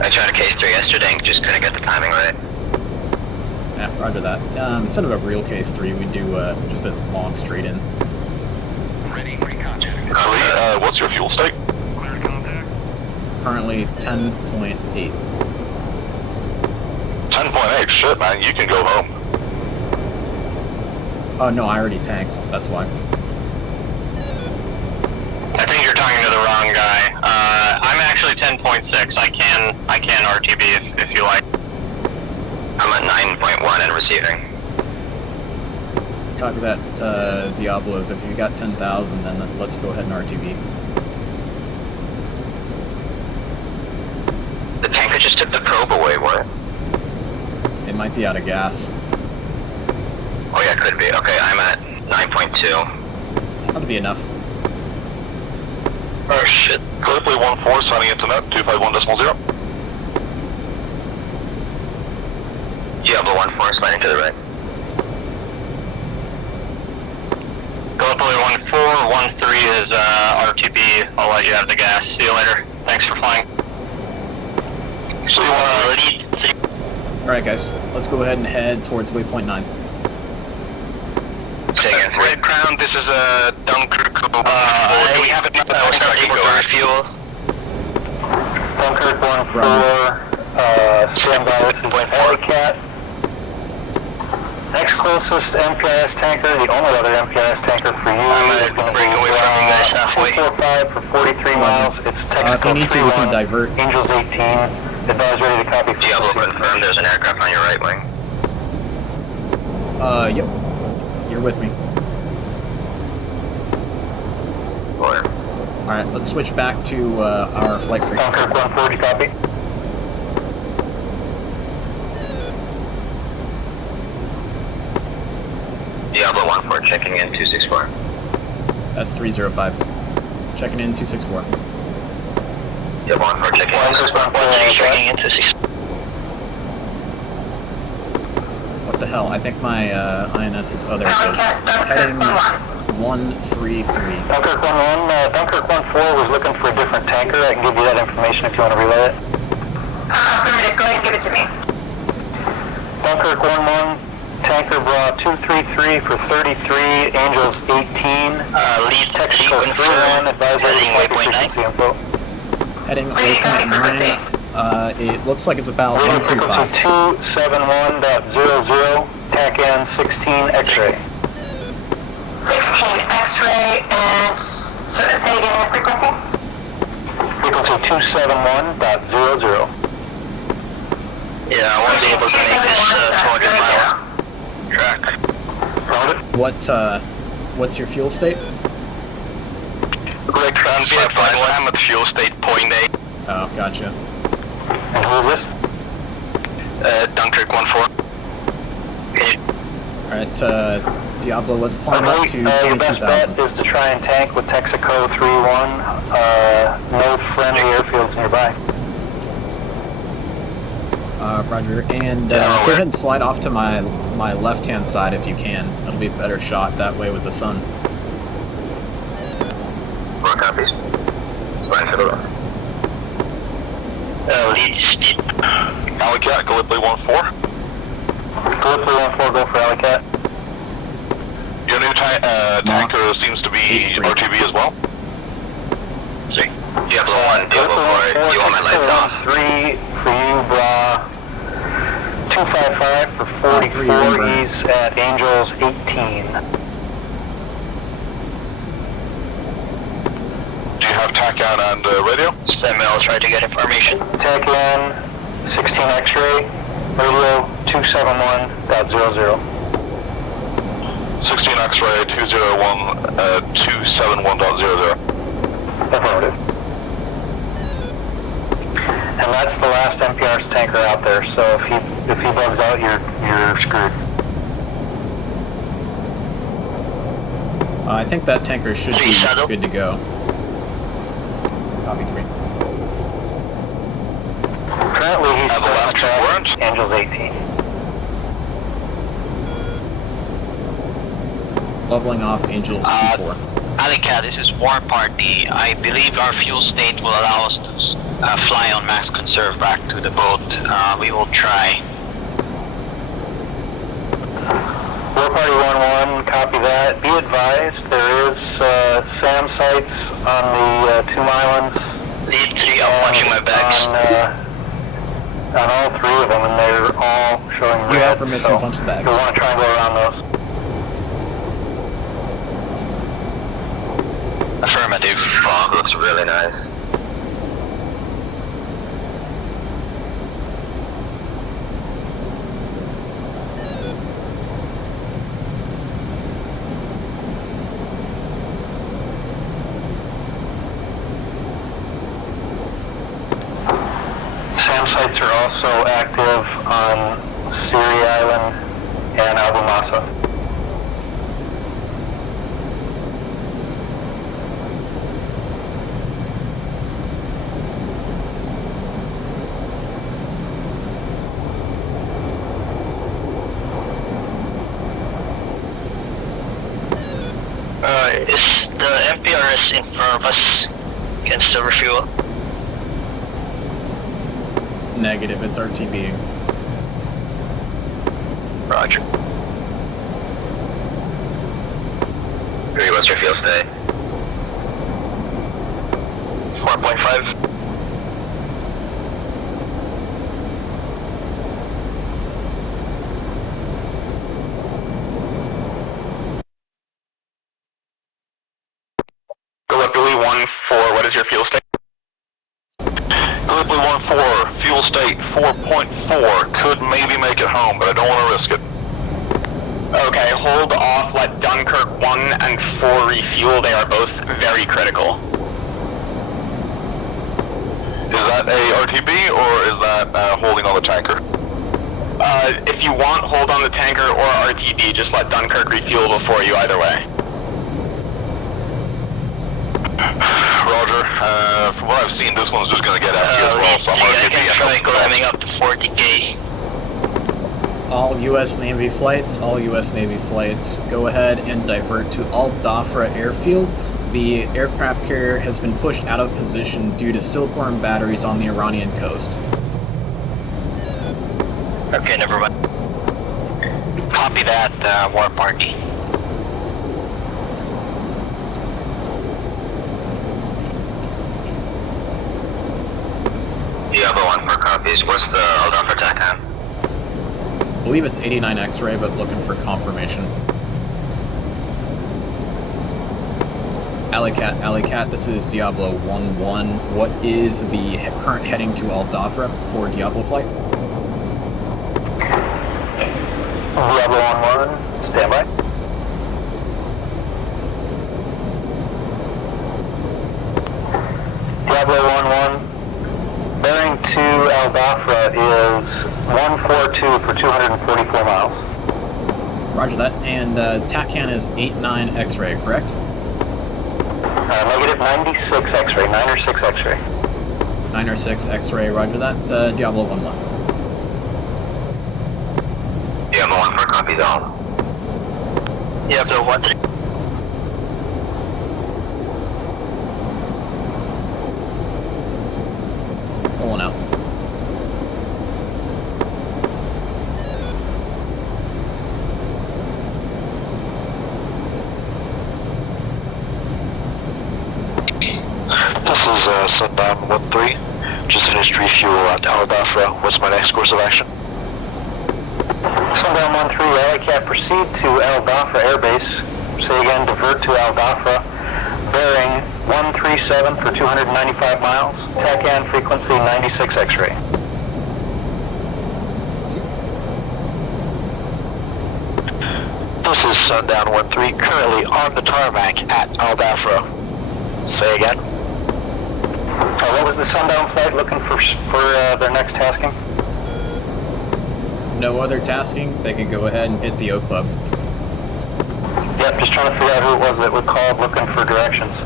I tried to case 3 yesterday and just couldn't get the timing right. Yeah, roger that. Instead of a real case 3, we do just a long straight in. What's your fuel state? Currently 10.8. 10.8, shit man, you can go home. Oh no, I already tanked, that's why. I think you're talking to the wrong guy. I'm actually 10.6. I can RTB if you like. I'm at 9.1 and receiving. Copy that, Diablos. If you got 10,000, then let's go ahead and RTB. The tanker just took the probe away, what? It might be out of gas. Oh yeah, could be. Okay, I'm at 9.2. That'll be enough. Oh shit. Clearly 14, signing into net, 251.0. Diablo 14, sliding to the right. Gallipoli 1413 is RTB. I'll let you have the gas. See you later. Thanks for flying. So you want lead. Alright guys, let's go ahead and head towards waypoint 9. Red Crown, this is a Dunkirk. Do we have enough able to refuel? Dunkirk 1-4, stand by, this is Alleycat. Next closest MPRS tanker, the only other MPRS tanker for you, is going to be 245 for 43 miles. It's If technical you need to, we can divert. Angels 18, advise ready to copy. Diablo confirmed there's an aircraft on your right wing. Yep. You're with me. Alright, let's switch back to our flight frequency. Dunkirk 140, copy. Diablo 14 checking in 264. That's 305. Checking in 264. Diablo 14 checking in 264. Checking in 264. What the hell? I think my INS is... Oh, there it goes. Heading 133. Dunkirk 1-1, Dunkirk 1-4 was looking for a different tanker. I can give you that information if you want to relay it. Affirmative, go ahead and give it to me. Dunkirk 1-1, tanker bra 233 for 33, Angels 18. Lead Texaco 3-1, advisory waypoint 9. info. Heading waypoint 9. It looks like it's about Radio frequency 135. 271.00, TACAN 16 X-ray. 16 X-ray and say again the frequency? Frequency 271.00. Yeah, I won't be able to make this 200 mile track. What's your fuel state? Red Crown, be advised, I'm at fuel state 0.8. Oh, gotcha. And who is this? Dunkirk 14. Alright, Diablo, let's climb up to your best bet 22,000. is to try and tank with Texaco 3-1. No friendly airfields nearby. Roger, and go ahead and slide off to my left-hand side if you can. It'll be a better shot that way with the sun. 4 copies. Slide to the left. Lead speed. Alleycat, Gallipoli 1-4. Gallipoli 1-4, go for Alleycat. Your new tanker seems to be RTB as well. See, Diablo 1, Diablo 4, you want my lights off? 3 for you, Bra. 255 for 44, he's at Angels 18. Do you have TACAN and radio? Stand by, I'll try to get information. TACAN 16 X-ray, radio 271.00. 16 X-ray 271.00. Affirmative. And that's the last MPR's tanker out there, so if he bugs out, you're screwed. I think that tanker should be good to go. Copy 3. Currently, he's the last track, Angels 18. Leveling off Angels 2-4. Alleycat, this is War Party. I believe our fuel state will allow us to fly on max conserve back to the boat. We will try. War Party 1-1, copy that. Be advised, there is SAM sites on the two islands. Lead 3, I'm watching my bags. On all 3 of them, and they're all showing red. You have permission to punch the bags. You'll want to try and go around those. Affirmative. Fog looks really nice. SAM sites are also active on Siri Island and Abu Masa. Is the MPRS in front of us? Can still refuel? Negative, it's RTB. Roger. What's your fuel state? 4.5. Gallipoli 1-4, what is your fuel state? Gallipoli 1-4, fuel state 4.4. Could maybe make it home, but I don't want to risk it. Okay, hold off, let Dunkirk 1 and 4 refuel, they are both very critical. Is that a RTB or is that holding on the tanker? If you want, hold on the tanker or RTB, just let Dunkirk refuel before you either way. Roger. From what I've seen, this one's just going to get after as well, so I'm I can try climbing up to 40k. All U.S. Navy flights, go ahead and divert to Dhafra airfield. The aircraft carrier has been pushed out of position due to silkworm batteries on the Iranian coast. Okay, never mind. Copy that, War Party. Diablo 1 for copies. What's the Dhafra TACAN? I believe it's 89 X-ray, but looking for confirmation. Alleycat, this is Diablo 1-1. What is the current heading to Dhafra for Diablo flight? Diablo 1-1, stand by. Diablo 1-1, bearing to Dhafra is 142 for 244 miles. Roger that, and TACAN is 89 X-ray, correct? Negative 96 X-ray, 9 or 6 X-ray. 9 or 6 X-ray, roger that, Diablo 1-1. Diablo 1 for copies all. Diablo 1. Pulling out. Sundown 1-3. Just finished refuel at Dhafra. What's my next course of action? Sundown 1-3, Alley Cat, proceed to Dhafra Airbase. Say again, divert to Dhafra, bearing 137 for 295 miles. TACAN frequency 96 X-ray. This is Sundown 1-3, currently on the tarmac at Dhafra. Say again. What was the Sundown flight looking for their next tasking? No other tasking, they can go ahead and hit the O Club. Yep, just trying to figure out who it was that would call looking for directions.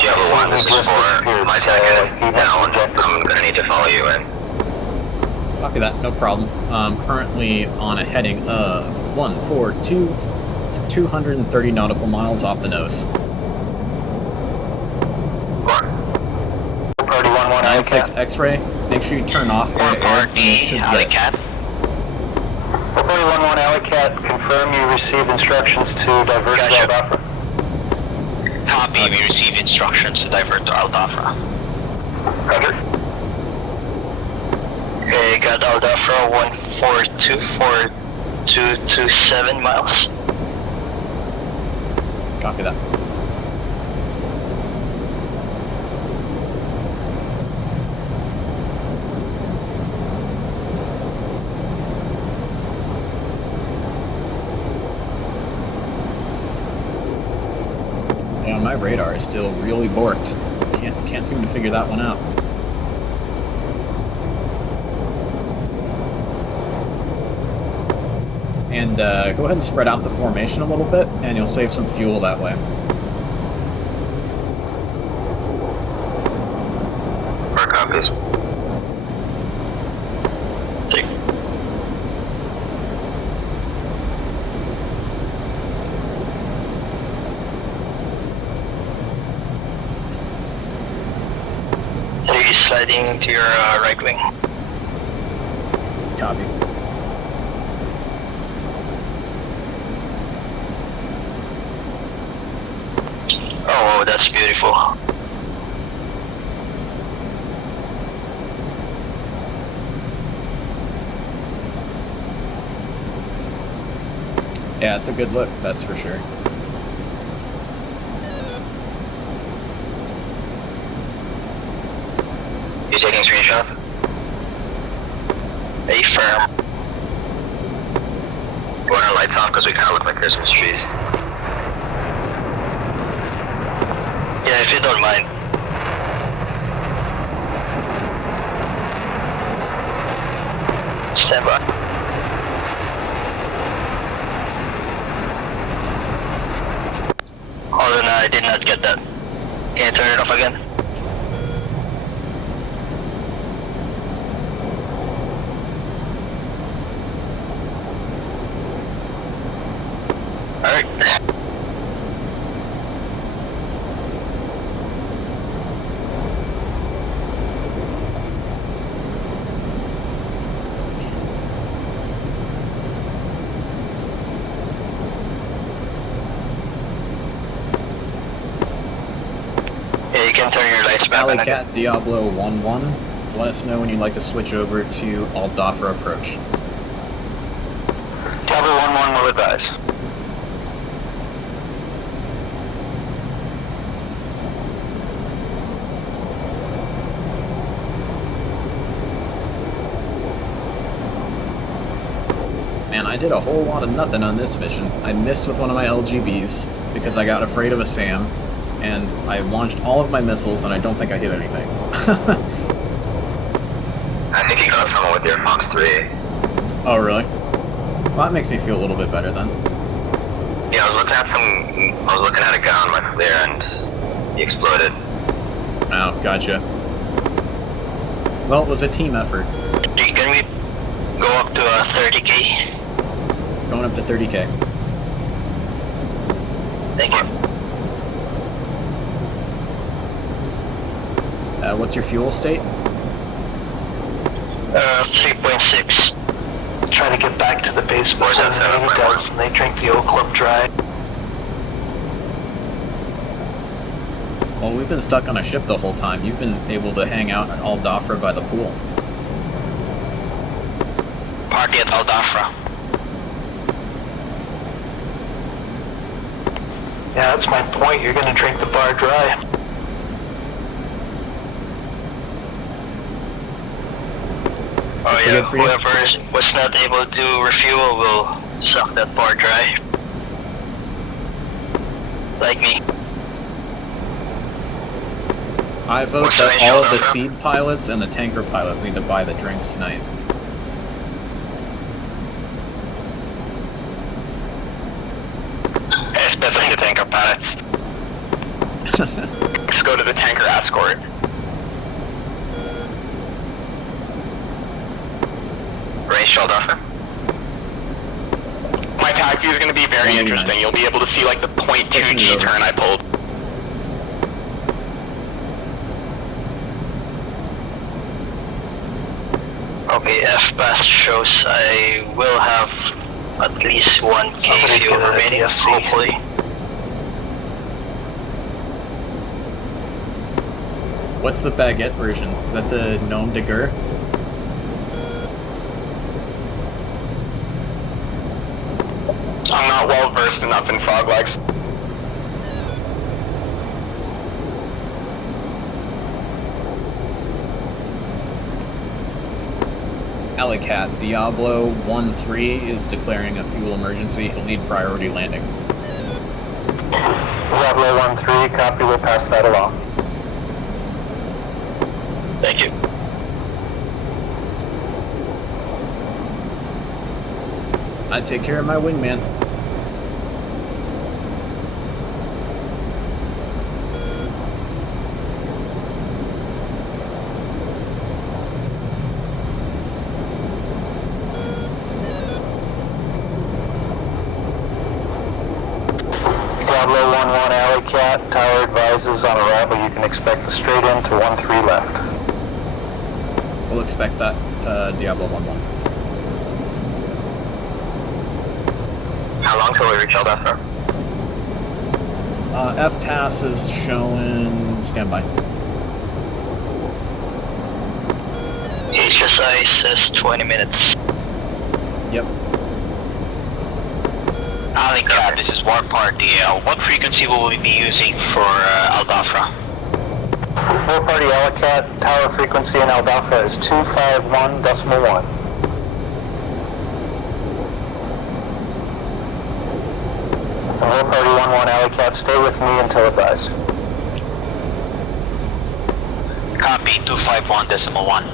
Java 1, this is for my second. Now I'm going to need to follow you in. Copy that, no problem. Currently on a heading of 142, 230 nautical miles off the nose. Party 1-1, 96 X-ray, make sure you turn off air to air. And you should Alley get Cat. Party 1-1, Alley Cat, confirm you received instructions to divert to Dhafra. Copy, we received instructions to divert to Dhafra. Roger. Okay, got Dhafra 1424227 miles. Copy that. Yeah, my radar is still really borked. Can't seem to figure that one out. And go ahead and spread out the formation a little bit, and you'll save some fuel that way. Our copies. Are you sliding to your right wing? Copy. Oh, that's beautiful. Yeah, it's a good look, that's for sure. You taking a screenshot? A firm. You want our lights off because we kind of look like Christmas trees. Yeah, if you don't mind. Stand by. Hold on, I did not get that. Can you turn it off again? Alright. Yeah, you can turn your lights back Alley on. Cat Diablo 1-1. Let us know when you'd like to switch over to Dhafra approach. Diablo 1-1 will advise. Man, I did a whole lot of nothing on this mission. I missed with one of my LGBs because I got afraid of a SAM, and I launched all of my missiles and I don't think I hit anything. I think you got someone with your Fox 3. Oh, really? Well, that makes me feel a little bit better then. Yeah, I was looking at a guy on my flare and he exploded. Oh, gotcha. Well, it was a team effort. Can we go up to 30k? Going up to 30k. Thank you. What's your fuel state? 3.6. Try to get back to the base Where's that before the 7.1? does, and they drink the O Club dry. Well, we've been stuck on a ship the whole time. You've been able to hang out at Al Dhafra by the pool. Party at Al Dhafra. Yeah, that's my point. You're gonna drink the bar dry. Oh yeah, whoever was not able to refuel will suck that bar dry. Like me. I vote that all of the seed pilots and the tanker pilots need to buy the drinks tonight. Especially the tanker pilots. Let's go to the tanker escort. Race shell Dhafra. My TACVIEW is going to be very interesting. You'll be able to see like the 0.2 G turn I pulled. Okay, F-Pass shows I will have at least 1K fuel remaining, hopefully. What's the baguette version? Is that the Gnome de Guerre? I'm not well versed enough in frog legs. Alicat, Diablo 1-3 is declaring a fuel emergency. He'll need priority landing. Diablo 1-3, copy, we'll pass that along. Thank you. I take care of my wingman. Diablo 1-1 Alley Cat, tower advises on arrival you can expect a straight in to 1-3 left. We'll expect that, Diablo 1-1. How long till we reach Al Dhafra? F-Pass is showing standby. HSI says 20 minutes. Yep. Alicat, this is War Party. What frequency will we be using for Al Dhafra? War Party Alicat, tower frequency in Al Dhafra is 251.1. War Party 1-1 Alicat, stay with me until advised. Copy, 251.1.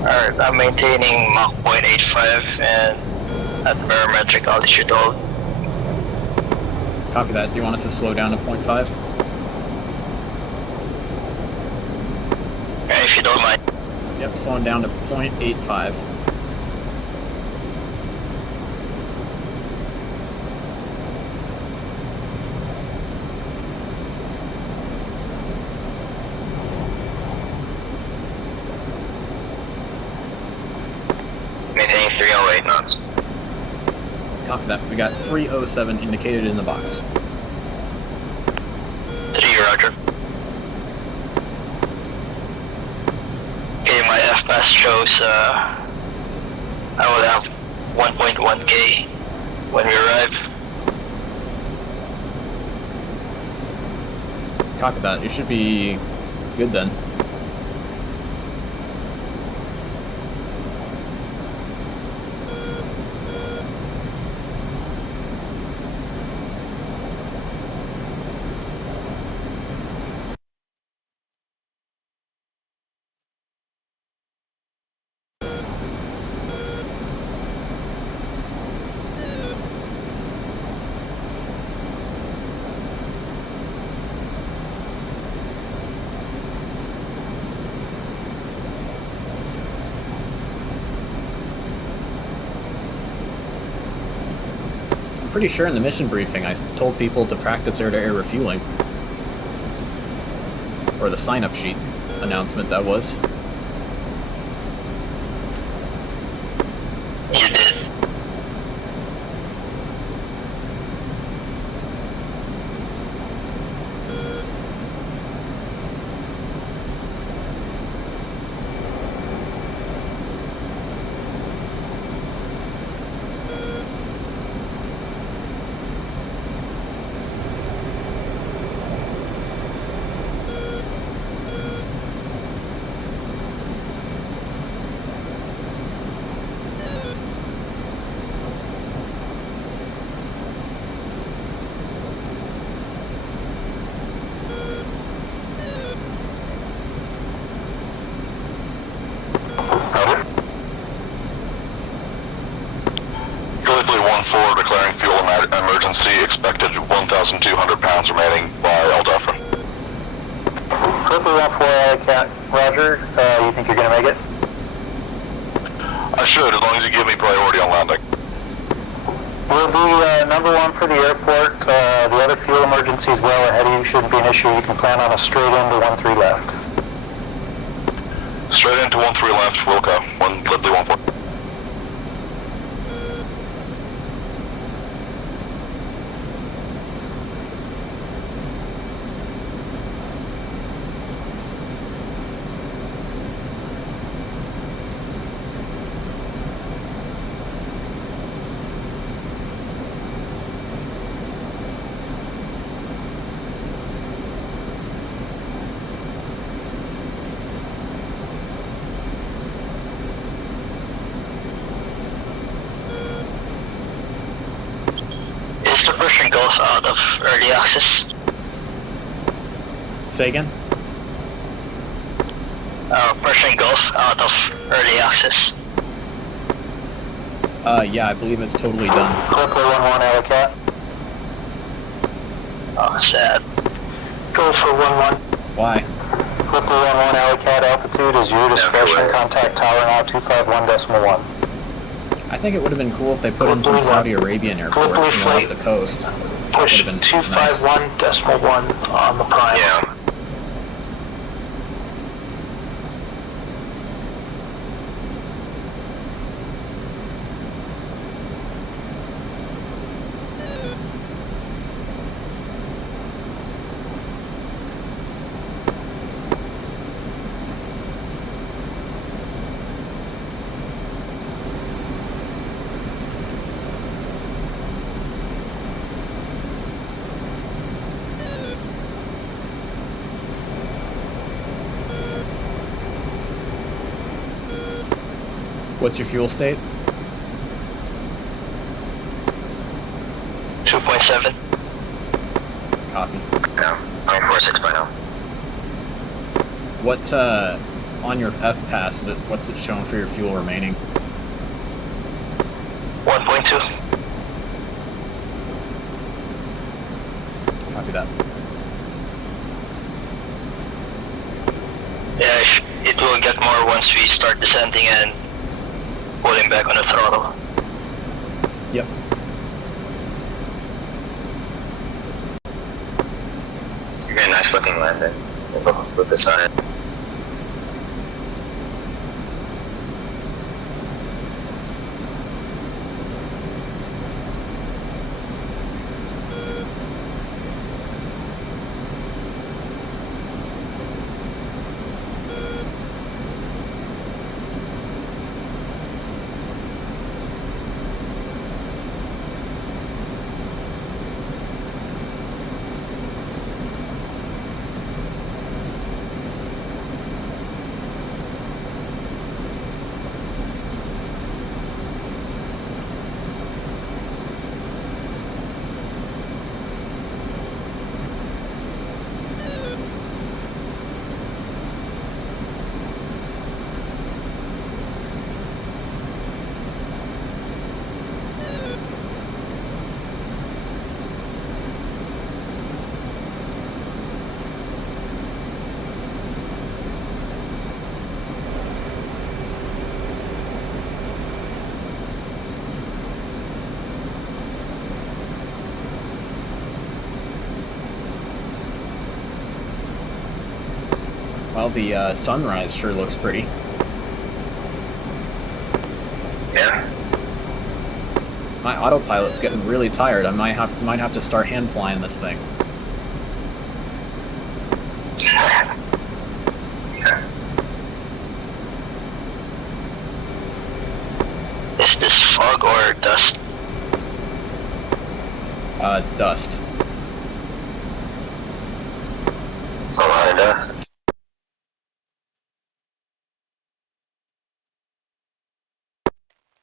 Alright, I'm maintaining Mach 0.85 and at barometric altitude hold. Copy that. Do you want us to slow down to 0.5? If you don't mind. Yep, slowing down to 0.85. Maintaining 308 knots. Copy that. We got 307 indicated in the box. 3, roger. Okay, my F-Pass shows I will have 1.1K when we arrive. Copy that. It should be good then. Pretty sure in the mission briefing I told people to practice air-to-air refueling. Or the sign-up sheet announcement, that was. You did. 314 Alley Cat, roger. You think you're going to make it? I should, as long as you give me priority on landing. We'll be number 1 for the airport. The other fuel emergency is well ahead of you. Shouldn't be an issue. You can plan on a straight into 13 left. Straight into 13 left, Wilco. 114. Pushing Gulf out of early access. Say again? Pushing Gulf out of early access. Yeah, I believe it's totally done. Quickly 1-1 Alley Cat. Oh, sad. Go for 1-1. Why? Quickly 1-1 Alley Cat, altitude is your discretion. Contact tower now 251.1. I think it would have been cool if they put in some Saudi Arabian airports, you know, like the coast. Push Would have been 251.1 on the prime. Yeah. What's your fuel state? 2.7. Copy. Yeah. 946 by now. What, on your F-pass, what's it showing for your fuel remaining? 1.2. Copy that. Yeah, it will get more once we start descending and pulling back on the throttle. Yep. Very nice looking landing. We'll put this on it. Well, the sunrise sure looks pretty. Yeah. My autopilot's getting really tired. I might have to start hand flying this thing. Is this fog or dust? Dust. A lot of dust.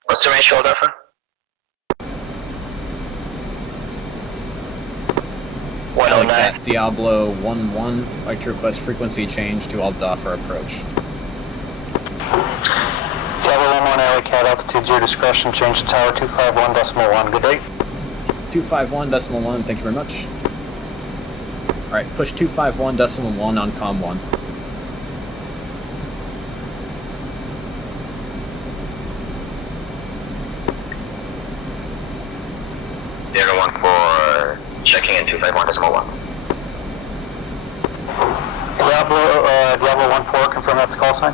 What's the range hold Dhafra? Like that Diablo 1-1, like to request frequency change to all Dhafra approach. Diablo 1-1 Alley Cat, altitude's your discretion. Change to tower 251.1. Good day. 251.1, thank you very much. Alright, push 251.1 on COM 1. 1-4, confirm that's the call sign.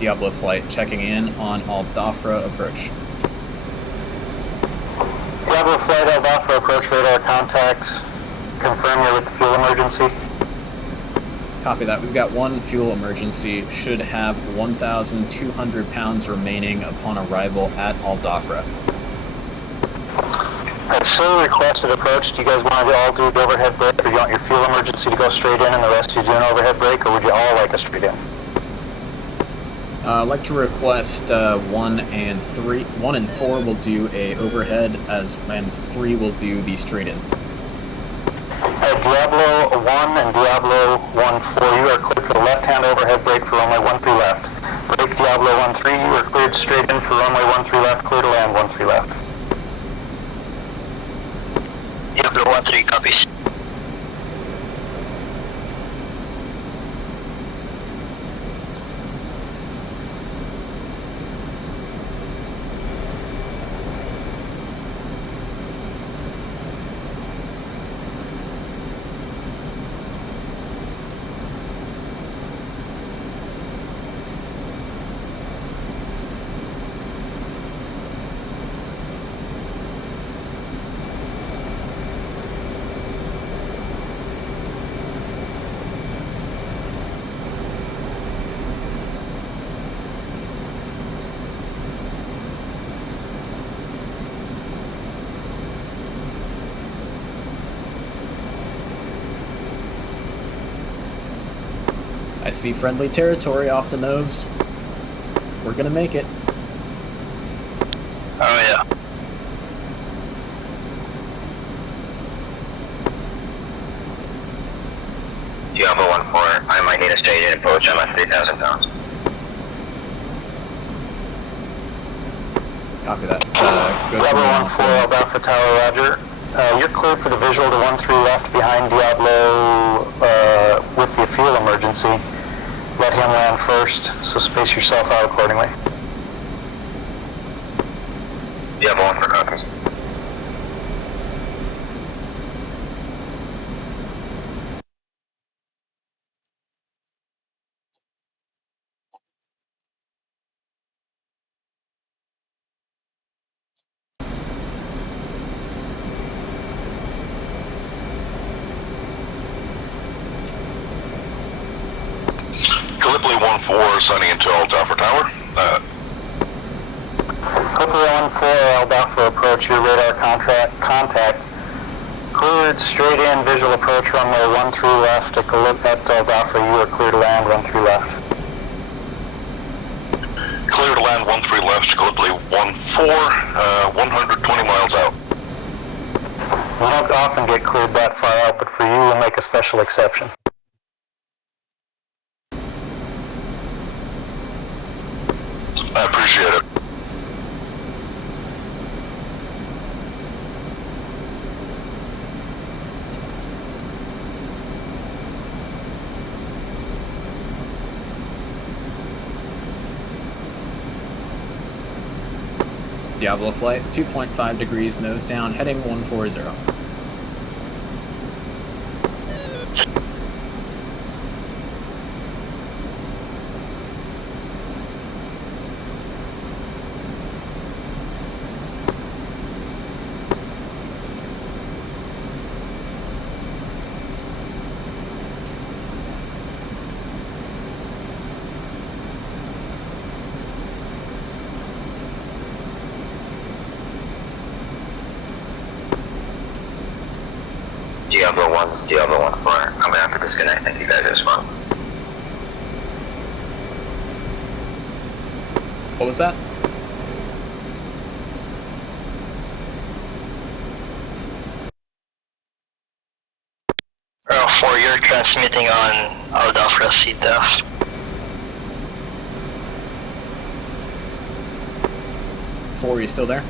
Diablo flight checking in on all Dhafra approach. Diablo flight, Dhafra approach radar contact. Confirm you're with the fuel emergency. Copy that. We've got one fuel emergency. Should have 1,200 pounds remaining upon arrival at Al Dhafra. That's so requested approach. Do you guys want to all do the overhead brake, or do you want your fuel emergency to go straight in and the rest of you do an overhead brake, or would you all like a straight in? I'd like to request 1 and 3. 1 and 4 will do a overhead, and 3 will do the straight in. Diablo 1 and Diablo 1-4, you are cleared for the left-hand overhead brake for runway 13 left. Brake Diablo 1-3, you are cleared straight in for runway 13 left, clear to land 13 left. Diablo 1-3 copies. I see friendly territory off the nose. We're gonna make it. Oh yeah. Diablo 1-4, I might need a straight in approach. I'm at 3,000 pounds. Copy that. Go Diablo 1-4, Al Dhafra Tower, roger. You're cleared for the visual to 1-3 left behind Diablo with the fuel emergency. Let him land first, so space yourself out accordingly. Diablo 1 for copies. Gallipoli 1-4 signing into Al Dhafra Tower. Gallipoli 1-4, Al Dhafra approach, your radar contact. Cleared straight in, visual approach runway 13 left at Al Dhafra. You are clear to land 13 left. Clear to land 13 left, Gallipoli 1-4, 120 miles out. We don't often get cleared that far out, but for you, we'll make a special exception. I appreciate it. Diablo flight, 2.5 degrees nose down, heading 140. Diablo 1, Diablo 1-4. I'm gonna have to disconnect. Thank you guys as well. What was that? For you're transmitting on Al Dhafra CTF. Are you still there?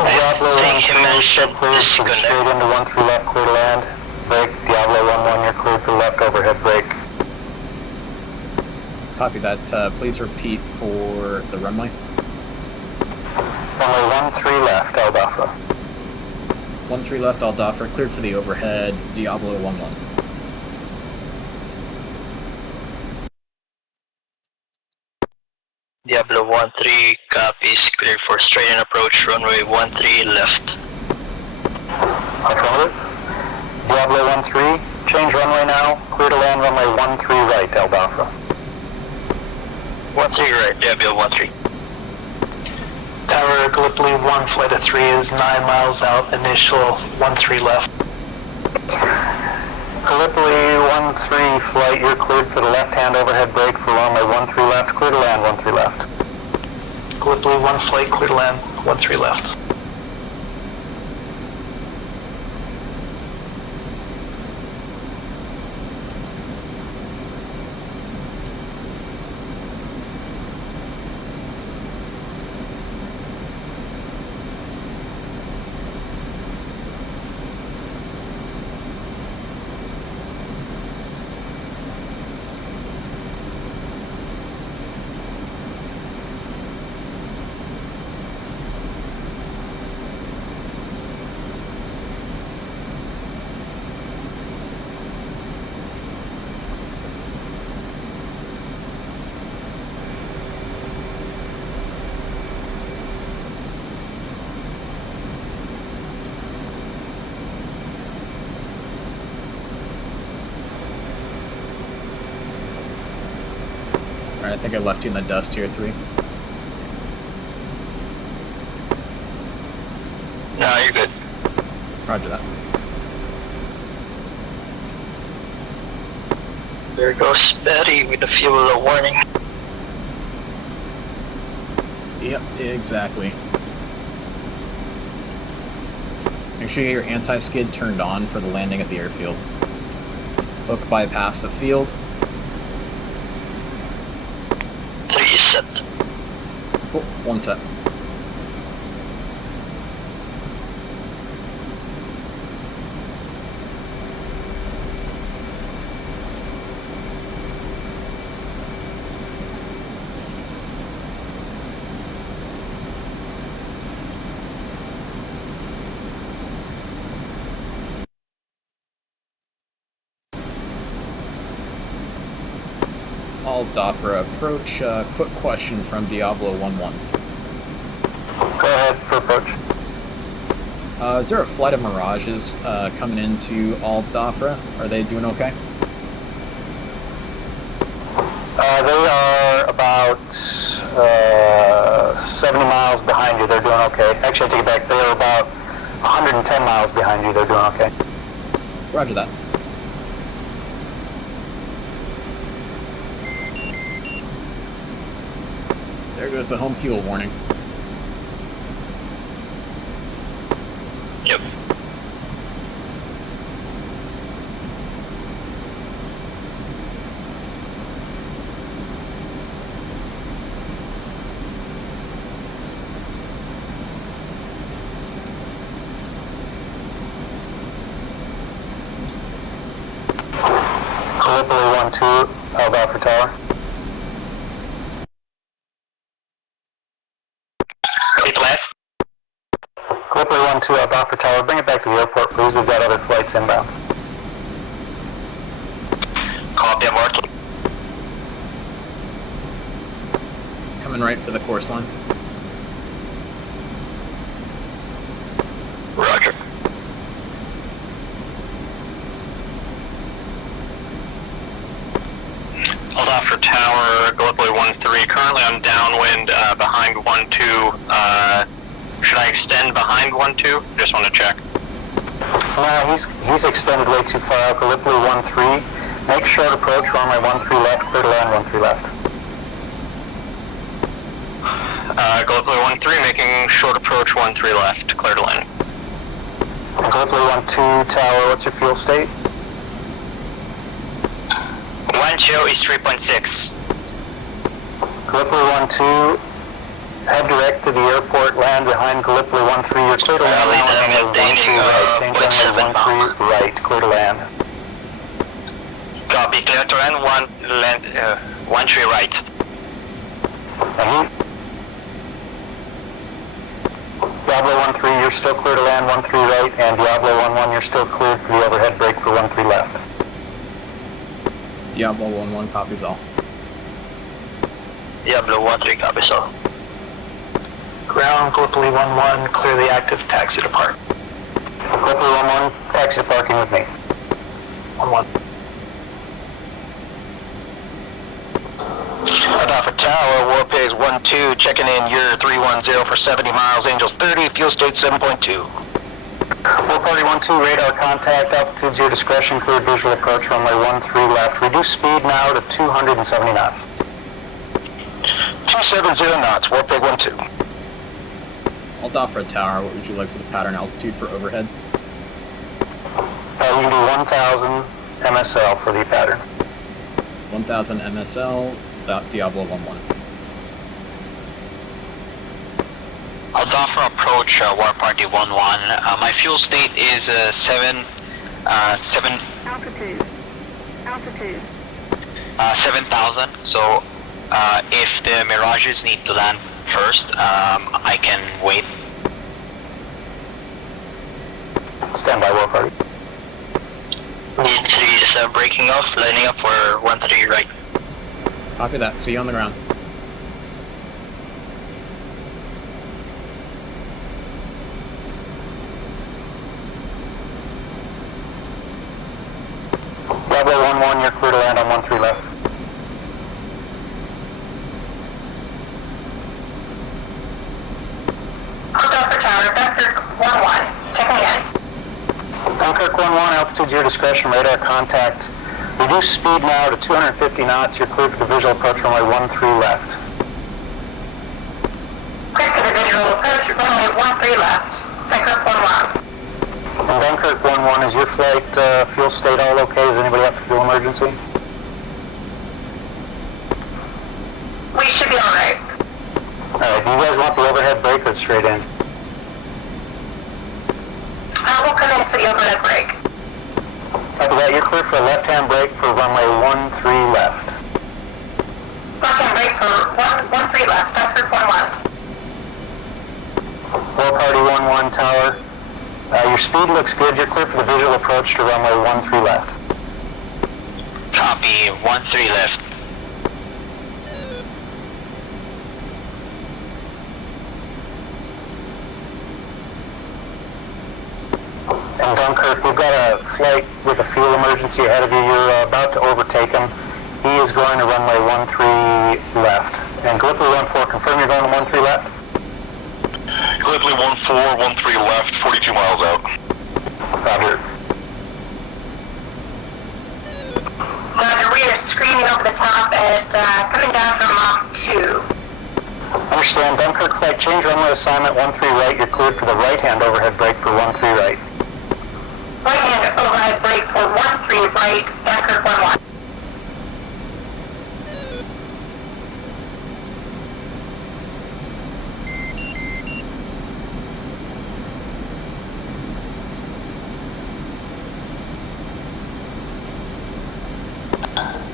Diablo I think he 1-4, mentioned cleared for the straight into 13 left, clear to land. Brake, Diablo 1-1, you're cleared for the left overhead brake. Copy that. Please repeat for the runway. Runway 13 left, Al Dhafra. 1-3 left, all Dhafra, cleared for the overhead, Diablo 1-1. Diablo 1-3 copies, cleared for straight-in approach, runway 13 left. Affirmative. Diablo 1-3, change runway now, clear to land runway 13 right, El Dhafra. 1-3 right, Diablo 1-3. Tower Gallipoli 1, flight of 3 is 9 miles out, initial 13 left. Gallipoli 1-3 flight, you're cleared for the left-hand overhead brake for runway 13 left, clear to land 13 left. Gallipoli 1 flight, clear to land 13 left. Alright, I think I left you in the dust here, 3. No, you're good. Roger that. There goes Betty with the fuel warning. Yep, exactly. Make sure you get your anti-skid turned on for the landing at the airfield. Hook bypass the field. 3 set. Cool, 1 set. All Dhafra approach. Quick question from Diablo 1-1. Go ahead for approach. Is there a flight of Mirages coming into all Dhafra? Are they doing okay? They are about 70 miles behind you. They're doing okay. Actually, I take it back. They are about 110 miles behind you. They're doing okay. Roger that. There goes the home fuel warning. Yep. Gallipoli 1-2, El Dhafra Tower. Gallipoli 1-2, El Dhafra Tower. Bring it back to the airport, please. We've got other flights inbound. Copy, I'm working. Coming right for the course line. Roger. Hold off for tower, Gallipoli 1-3. Currently I'm downwind behind 1-2. Should I extend behind 1-2? Just want to check. No, he's extended way too far out. Gallipoli 1-3. Make short approach, runway 13 left, clear to land 13 left. Gallipoli 1-3, making short approach 13 left, clear to land. Gallipoli 1-2, tower, what's your fuel state? 1-2 is 3.6. Gallipoli 1-2, head direct to the airport, land behind Gallipoli 1-3, you're clear to land. Runway 13 right, clear to land. Copy, clear to land, 1-3 right. Diablo 1-3, you're still clear to land 13 right, and Diablo 11, you're still cleared for the overhead brake for 13 left. Diablo 11 copies all. Diablo 13 copies all. Ground, Gallipoli 11, clear the active taxi to park. Gallipoli 11, taxi to parking with me. 11. Dhafra Tower, Warpigs 1-2, checking in your 310 for 70 miles, Angels 30, fuel state 7.2. War Party 1-2, radar contact, altitude's your discretion, clear visual approach, runway 13 left. Reduce speed now to 270 knots. 270 knots, Warpig 1-2. All Dhafra Tower, what would you like for the pattern altitude for overhead? We can do 1,000 MSL for the pattern. 1,000 MSL, Diablo 11. I'll Dhafra approach War Party 11. My fuel state is 7,000, so if the Mirages need to land first, I can wait. Stand by, War Party. Need 3 is breaking off, lining up for 13 right. Copy that, see you on the ground. Diablo 11, you're clear to land on 13 left. Dhafra Tower, Dunkirk 11, checking in. Dunkirk 11, altitude's your discretion, radar contact. Reduce speed now to 250 knots. You're cleared for the visual approach, runway 13 left. Clear for the visual approach, runway 13 left. Dunkirk 11. And Dunkirk 11, is your flight fuel state all okay? Does anybody have a fuel emergency? We should be alright. Alright, do you guys want the overhead brake or straight in? We'll come in for the overhead brake. After that, you're clear for a left-hand brake for runway 13 left. Left-hand brake for 13 left, Dunkirk 11. War Party 11 Tower. Your speed looks good. You're clear for the visual approach to runway 13 left. Copy, 13 left. And Dunkirk, we've got a flight with a fuel emergency ahead of you. You're about to overtake him. He is going to runway 13 left. And Gallipoli 14, confirm you're going to 13 left? Gallipoli 13 left, 42 miles out. Roger. Roger, we are screaming over the top as coming down from Mach 2. Understand, Dunkirk flight, change runway assignment 13 right. You're cleared for the right-hand overhead brake for 13 right. Right-hand overhead brake for 13 right, Dunkirk 11.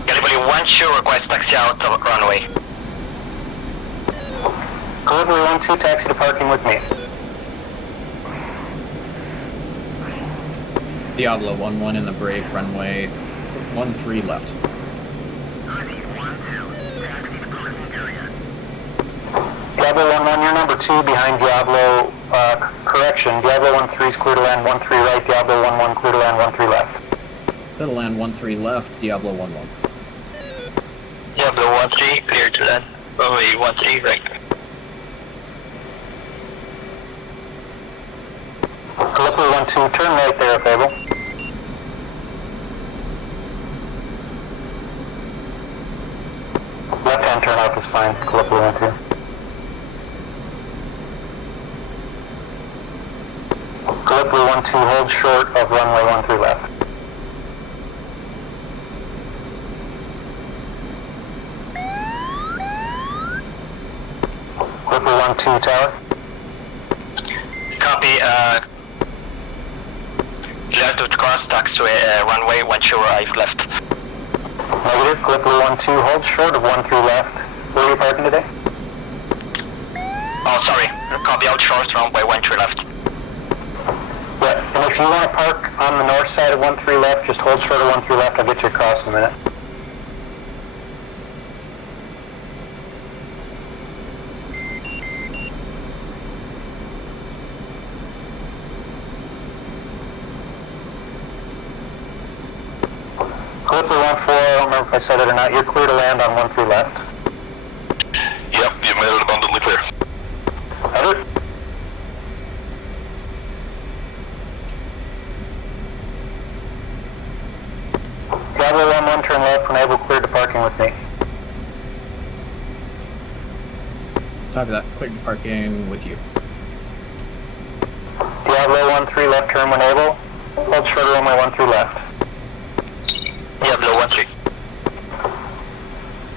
Gallipoli 12, request taxi out of runway. Gallipoli 12, taxi to parking with me. Diablo 11 in the brake, runway 13 left. Diablo 11, you're number 2 behind Diablo, correction, Diablo 13 is clear to land 13 right, Diablo 11 clear to land 13 left. That'll land 13 left, Diablo 11. Diablo 13, clear to land, runway 13 right. Gallipoli 12, turn right there if able. Left-hand turn off is fine, Gallipoli 12. Gallipoli 12, hold short of runway 13 left. Gallipoli 12, tower. Copy, clear to cross taxiway, runway 12 right left. Negative, Gallipoli 12, hold short of 13 left. Where are you parking today? Oh, sorry, copy out short, runway 12 left. If you want to park on the north side of 13 left, just hold short of 13 left. I'll get you across in a minute. Clipper 14, I don't remember if I said it or not. You're clear to land on 13 left. Yep, you made it abundantly clear. Over. Diablo 1, turn left when able, cleared to parking with me. Copy that. Clear to parking with you. Diablo 13 left turn when able. Hold short of runway 13 left. Diablo 13.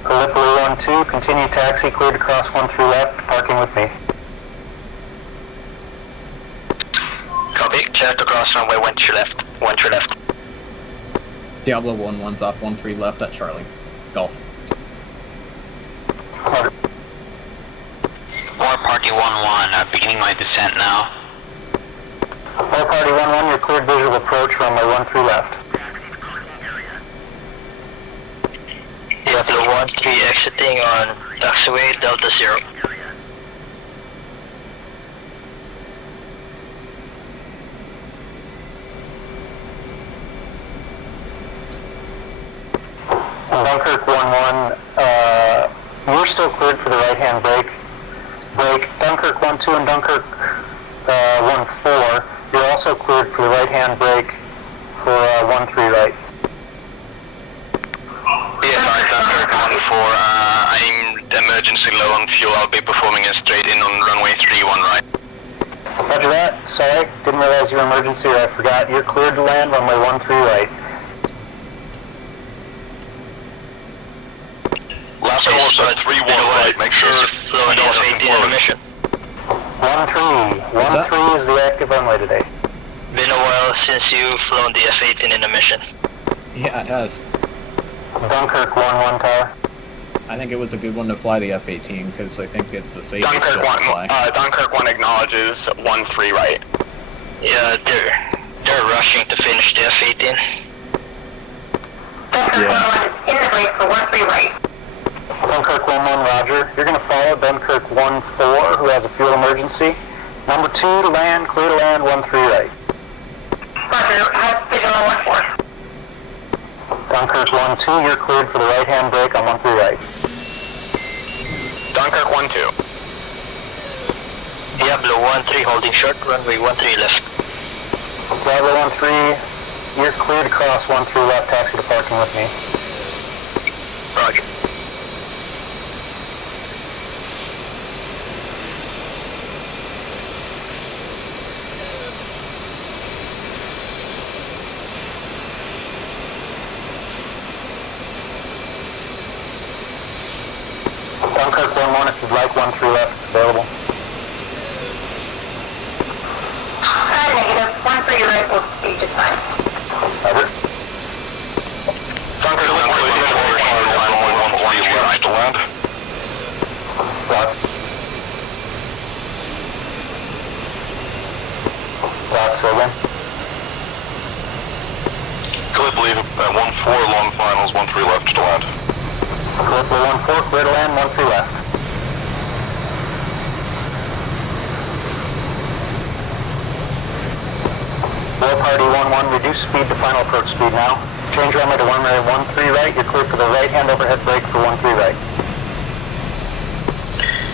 Gallipoli 12, continue taxi, cleared to cross 13 left, parking with me. Copy. Clear to cross runway 13 left. 13 left. Diablo 1-1's off 13 left at Charlie. Golf. War Party 1-1, beginning my descent now. War Party 1-1, you're cleared visual approach, runway 13 left. Diablo 13 exiting on taxiway Delta 0. Dunkirk 1-1, you're still cleared for the right-hand brake. Dunkirk 1-2 and Dunkirk 1-4, you're also cleared for the right-hand brake for 1-3 right. BSI Dunkirk 1-4, I'm emergency low on fuel. I'll be performing a straight in on runway 31 right. Roger that. Sorry, didn't realize you were emergency, or I forgot. You're cleared to land runway 13 right. Last call said 3-1 right. Make sure Flowing you don't F-18 in the mission. 13. 13 is the active runway today. Been a while since you've flown the F-18 in a mission. Yeah, it has. Dunkirk 1-1 tower. I think it was a good one to fly the F-18 because I think it's the safest jet to fly. Dunkirk 1 acknowledges 13 right. Yeah, they're rushing to finish the F-18. Dunkirk 1-1 is in the brake for 13 right. Dunkirk 1-1, roger. You're going to follow Dunkirk 1-4, who has a fuel emergency. Number 2 to land, clear to land, 13 right. Roger, has visual on 14. Dunkirk 1-2, you're cleared for the right-hand brake on 13 right. Dunkirk 1-2. Diablo 1-3 holding short, runway 13 left. Diablo 1-3, you're cleared to cross 13 left, taxi to parking with me. Roger. Dunkirk 1-1, if you'd like 13 left, it's available. Negative. 13 right will be just fine. Roger. Dunkirk 1-4, left to land. Roger. Again. Gallipoli 1-4, long finals, 13 left to land. Gallipoli 1-4, clear to land, 13 left. War Party 1-1, reduce speed to final approach speed now. Change runway to runway 13 right, you're clear for the right-hand overhead brake for 13 right.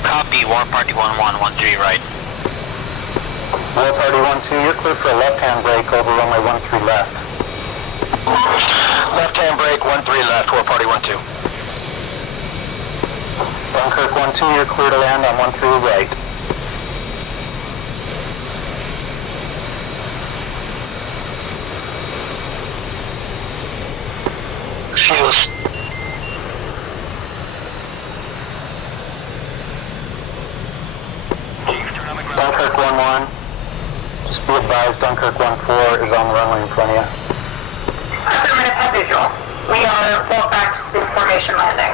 Copy, War Party 1-1, 13 right. War Party 1-2, you're clear for a left-hand brake over runway 13 left. Left-hand brake, 13 left, War Party 1-2. Dunkirk 1-2, you're clear to land on 13 right. Fuels. Dunkirk 1-1, just be advised Dunkirk 1-4 is on the runway in front of you. Affirmative, have visual. We are full back to formation landing.